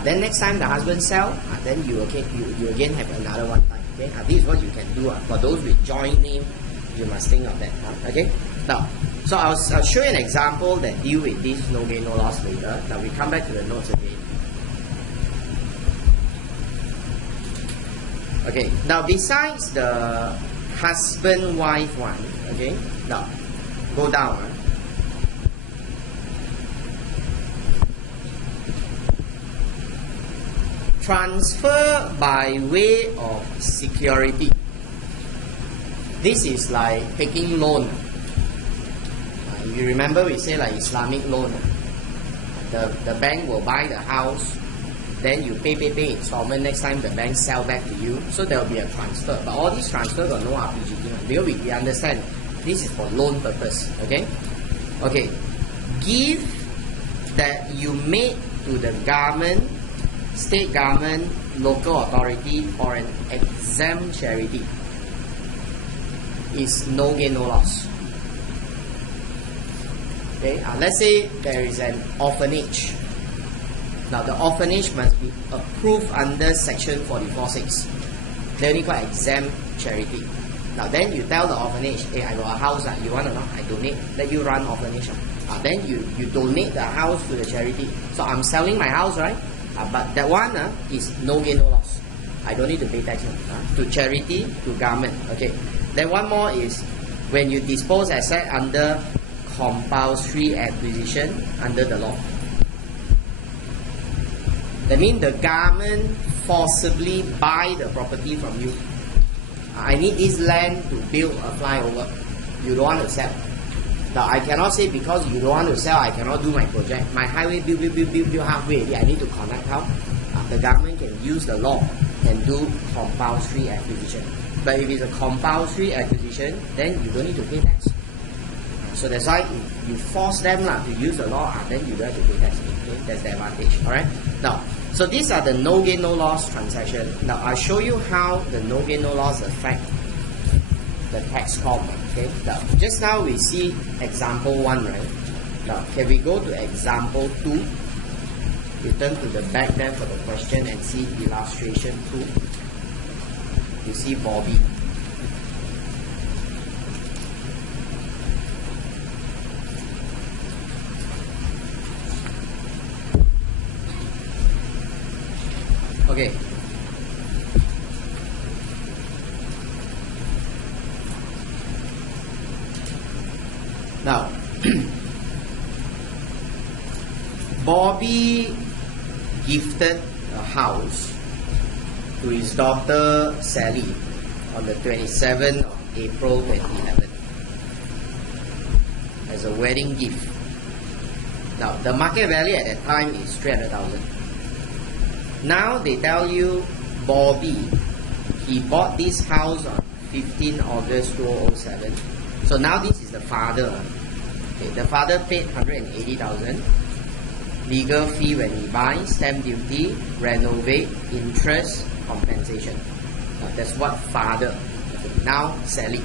Then next time the husband sell, then you again have another one time. Okay, this is what you can do. For those with joint name, you must think of that. Okay, now, so I'll show you an example that deal with this no gain, no loss later. Now we come back to the notes again. Okay, now besides the husband-wife one, okay, now go down. Transfer by way of security. This is like taking loan. You remember we say like Islamic loan. The bank will buy the house, then you pay installment. Next time the bank sell back to you, so there will be a transfer. But all these transfer got no RPGT because we understand this is for loan purpose. Okay, okay. Gift that you made to the government, state government, local authority, or an exempt charity is no gain, no loss. Okay, let's say there is an orphanage. Now the orphanage must be approved under section 44(6). They only call exempt charity. Now then you tell the orphanage, hey, I got a house, you want or not? I donate, let you run orphanage. Then you donate the house to the charity. So I'm selling my house, right? But that one is no gain, no loss. I don't need to pay tax to charity, to government. Okay. Then one more is when you dispose asset under compulsory acquisition under the law. That means the government forcibly buy the property from you. I need this land to build a flyover. You don't want to sell. Now I cannot say because you don't want to sell, I cannot do my project. My highway build halfway. I need to connect how. The government can use the law and do compulsory acquisition. But if it's a compulsory acquisition, then you don't need to pay tax. So that's why if you force them to use the law, then you don't have to pay tax. Okay? That's the advantage. Alright? Now, so these are the no gain, no loss transaction. Now I'll show you how the no gain, no loss affect the tax form. Okay? Now, just now we see example 1, right? Now, can we go to example 2? Return to the back there for the question and see illustration 2. You see Bobby. Okay. Now, Bobby gifted a house to his daughter Sally on the 27th of April 2011 as a wedding gift. Now, the market value at that time is 300,000. Now they tell you Bobby, he bought this house on 15 August 2007. So now this is the father. Okay, the father paid 180,000. Legal fee when he buys, stamp duty, renovate, interest, compensation. That's what father. Okay, now Sally.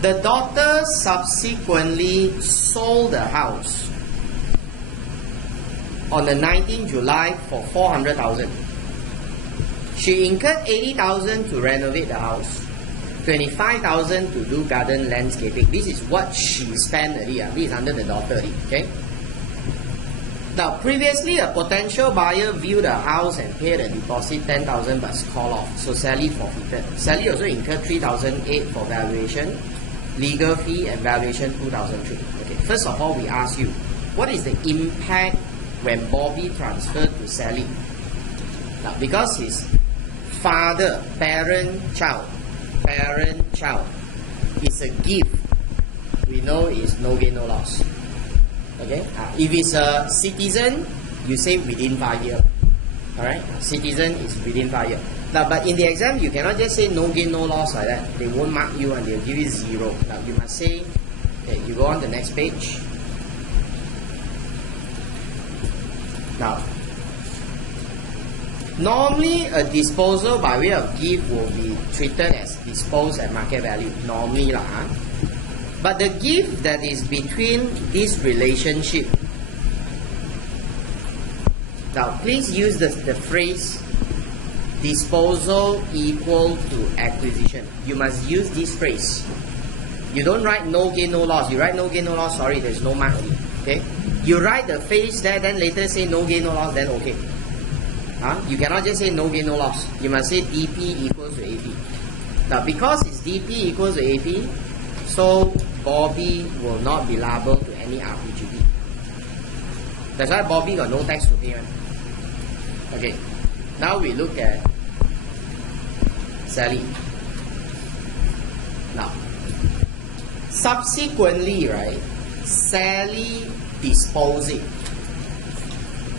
The daughter subsequently sold the house on the 19th July for 400,000. She incurred 80,000 to renovate the house, 25,000 to do garden landscaping. This is what she spent already. This is under the daughter already. Okay. Now, previously a potential buyer viewed the house and paid a deposit 10,000 but called off. So Sally forfeited. Sally also incurred 3,008 for valuation, legal fee and valuation 2,003. Okay. First of all, we ask you, what is the impact when Bobby transferred to Sally? Now, because his father, parent-child, is a gift, we know is no gain, no loss. Okay? If it's a citizen, you say within 5 years. Alright? Citizen is within 5 years. Now, but in the exam, you cannot just say no gain, no loss like that. They won't mark you and they'll give you 0. Now, you must say, okay, you go on the next page. Now, normally a disposal by way of gift will be treated as disposed at market value. Normally lah. But the gift that is between this relationship. Now, please use the phrase disposal equal to acquisition. You must use this phrase. You don't write no gain, no loss. You write no gain, no loss, sorry, there's no mark. Okay? You write the phrase there, then later say no gain, no loss, then okay. You cannot just say no gain, no loss. You must say DP equals to AP. Now, because it's DP equals to AP, so Bobby will not be liable to any RPGT. That's why Bobby got no tax to pay. Okay. Now we look at Sally. Now, subsequently, right, Sally disposing.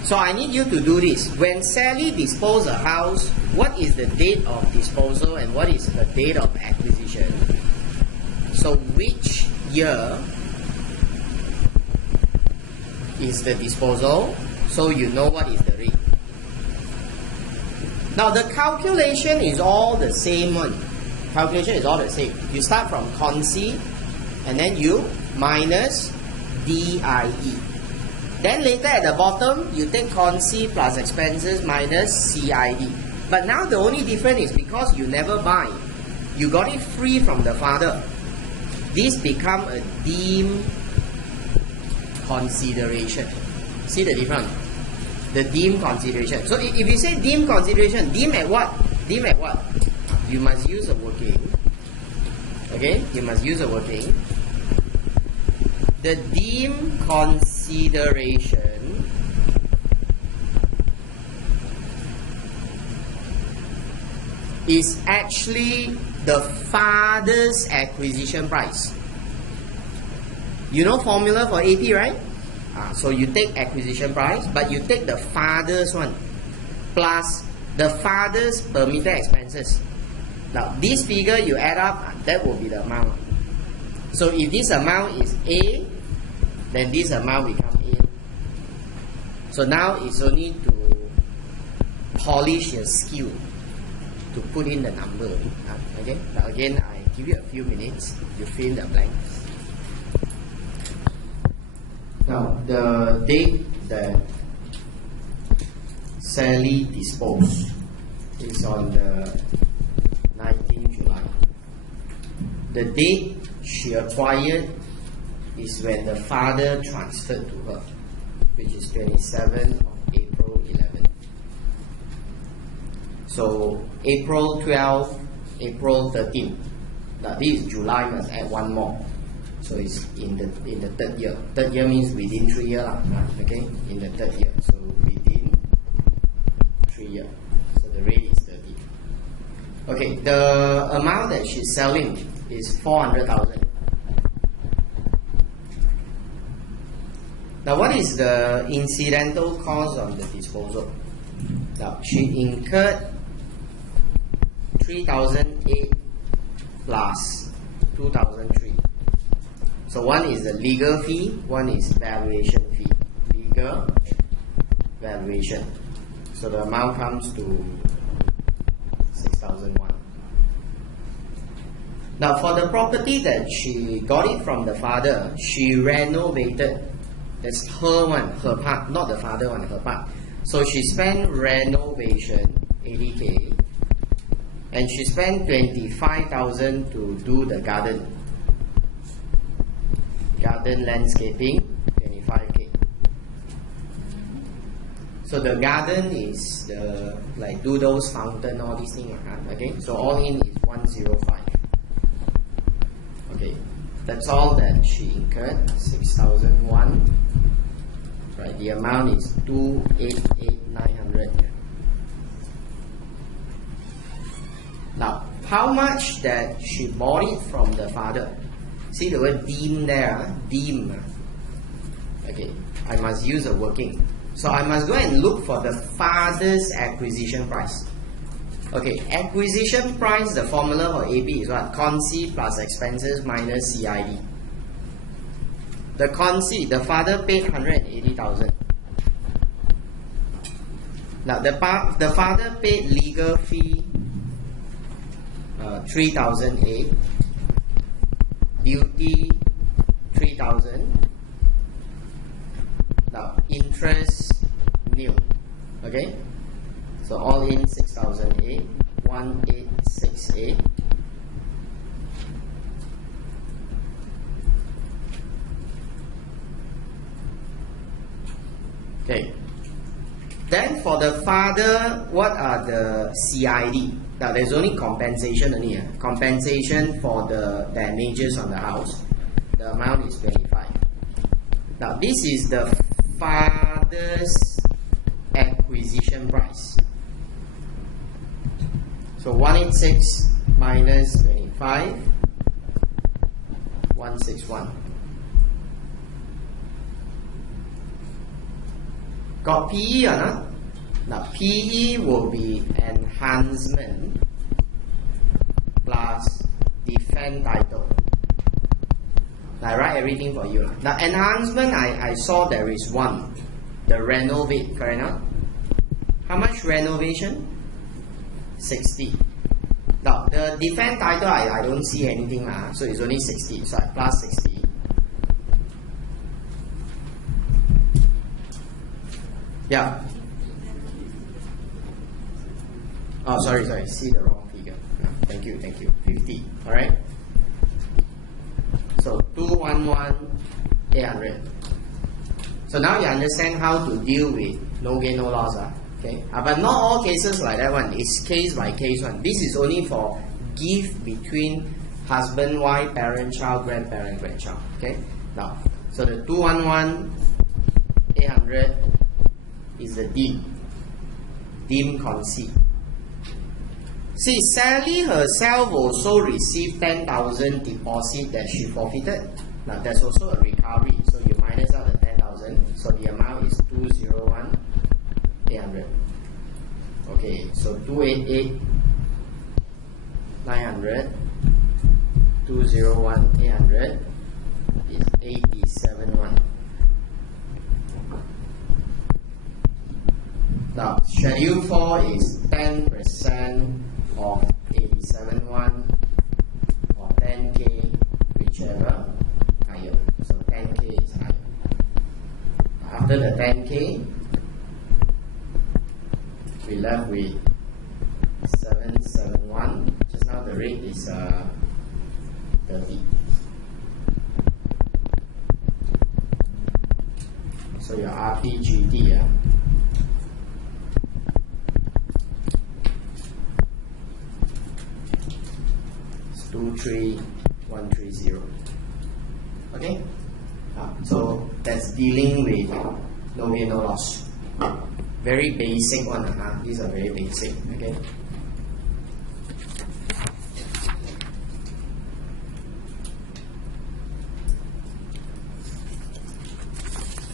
So I need you to do this. When Sally disposes a house, what is the date of disposal and what is the date of acquisition? So which year is the disposal? So you know what is the rate. Now the calculation is all the same one. Calculation is all the same. You start from consi and then you minus DIE. Then later at the bottom, you take consi plus expenses minus CID. But now the only difference is because you never buy, you got it free from the father. This become a deemed consideration. See the difference? The deemed consideration. So if you say deemed consideration, deemed at what? Deemed at what? You must use a working. Okay? You must use a working. The deemed consideration is actually the father's acquisition price. You know formula for AP, right? So you take acquisition price, but you take the father's one plus the father's permitted expenses. Now this figure you add up, that will be the amount. So if this amount is A, then this amount becomes A. So now it's only to polish your skill to put in the number. Okay. Now again, I give you a few minutes. You fill in the blanks. Now the date that Sally disposed is on the 19th July. The date she acquired is when the father transferred to her, which is 27th of April 11. So April 12, April 13. Now this is July, must add one more. So it's in the third year. Third year means within 3 years. Okay? In the third year. So within 3 years. So the rate is 30. Okay, the amount that she's selling is 400,000. Now what is the incidental cost of the disposal? Now she incurred 3,008 plus 2,003. So one is the legal fee, one is valuation fee. Legal, valuation. So the amount comes to 6,001. Now for the property that she got it from the father, she renovated. That's her one, her part, not the father one, her part. So she spent renovation, 80K. And she spent 25,000 to do the garden. Garden landscaping, 25K. So the garden is the, like, do those fountain, all these things. Okay, so all in is 105. Okay, that's all that she incurred, 6,001. Right, the amount is 288,900. Now, how much that she bought it from the father? See the word deem there, deem. Okay, I must use a working. So I must go and look for the father's acquisition price. Okay, acquisition price, the formula for AP is what? Consi plus expenses minus CID. The consi, the father paid 180,000. Now the father paid legal fee 3,008, duty 3,000. Now interest nil. Okay, so all in 6,008, 1,868. Okay. Then for the father, what are the CID? Now there's only compensation only. Compensation for the damages on the house. The amount is 25. Now this is the father's acquisition price. So 186 minus 25, 161. Got PE or not? Now PE will be enhancement plus defend title. I write everything for you. Now enhancement, I saw there is one. The renovate, correct now? How much renovation? 60. Now the defend title, I don't see anything, so it's only 60. So I plus 60. Yeah. Oh, sorry. See the wrong figure. Thank you. 50. Alright. So 211,800. So now you understand how to deal with no gain, no loss. Okay. But not all cases like that one. It's case by case one. This is only for gift between husband, wife, parent, child, grandparent, grandchild. Okay. Now, so the 211,800 is the dim consi. See, Sally herself also received 10,000 deposit that she forfeited. Now there's also a recovery, so you minus out the 10,000, so the amount is 201,800. Okay, so 288,900, 201,800 is 87,100. Now, Schedule 4 is 10% of 87.1 or 10K, whichever higher. So 10K is higher. After the 10K, we left with 771. Just now the rate is 30. So your RPGT, 23130. Okay, so that's dealing with no gain, no loss. Very basic one. These are very basic. Okay.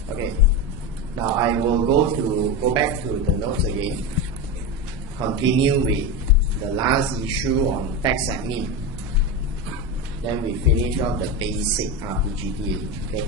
Okay. Now I will go back to the notes again. Continue with the last issue on tax admin. Then we finish off the basic RPGT. Okay.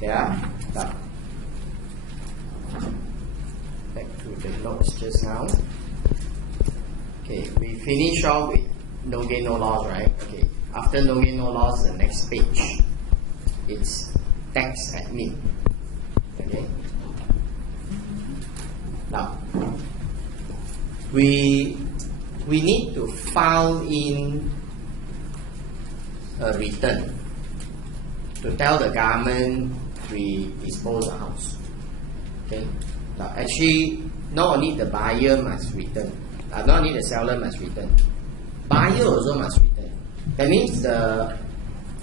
Yeah. Back to the notes just now. Okay, we finish off with no gain, no loss, right? Okay. After no gain, no loss, the next page, it's tax admin. Okay. Now, we need to file in a return to tell the government we dispose the house. Okay. Now, actually, not only the buyer must return, not only the seller must return, buyer also must return. That means the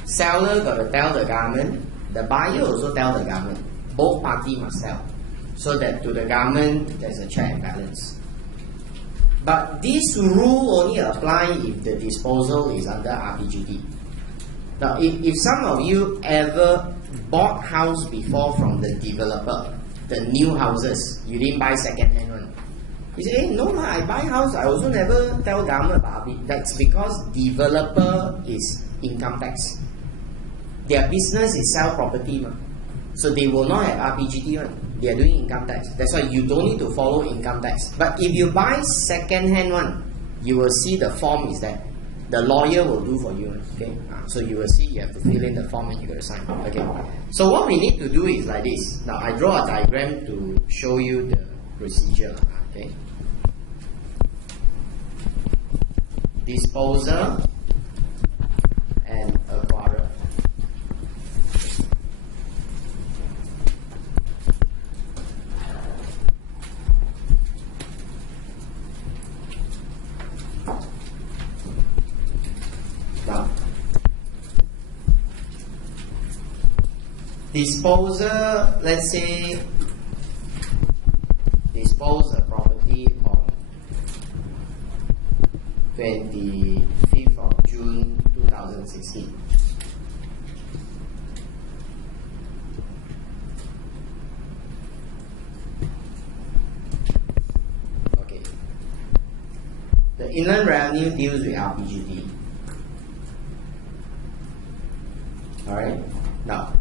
seller got to tell the government the buyer also tell the government. Both parties must tell. So that to the government, there's a check and balance. But this rule only applies if the disposal is under RPGT. Now, if some of you ever bought house before from the developer, the new houses, you didn't buy second-hand one. You say, hey, no, I buy house, I also never tell government about it. That's because developer is income tax. Their business is sell property, so they will not have RPGT one. They are doing income tax. That's why you don't need to follow income tax. But if you buy second-hand one, you will see the form is there. The lawyer will do for you. Okay, so you will see you have to fill in the form and you got to sign. Okay, so what we need to do is like this. Now I draw a diagram to show you the procedure. Okay, disposer and acquirer. Now, disposer, let's say, dispose a property on 25th of June 2016. Okay. The Inland Revenue deals with RPGT. Alright, now,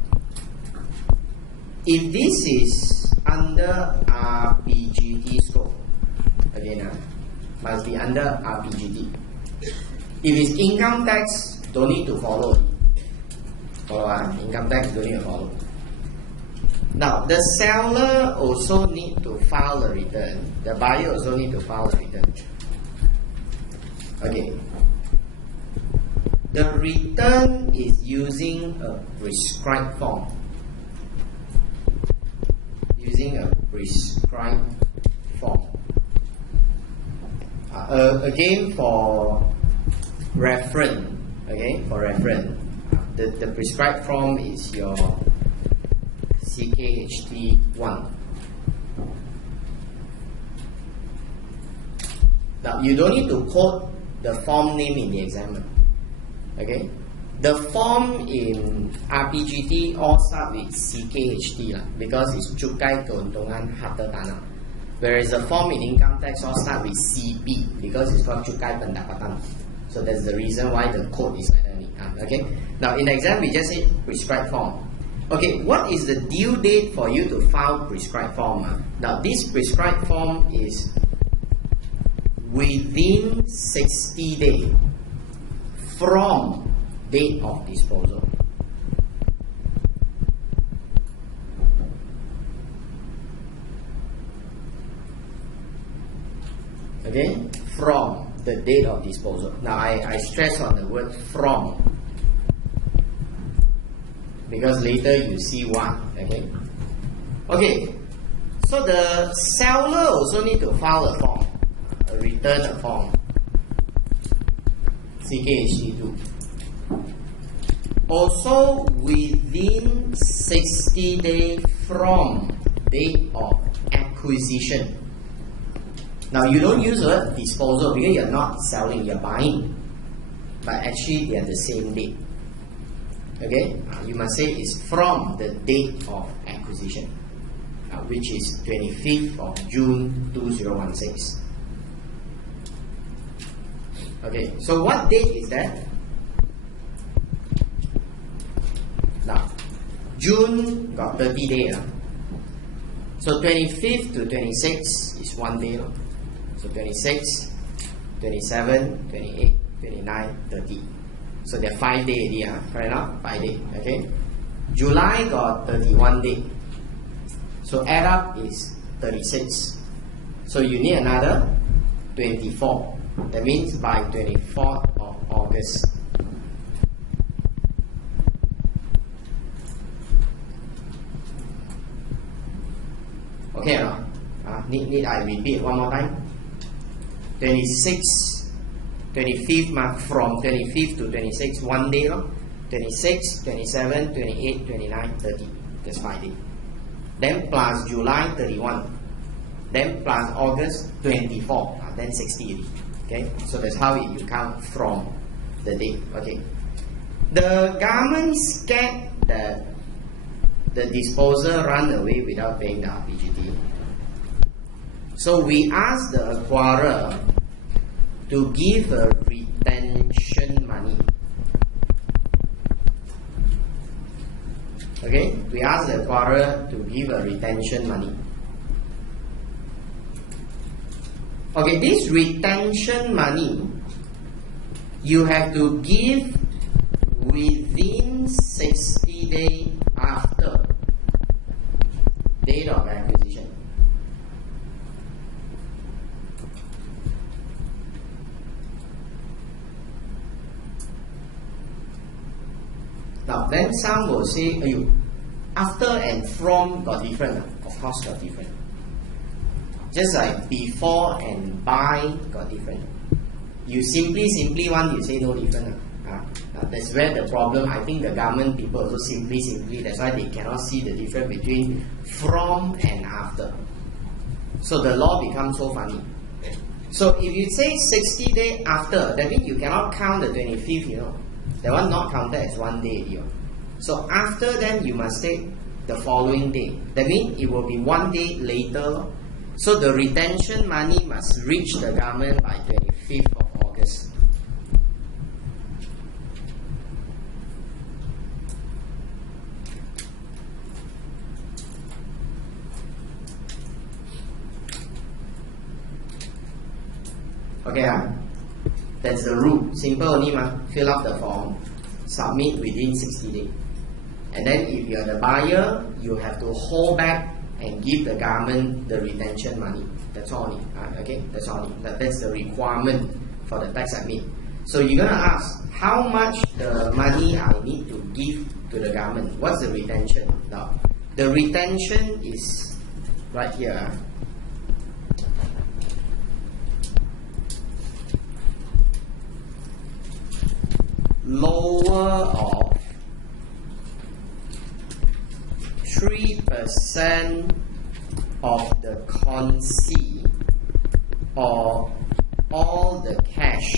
if this is under RPGT scope, again, must be under RPGT. If it's income tax, don't need to follow. Income tax, don't need to follow. Now, the seller also need to file a return. The buyer also need to file a return. Okay. The return is using a prescribed form. Using a prescribed form. Again, for reference, the prescribed form is your CKD3. Now, you don't need to quote the form name in the exam. Okay, the form in RPGT all start with CKHT because it's Cukai Keuntungan Harta Tanah, whereas the form in income tax all start with CP because it's called Cukai Pendapatan. So that's the reason why the code is like that. Okay, now in the exam we just say prescribed form. Okay, what is the due date for you to file prescribed form? Now this prescribed form is within 60 days from date of disposal. Okay, from the date of disposal. Now I stress on the word from because later you see why. Okay. Okay. So the seller also need to file a form, return a form. CKHT2. Also within 60 days from date of acquisition. Now you don't use the word disposal because you're not selling, you're buying. But actually they are the same date. Okay? You must say it's from the date of acquisition, which is 25th of June 2016. Okay, so what date is that? Now, June got 30 days. So 25th to 26 is 1 day. So 26, 27, 28, 29, 30. So they're 5 days already, right now? 5 days, okay? July got 31 days. So add up is 36. So you need another 24. That means by 24th of August. Okay, need I repeat one more time? 25th from 25th to 26, 1 day. 26, 27, 28, 29, 30. That's 5 days. Then plus July 31. Then plus August 24. Then 60. Okay, so that's how you count from the date. Okay. The government scared that the disposer run away without paying the RPGT. So we asked the acquirer to give a retention money. Okay, we asked the acquirer to give a retention money. Okay, this retention money you have to give within 60 days after date of acquisition. Now then some will say, after and from got different. Of course got different. Just like before and by got different. You simply one, you say no different. That's where the problem, I think the government people also simply, that's why they cannot see the difference between from and after. So the law becomes so funny. So if you say 60 days after, that means you cannot count the 25th, That one not counted as 1 day. So after then you must take the following day. That means it will be 1 day later. So the retention money must reach the government by 25th of August. Okay, that's the rule. Simple only, fill up the form, submit within 60 days. And then if you are the buyer, you have to hold back and give the government the retention money. That's all. Okay, that's all. That's the requirement for the tax admin. So you're gonna ask how much the money I need to give to the government. What's the retention? Now, the retention is right here. Lower of 3% of the consi or all the cash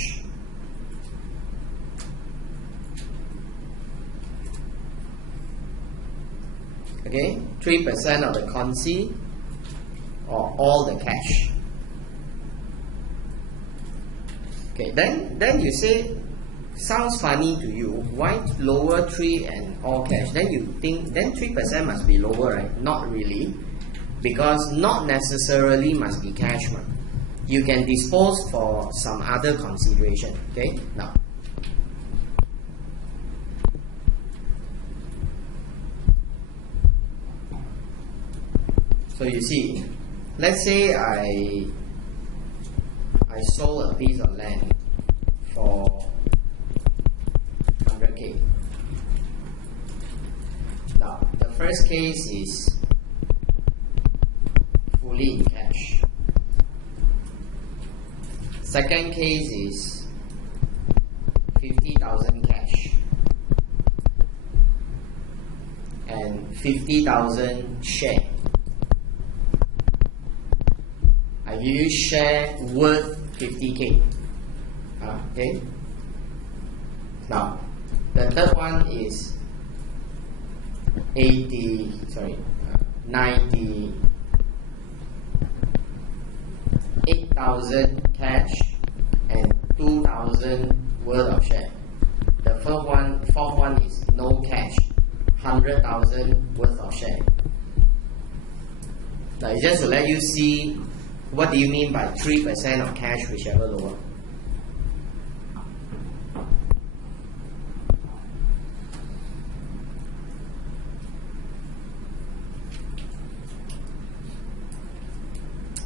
okay, 3% of the consi or all the cash. Okay, then you say, sounds funny to you, why lower 3 and all cash? Then you think, then 3% must be lower, right? Not really, because not necessarily must be cash. You can dispose for some other consideration. Okay, now so you see, let's say I sold a piece of land for 100K. Now, the first case is fully in cash. Second case is 50,000 cash and 50,000 share. I give you share worth 50K. Okay. Now, the third one is 98,000 cash and 2,000 worth of share. The fourth one is no cash, 100,000 worth of share. Now it's just to let you see what do you mean by 3% of cash, whichever lower.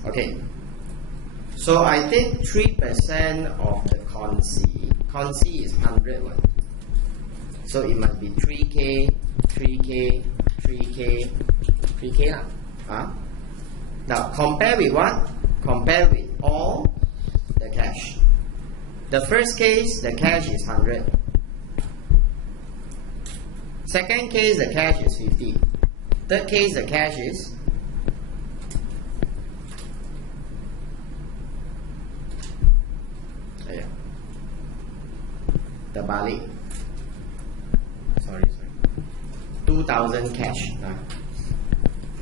Okay, so I take 3% of the consi. Consi is 100 one. So it must be 3K, 3K, 3K, 3K lah. Now compare with what? Compare with all the cash. The first case, the cash is 100. Second case, the cash is 50. Third case, the cash is the balik. Sorry. 2,000 cash.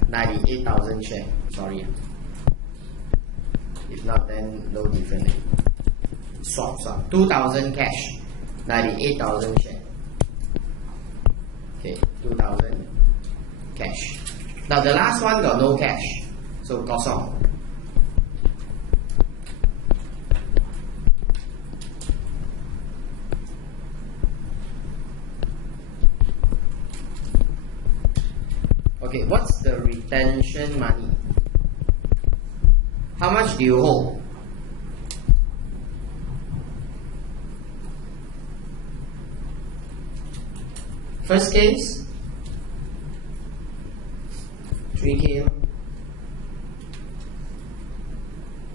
98,000 share. Sorry. If not, then no different. Swap. 2,000 cash. 98,000 share. Okay, 2,000 cash. Now the last one got no cash, so kosong. Okay, what's the retention money? How much do you hold? First case, 3K.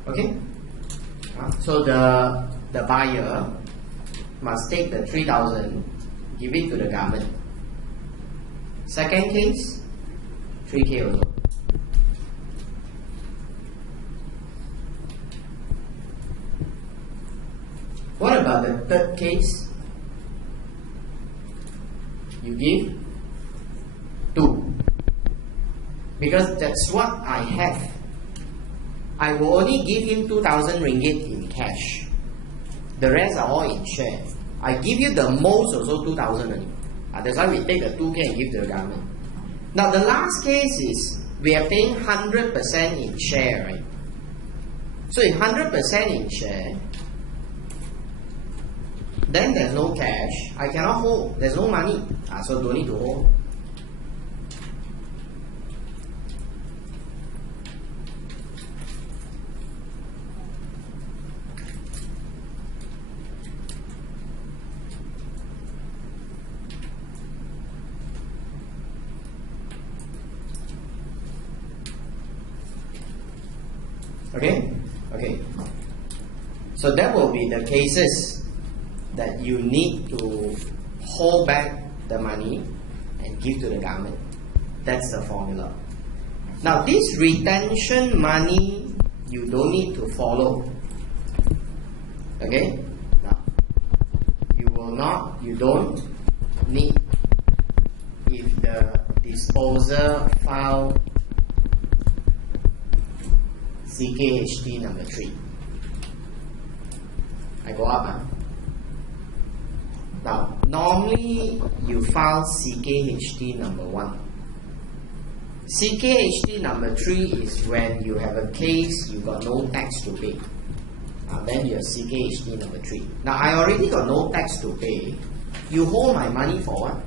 Okay? So the buyer must take the 3,000, give it to the government. Second case, 3K also. What about the third case? You give 2. Because that's what I have. I will only give him 2,000 ringgit in cash. The rest are all in share. I give you the most also 2,000 only. That's why we take the 2K and give to the government. Now the last case is we are paying 100% in share, right? So if 100% in share, then there's no cash. I cannot hold. There's no money. So don't need to hold. Okay. So that will be the cases that you need to hold back the money and give to the government. That's the formula. Now this retention money you don't need to follow. Okay? Now you don't need if the disposer filed CKHT number 3. I go up. Now, normally you file CKHT number 1. CKHT number 3 is when you have a case you got no tax to pay. Then you have CKHT number 3. Now, I already got no tax to pay. You hold my money for what?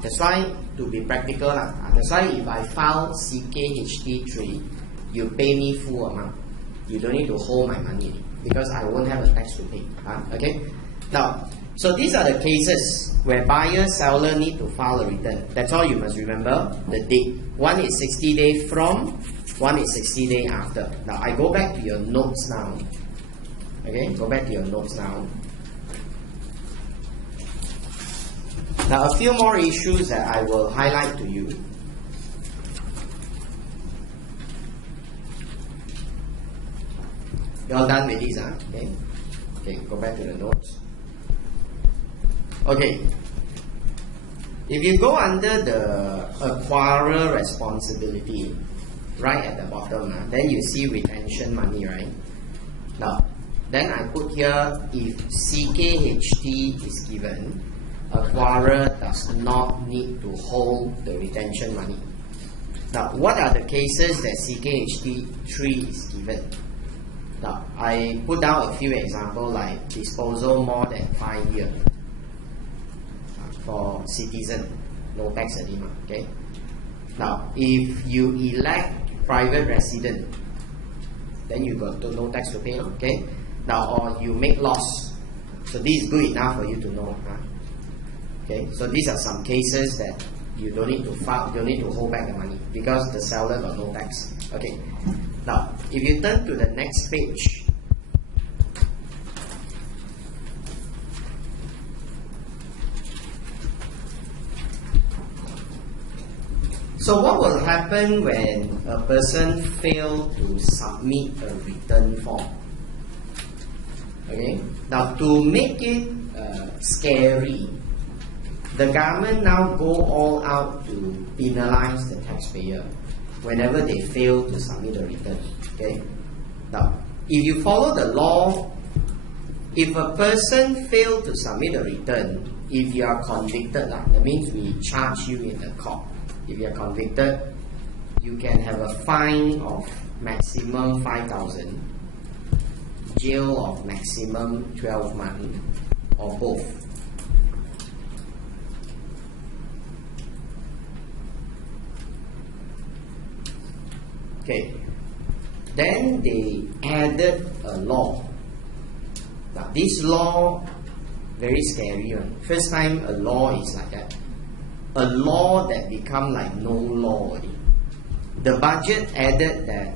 That's why, to be practical, that's why if I file CKHT 3, you pay me full amount. You don't need to hold my money because I won't have a tax to pay. Okay? Now, so these are the cases where buyer, seller need to file a return. That's all you must remember, the date. One is 60 days from, one is 60 days after. Now, I go back to your notes now. Okay? Go back to your notes now. Now, a few more issues that I will highlight to you. You all done with this, okay? Okay, go back to the notes. Okay. If you go under the acquirer responsibility, right at the bottom, then you see retention money, right? Now, then I put here, if CKHT is given, acquirer does not need to hold the retention money. Now, what are the cases that CKHT 3 is given? Now, I put down a few examples like disposal more than 5 years for citizen, no tax anymore. Okay. Now, if you elect private resident, then you got no tax to pay. Okay. Now, or you make loss, so this is good enough for you to know. Okay. So these are some cases that you don't need to file, you don't need to hold back the money because the seller got no tax. Okay. Now, if you turn to the next page, So what will happen when a person fails to submit a return form? Okay. Now to make it scary, the government now go all out to penalize the taxpayer whenever they fail to submit a return. Okay. Now, if you follow the law, if a person fails to submit a return, if you are convicted, that means we charge you in the court. If you are convicted, you can have a fine of maximum 5,000, jail of maximum 12 months, or both. Okay. Then they added a law. Now this law, very scary one. First time a law is like that. A law that become like no law already. The budget added that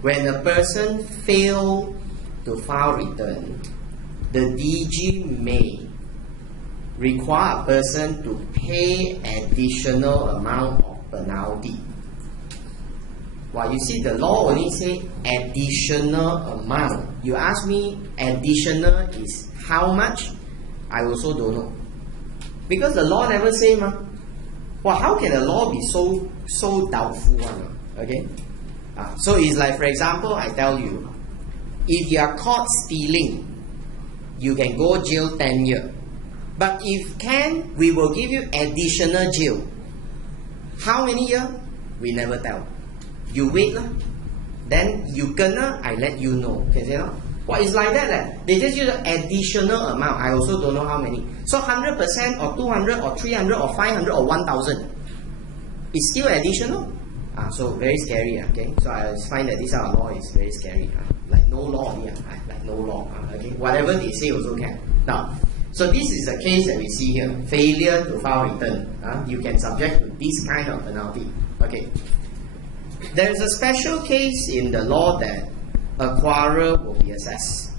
when a person fail to file return, the DG may require a person to pay additional amount of penalty. Well, you see, the law only say additional amount. You ask me additional is how much? I also don't know. Because the law never say, ma. Well, how can a law be so doubtful one? Okay? So it's like, for example, I tell you, if you are caught stealing, you can go jail 10 years. But if can, we will give you additional jail. How many years? We never tell. You wait lah. Then you kena, I let you know. Can you say no? Well, it's like that. They just use an additional amount. I also don't know how many. So 100% or 200 or 300 or 500 or 1,000. It's still additional. So very scary. Okay. So I find that this law is very scary. Like no law here. Like no law. Okay. Whatever they say also can. Now, so this is the case that we see here. Failure to file return. You can subject to this kind of penalty. Okay. There is a special case in the law that acquirer will be assessed.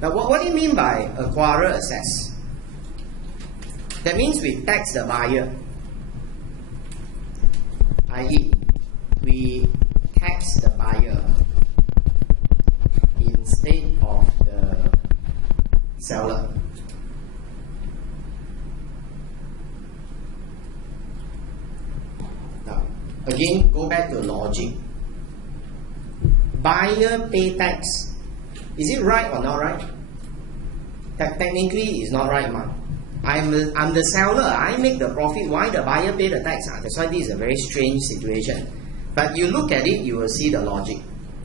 Now, what do you mean by acquirer assess? That means we tax the buyer, i.e., we tax the buyer instead of the seller. Now, again, go back to logic. Buyer pay tax. Is it right or not right? Technically, it's not right, man. I'm the seller. I make the profit. Why the buyer pay the tax? That's why this is a very strange situation. But you look at it, you will see the logic.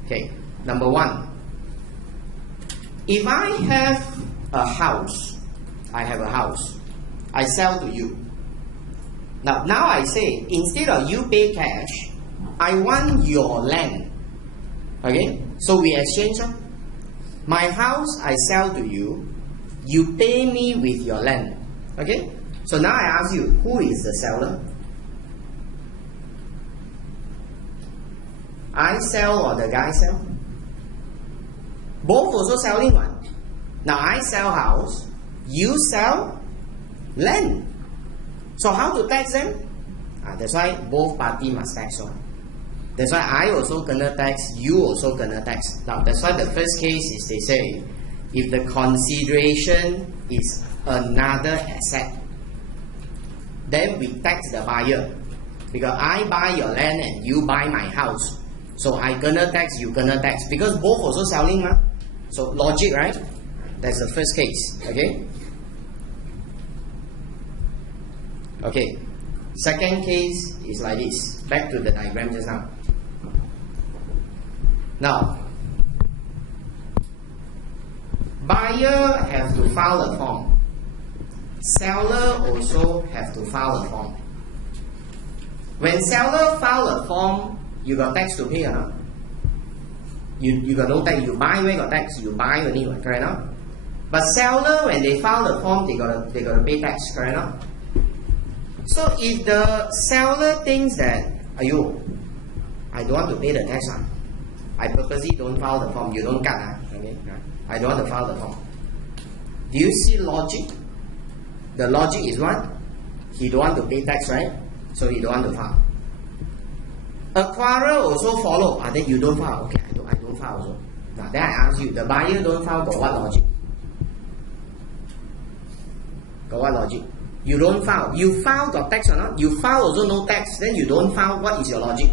Okay. Number one, if I have a house, I sell to you. Now I say, instead of you pay cash, I want your land. Okay? So we exchange. My house, I sell to you. You pay me with your land. Okay? So now I ask you, who is the seller? I sell or the guy sell? Both also selling one. Now I sell house, you sell land. So how to tax them? That's why both parties must tax on. That's why I also gonna tax, you also gonna tax. Now that's why the first case is they say, if the consideration is another asset, then we tax the buyer. Because I buy your land and you buy my house. So I gonna tax, you gonna tax. Because both also selling, ma. So logic, right? That's the first case. Okay? Okay. Second case is like this. Back to the diagram just now. Now, buyer have to file a form. Seller also have to file a form. When seller file a form, you got tax to pay or not? You got no tax. You buy, where got tax? You buy only, correct now? But seller, when they file the form, they gotta pay tax, correct now? So if the seller thinks that, ayo, I don't want to pay the tax, I purposely don't file the form. You don't cut, okay? I don't want to file the form. Do you see logic? The logic is what? He don't want to pay tax, right? So he don't want to file. Acquirer also follow. Then you don't file. Okay, I don't file also. Now then I ask you, the buyer don't file, got what logic? Got what logic? You don't file. You file got tax or not? You file also no tax. Then you don't file. What is your logic?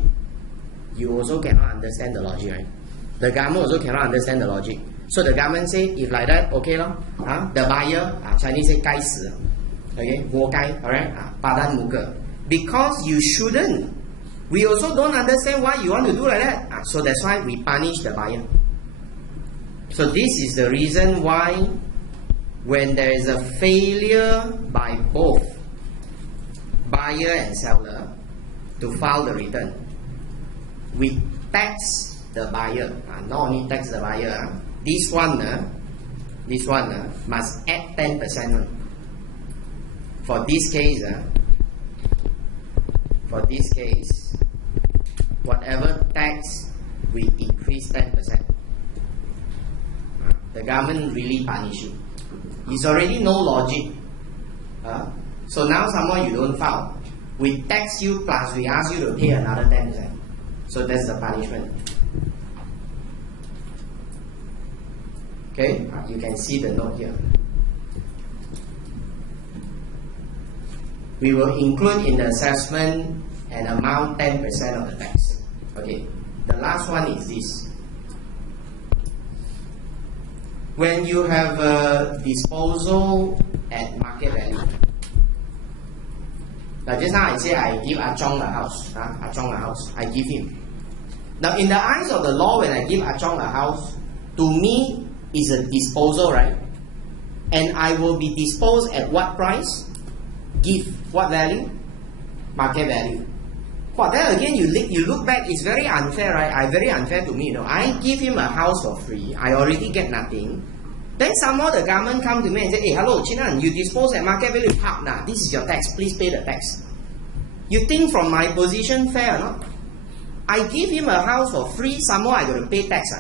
You also cannot understand the logic, right? The government also cannot understand the logic. So the government say, if like that, okay lor. The buyer, Chinese say 该死. Okay, 活该, alright? 巴丹木个. Because you shouldn't. We also don't understand why you want to do like that. So that's why we punish the buyer. So this is the reason why when there is a failure by both buyer and seller to file the return, we tax the buyer. Not only tax the buyer, this one must add 10%. For this case, whatever tax we increase 10%. The government really punish you. It's already no logic. So now someone you don't file. We tax you plus we ask you to pay another 10%. So that's the punishment. Okay, you can see the note here. We will include in the assessment an amount 10% of the tax. Okay, the last one is this. When you have a disposal at market value. Now just now I say I give Ah Chong a house. Ah Chong a house. I give him. Now in the eyes of the law, when I give Ah Chong a house, to me is a disposal, right? And I will be disposed at what price? Give what value? Market value. Well, then again, you look back, it's very unfair, right? Very unfair to me. I give him a house for free. I already get nothing. Then somehow the government come to me and say, hey, hello, Chinan, you dispose at market value. This is your tax. Please pay the tax. You think from my position fair or not? I give him a house for free. Somehow I got to pay tax.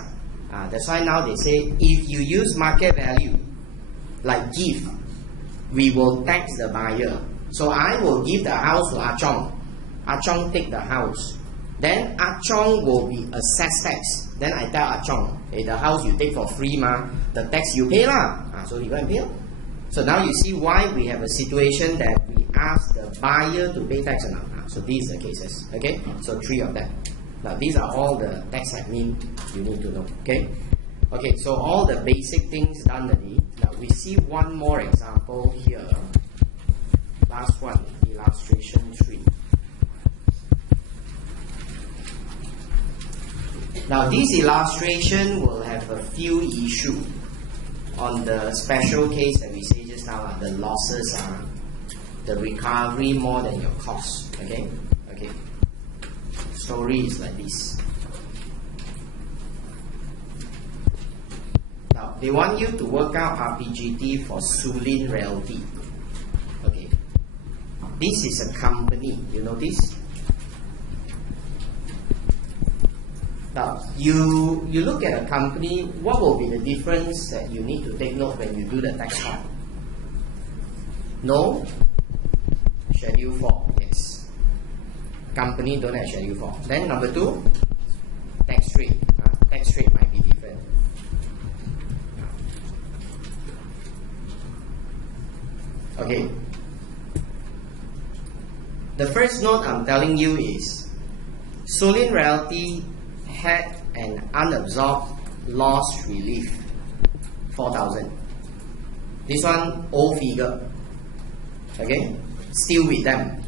That's why now they say, if you use market value, like give, we will tax the buyer. So I will give the house to Ah Chong. Ah Chong take the house. Then Ah Chong will be assessed tax. Then I tell Ah Chong, hey, the house you take for free, the tax you pay lah. So you go and pay. So now you see why we have a situation that we ask the buyer to pay tax or not. So these are the cases. Okay, so 3 of them. Now these are all the tax admin you need to know. Okay, so all the basic things done already. Now we see one more example here. Last one, illustration 3. Now this illustration will have a few issues on the special case that we say just now. The losses are the recovery more than your cost. Okay. Story is like this. Now they want you to work out RPGT for Sulin Realty. Okay. This is a company. You know this? Now, you look at a company, what will be the difference that you need to take note when you do the tax form? No? Schedule 4, yes. Company don't have Schedule 4. Then number 2, tax rate. Tax rate might be different. Okay. The first note I'm telling you is, Sulin Realty had an unabsorbed loss relief, 4,000. This one old figure. Okay, still with them.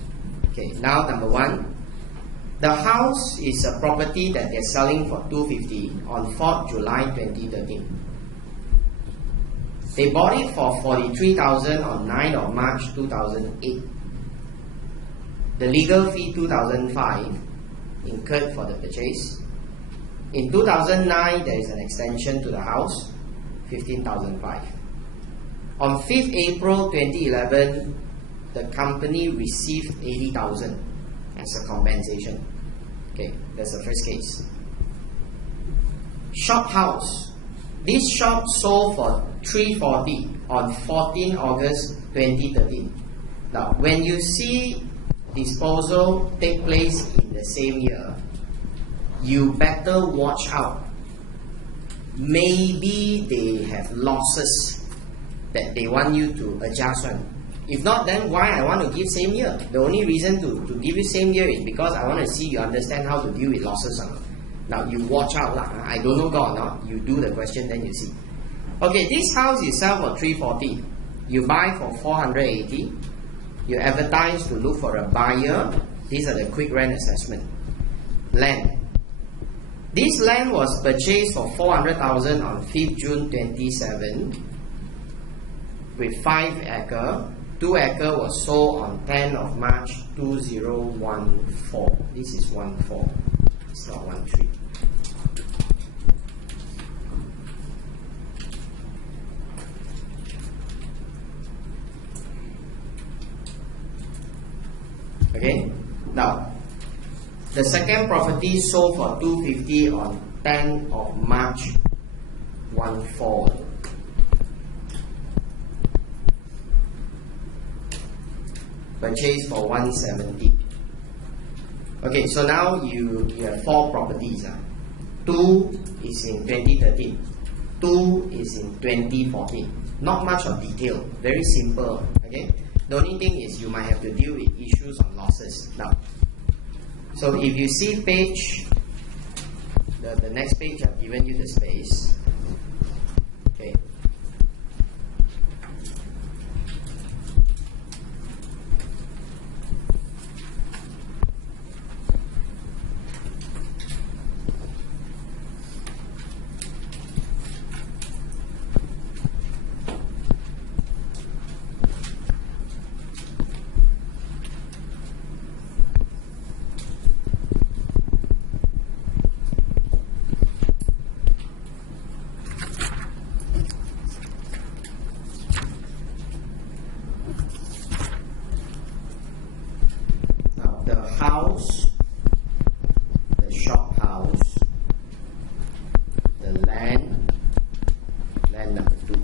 Okay, now number 1, the house is a property that they're selling for 250 on 4th July 2013. They bought it for 43,000 on 9th of March 2008. The legal fee 2005 incurred for the purchase. In 2009, there is an extension to the house, 15,005. On 5th April 2011, the company received 80,000 as a compensation. Okay, that's the first case. Shop house. This shop sold for 340 on 14 August 2013. Now, when you see disposal take place in the same year, you better watch out. Maybe they have losses that they want you to adjust on. If not, then why I want to give same year? The only reason to give you same year is because I want to see you understand how to deal with losses or not. Now you watch out lah. I don't know God or not. You do the question, then you see. Okay, this house you sell for 340. You buy for 480. You advertise to look for a buyer. These are the quick rent assessment. Land. This land was purchased for 400,000 on 5th June 27 with 5 acre. 2 acre was sold on 10th of March 2014. This is 14. It's not 13. Okay. Now, the second property sold for 250 on 10th of March 14. Purchased for 170. Okay, so now you have 4 properties. 2 is in 2013. 2 is in 2014. Not much of detail. Very simple. Okay. The only thing is you might have to deal with issues on losses. Now, so if you see page, the next page, I've given you the space. Okay. House, the shop house, the land number 2.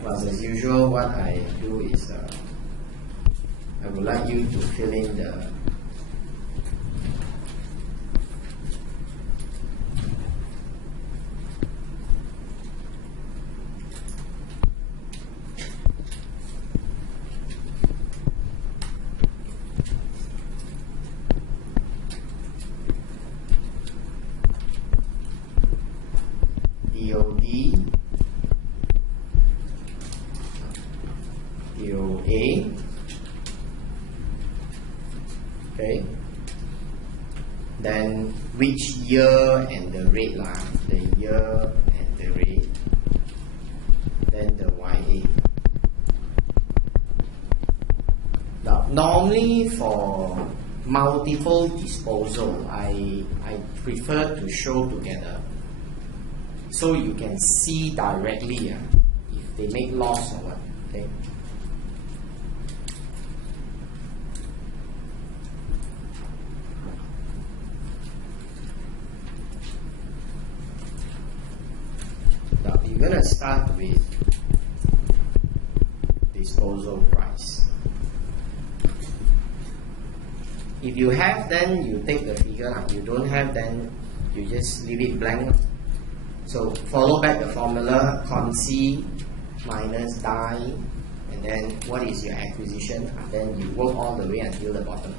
Plus, as usual, what I do is I would like you to fill in the DOA, okay, then which year and the rate lah, the year and the rate, then the YA. Now, normally for multiple disposal, I prefer to show together so you can see directly if they make loss or what. Okay. Now you're gonna start with disposal price. If you have, then you take the figure. If you don't have, then you just leave it blank. So follow back the formula: consi minus die, and then what is your acquisition, and then you work all the way until the bottom.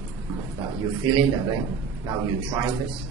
Now you fill in the blank. Now you try first.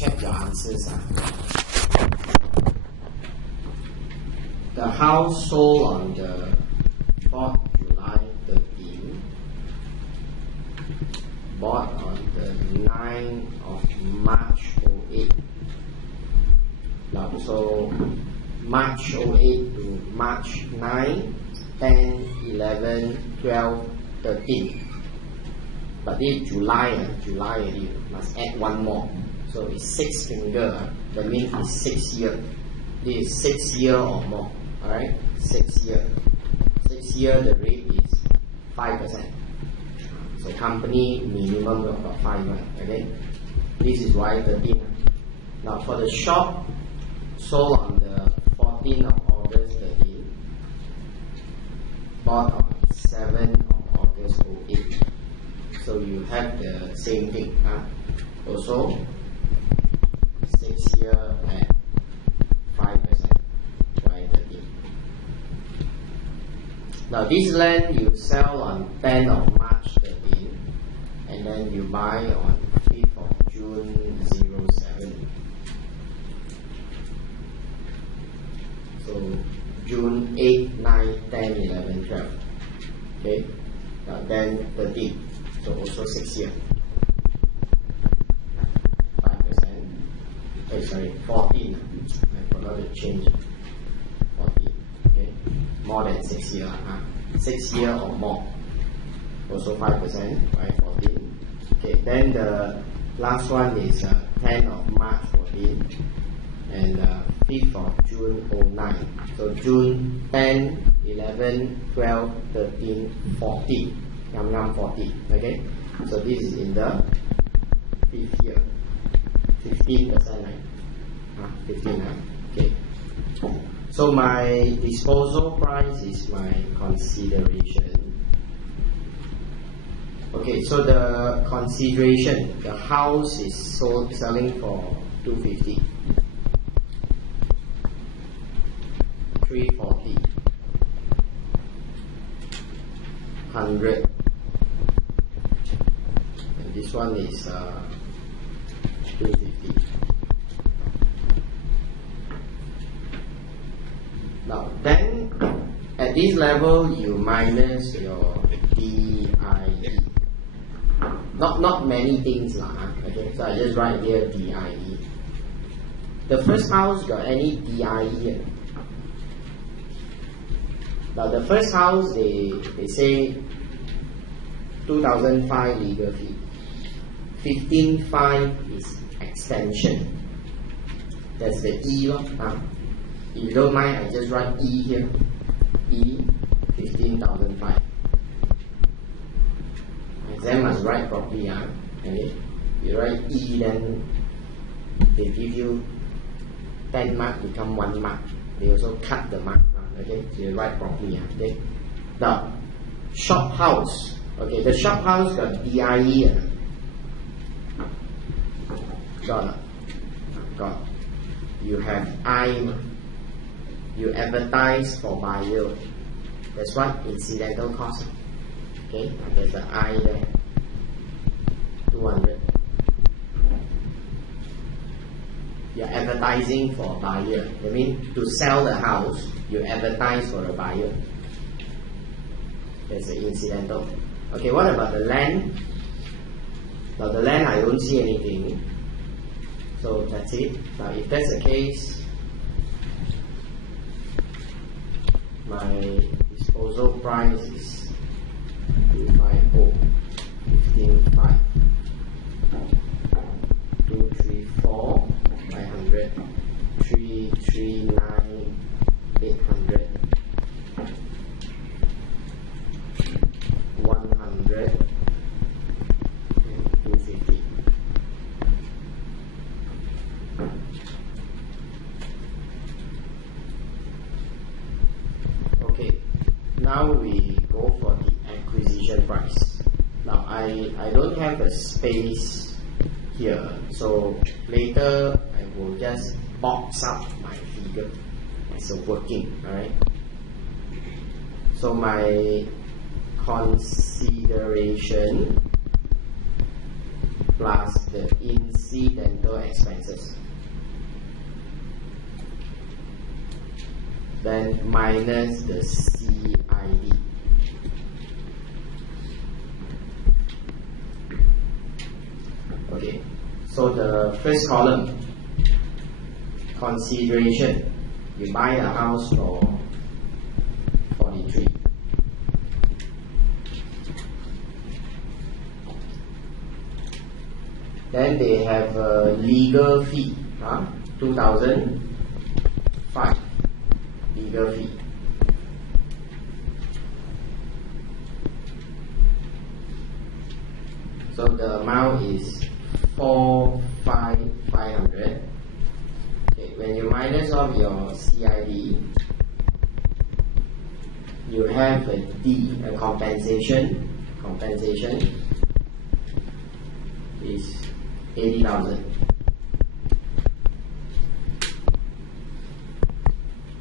check your answers. The house sold on the 4th July 13, bought on the 9th of March 08. Now, so March 08 to March 9, 10, 11, 12, 13. But this July already, must add one more. So it's 6 finger, that means it's 6 years. This is 6 years or more. Alright? 6 years. 6 years, the rate is 5%. So company minimum of about 5. Okay? This is why 13. Now for the shop, sold on the 14th of August 13, bought on 7th of August 08. So you have the same thing. Also 6 years at 5%. Why 13? Now this land you sell on 10th of March 13, and then you buy on 5th of June 07. So June 8, 9, 10, 11, 12. Okay? Then 13. So also 6 years. 5%. 14. I forgot to change it. 14. Okay? More than 6 years. 6 years or more. Also 5%. Right? 14. Okay, then the last one is 10th of March 14 and 5th of June 09. So June 10, 11, 12, 13, 14. 40. Okay? So this is in the 5th year. 15%, right? 15, okay. So my disposal price is my consideration. Okay, so the consideration, the house is selling for 250, 340, 100, and this one is 250. Now then, at this level you minus your DIE. Not many things okay, so I just write here DIE. The first house got any DIE here? Now the first house they say 2005 legal fee, 15,500 is extension. That's the E. If you don't mind, I just write E here. E 15,500. Exam must write properly. Okay? You write E, then they give you 10 mark, become 1 mark. They also cut the mark. Okay? So you write properly. Okay? Now, shop house. Okay, the shop house got DIE. Got. You have I. You advertise for buyer. That's what incidental cost. Okay, there's the I there. 200. You're advertising for buyer. That means to sell the house, you advertise for a buyer. There's the incidental. Okay, what about the land? Now the land, I don't see anything. So that's it. Now if that's the case, my disposal price is 250, 15,500, 234, 500, 339, 800, 100, 250. Okay, now we go for the acquisition price. Now I don't have a space here, so later I will just box up my figure as a working. Alright, so my consideration plus the incidental expenses. Then minus the CID. Okay, so the first column, consideration, you buy a house for 43. Then they have a legal fee, 2005 legal fee. So the amount is 4,500. Okay, when you minus off your CID, you have a D, a compensation. Compensation is 80,000.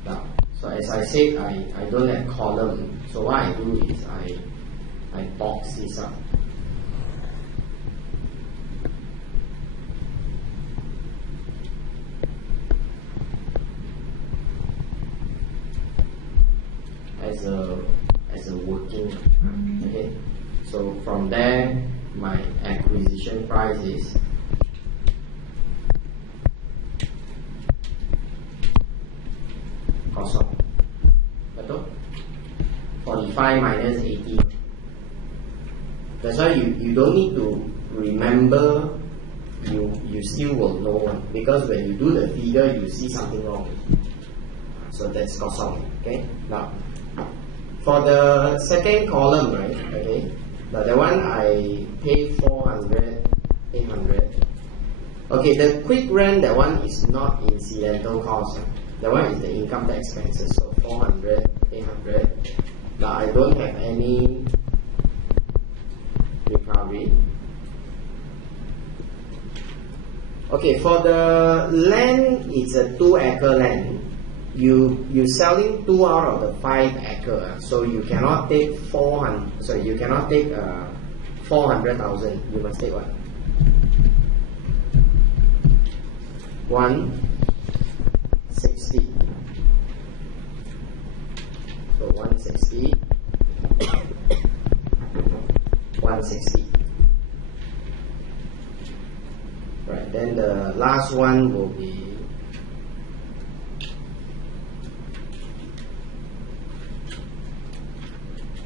Now, so as I said, I don't have column. So what I do is I box this up. As a working, okay. So from there, my acquisition price is kosong. Betul? 45 minus 80. That's why you don't need to remember. You still will know one, because when you do the figure, you see something wrong. So that's kosong. Okay. Now, for the second column, right? Okay. Now the one I pay 400, 800. Okay, the quick rent, that one is not incidental cost. That one is the income tax expenses. So 400, 800. Now I don't have any recovery. Okay, for the land, it's a 2-acre land. You selling 2 out of the 5 acre, so you cannot take 400. Sorry, you cannot take 400,000. You must take what? 160. So 160. 160. Right. Then the last one will be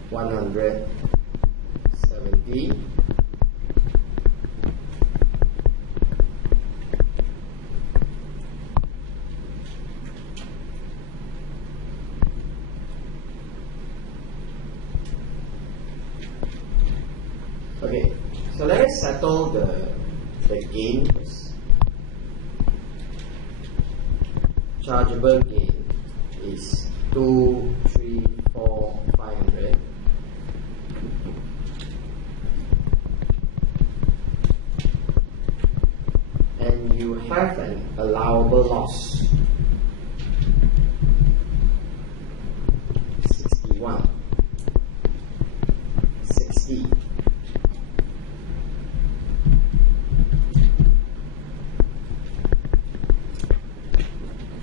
170. Okay, so let us settle the gain first. Chargeable gain is 2, 3, 4, 500. And you have an allowable loss, 61, 60,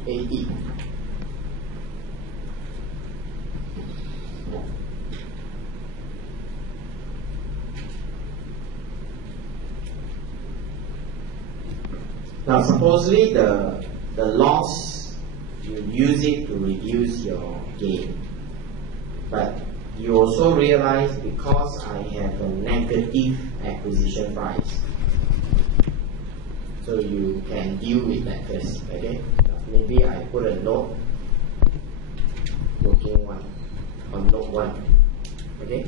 80. Now supposedly the loss, you use it to reduce your gain. But you also realize, because I have a negative acquisition price, so you can deal with that first. Okay? Maybe I put a note, working one, on note 1. Okay?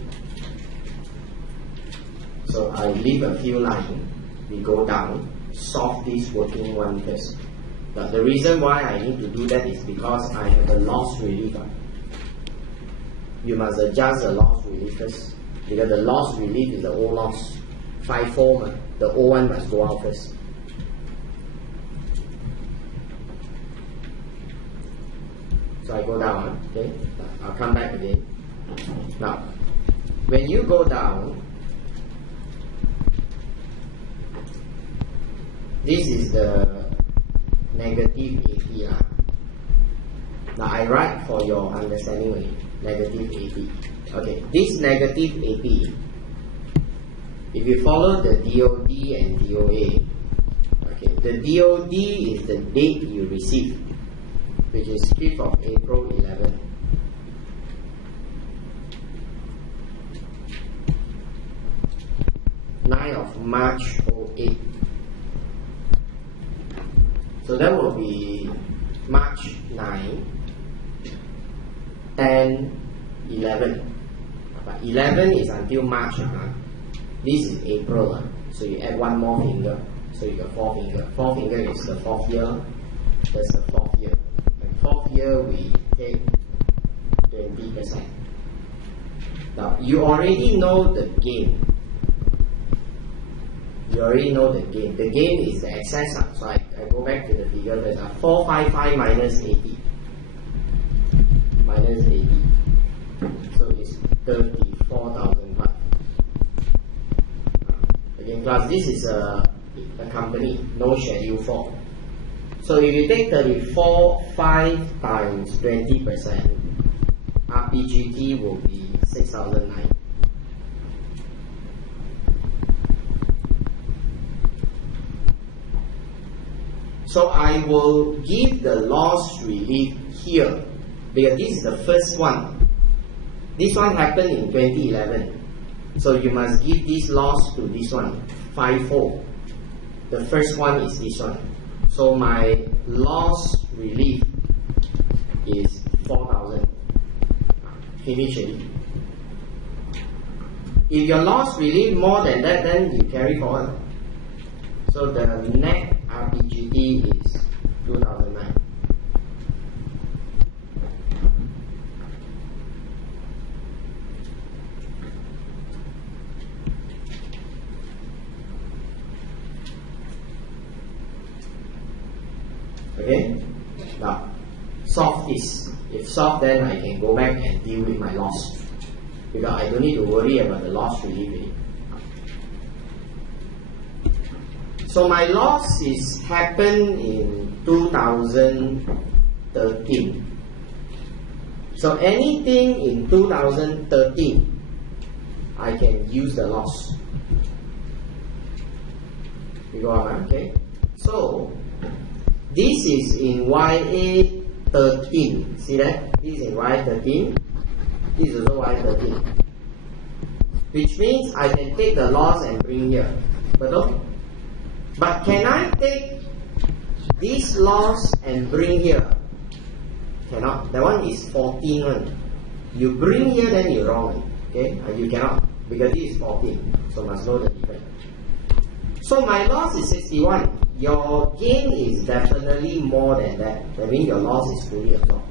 So I leave a few lines, we go down, solve this working one first. But the reason why I need to do that is because I have a loss relief. You must adjust the loss relief first, because the loss relief is the old loss. 5-4, the old one must go out first. So I go down, okay? I'll come back again. Now, when you go down, this is the negative AP lah. Now I write for your understanding only, negative AP. Okay, this negative AP, if you follow the DOD and DOA, okay, the DOD is the date you receive, which is 5th of April 11. Of March 08. So that will be March 9, 10, 11. But 11 is until March. This is April. So you add one more finger. So you got 4 fingers. 4 fingers is the 4th year. That's the 4th year. And 4th year we take 20%. Now you already know the gain. You already know the gain. The gain is the excess. So I go back to the figure. There's a 455 minus 80. Minus 80. So it's 34,005. Again, class, this is a company, no schedule 4. So if you take 34,500 times 20%, RPGT will be 6,009. So I will give the loss relief here because this is the first one. This one happened in 2011. So you must give this loss to this one, 5-4. The first one is this one. So my loss relief is 4,000. Finish it. If your loss relief more than that, then you carry forward. So the net RPGT is 2009. Okay? Now, solve this. If solved, then I can go back and deal with my loss. Because I don't need to worry about the loss relief. So my loss is happened in 2013. So anything in 2013, I can use the loss. You go on, okay? So this is in YA 13. See that? This is in YA 13. This is also YA 13. Which means I can take the loss and bring here. Betul? But can I take this loss and bring here? Cannot. That one is 14 one. You bring here, then you're wrong. Okay? You cannot. Because this is 14. So must know the difference. So my loss is 61. Your gain is definitely more than that. That means your loss is fully absorbed.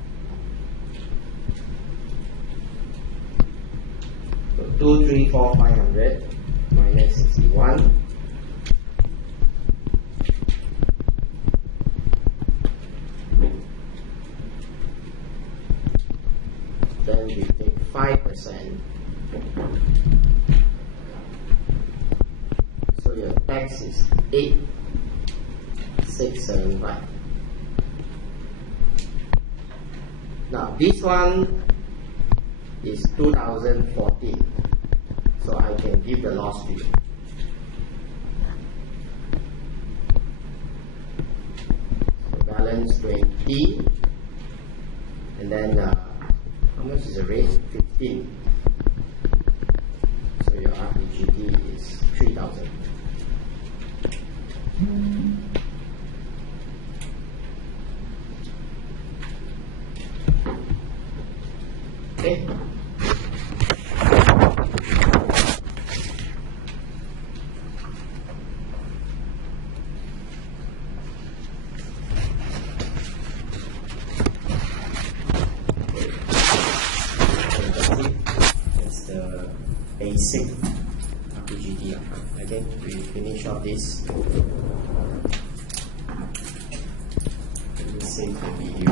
So 2, 3, 4, 500 minus 61. Then we take 5%. So your tax is 8,675. Now this one is 2014. So I can give the loss to you. So balance 20. And then how much is the rate? 15. So your RPGT is 3,000. Okay. Basic RPGT. Okay, we finish off this. Let me save the video.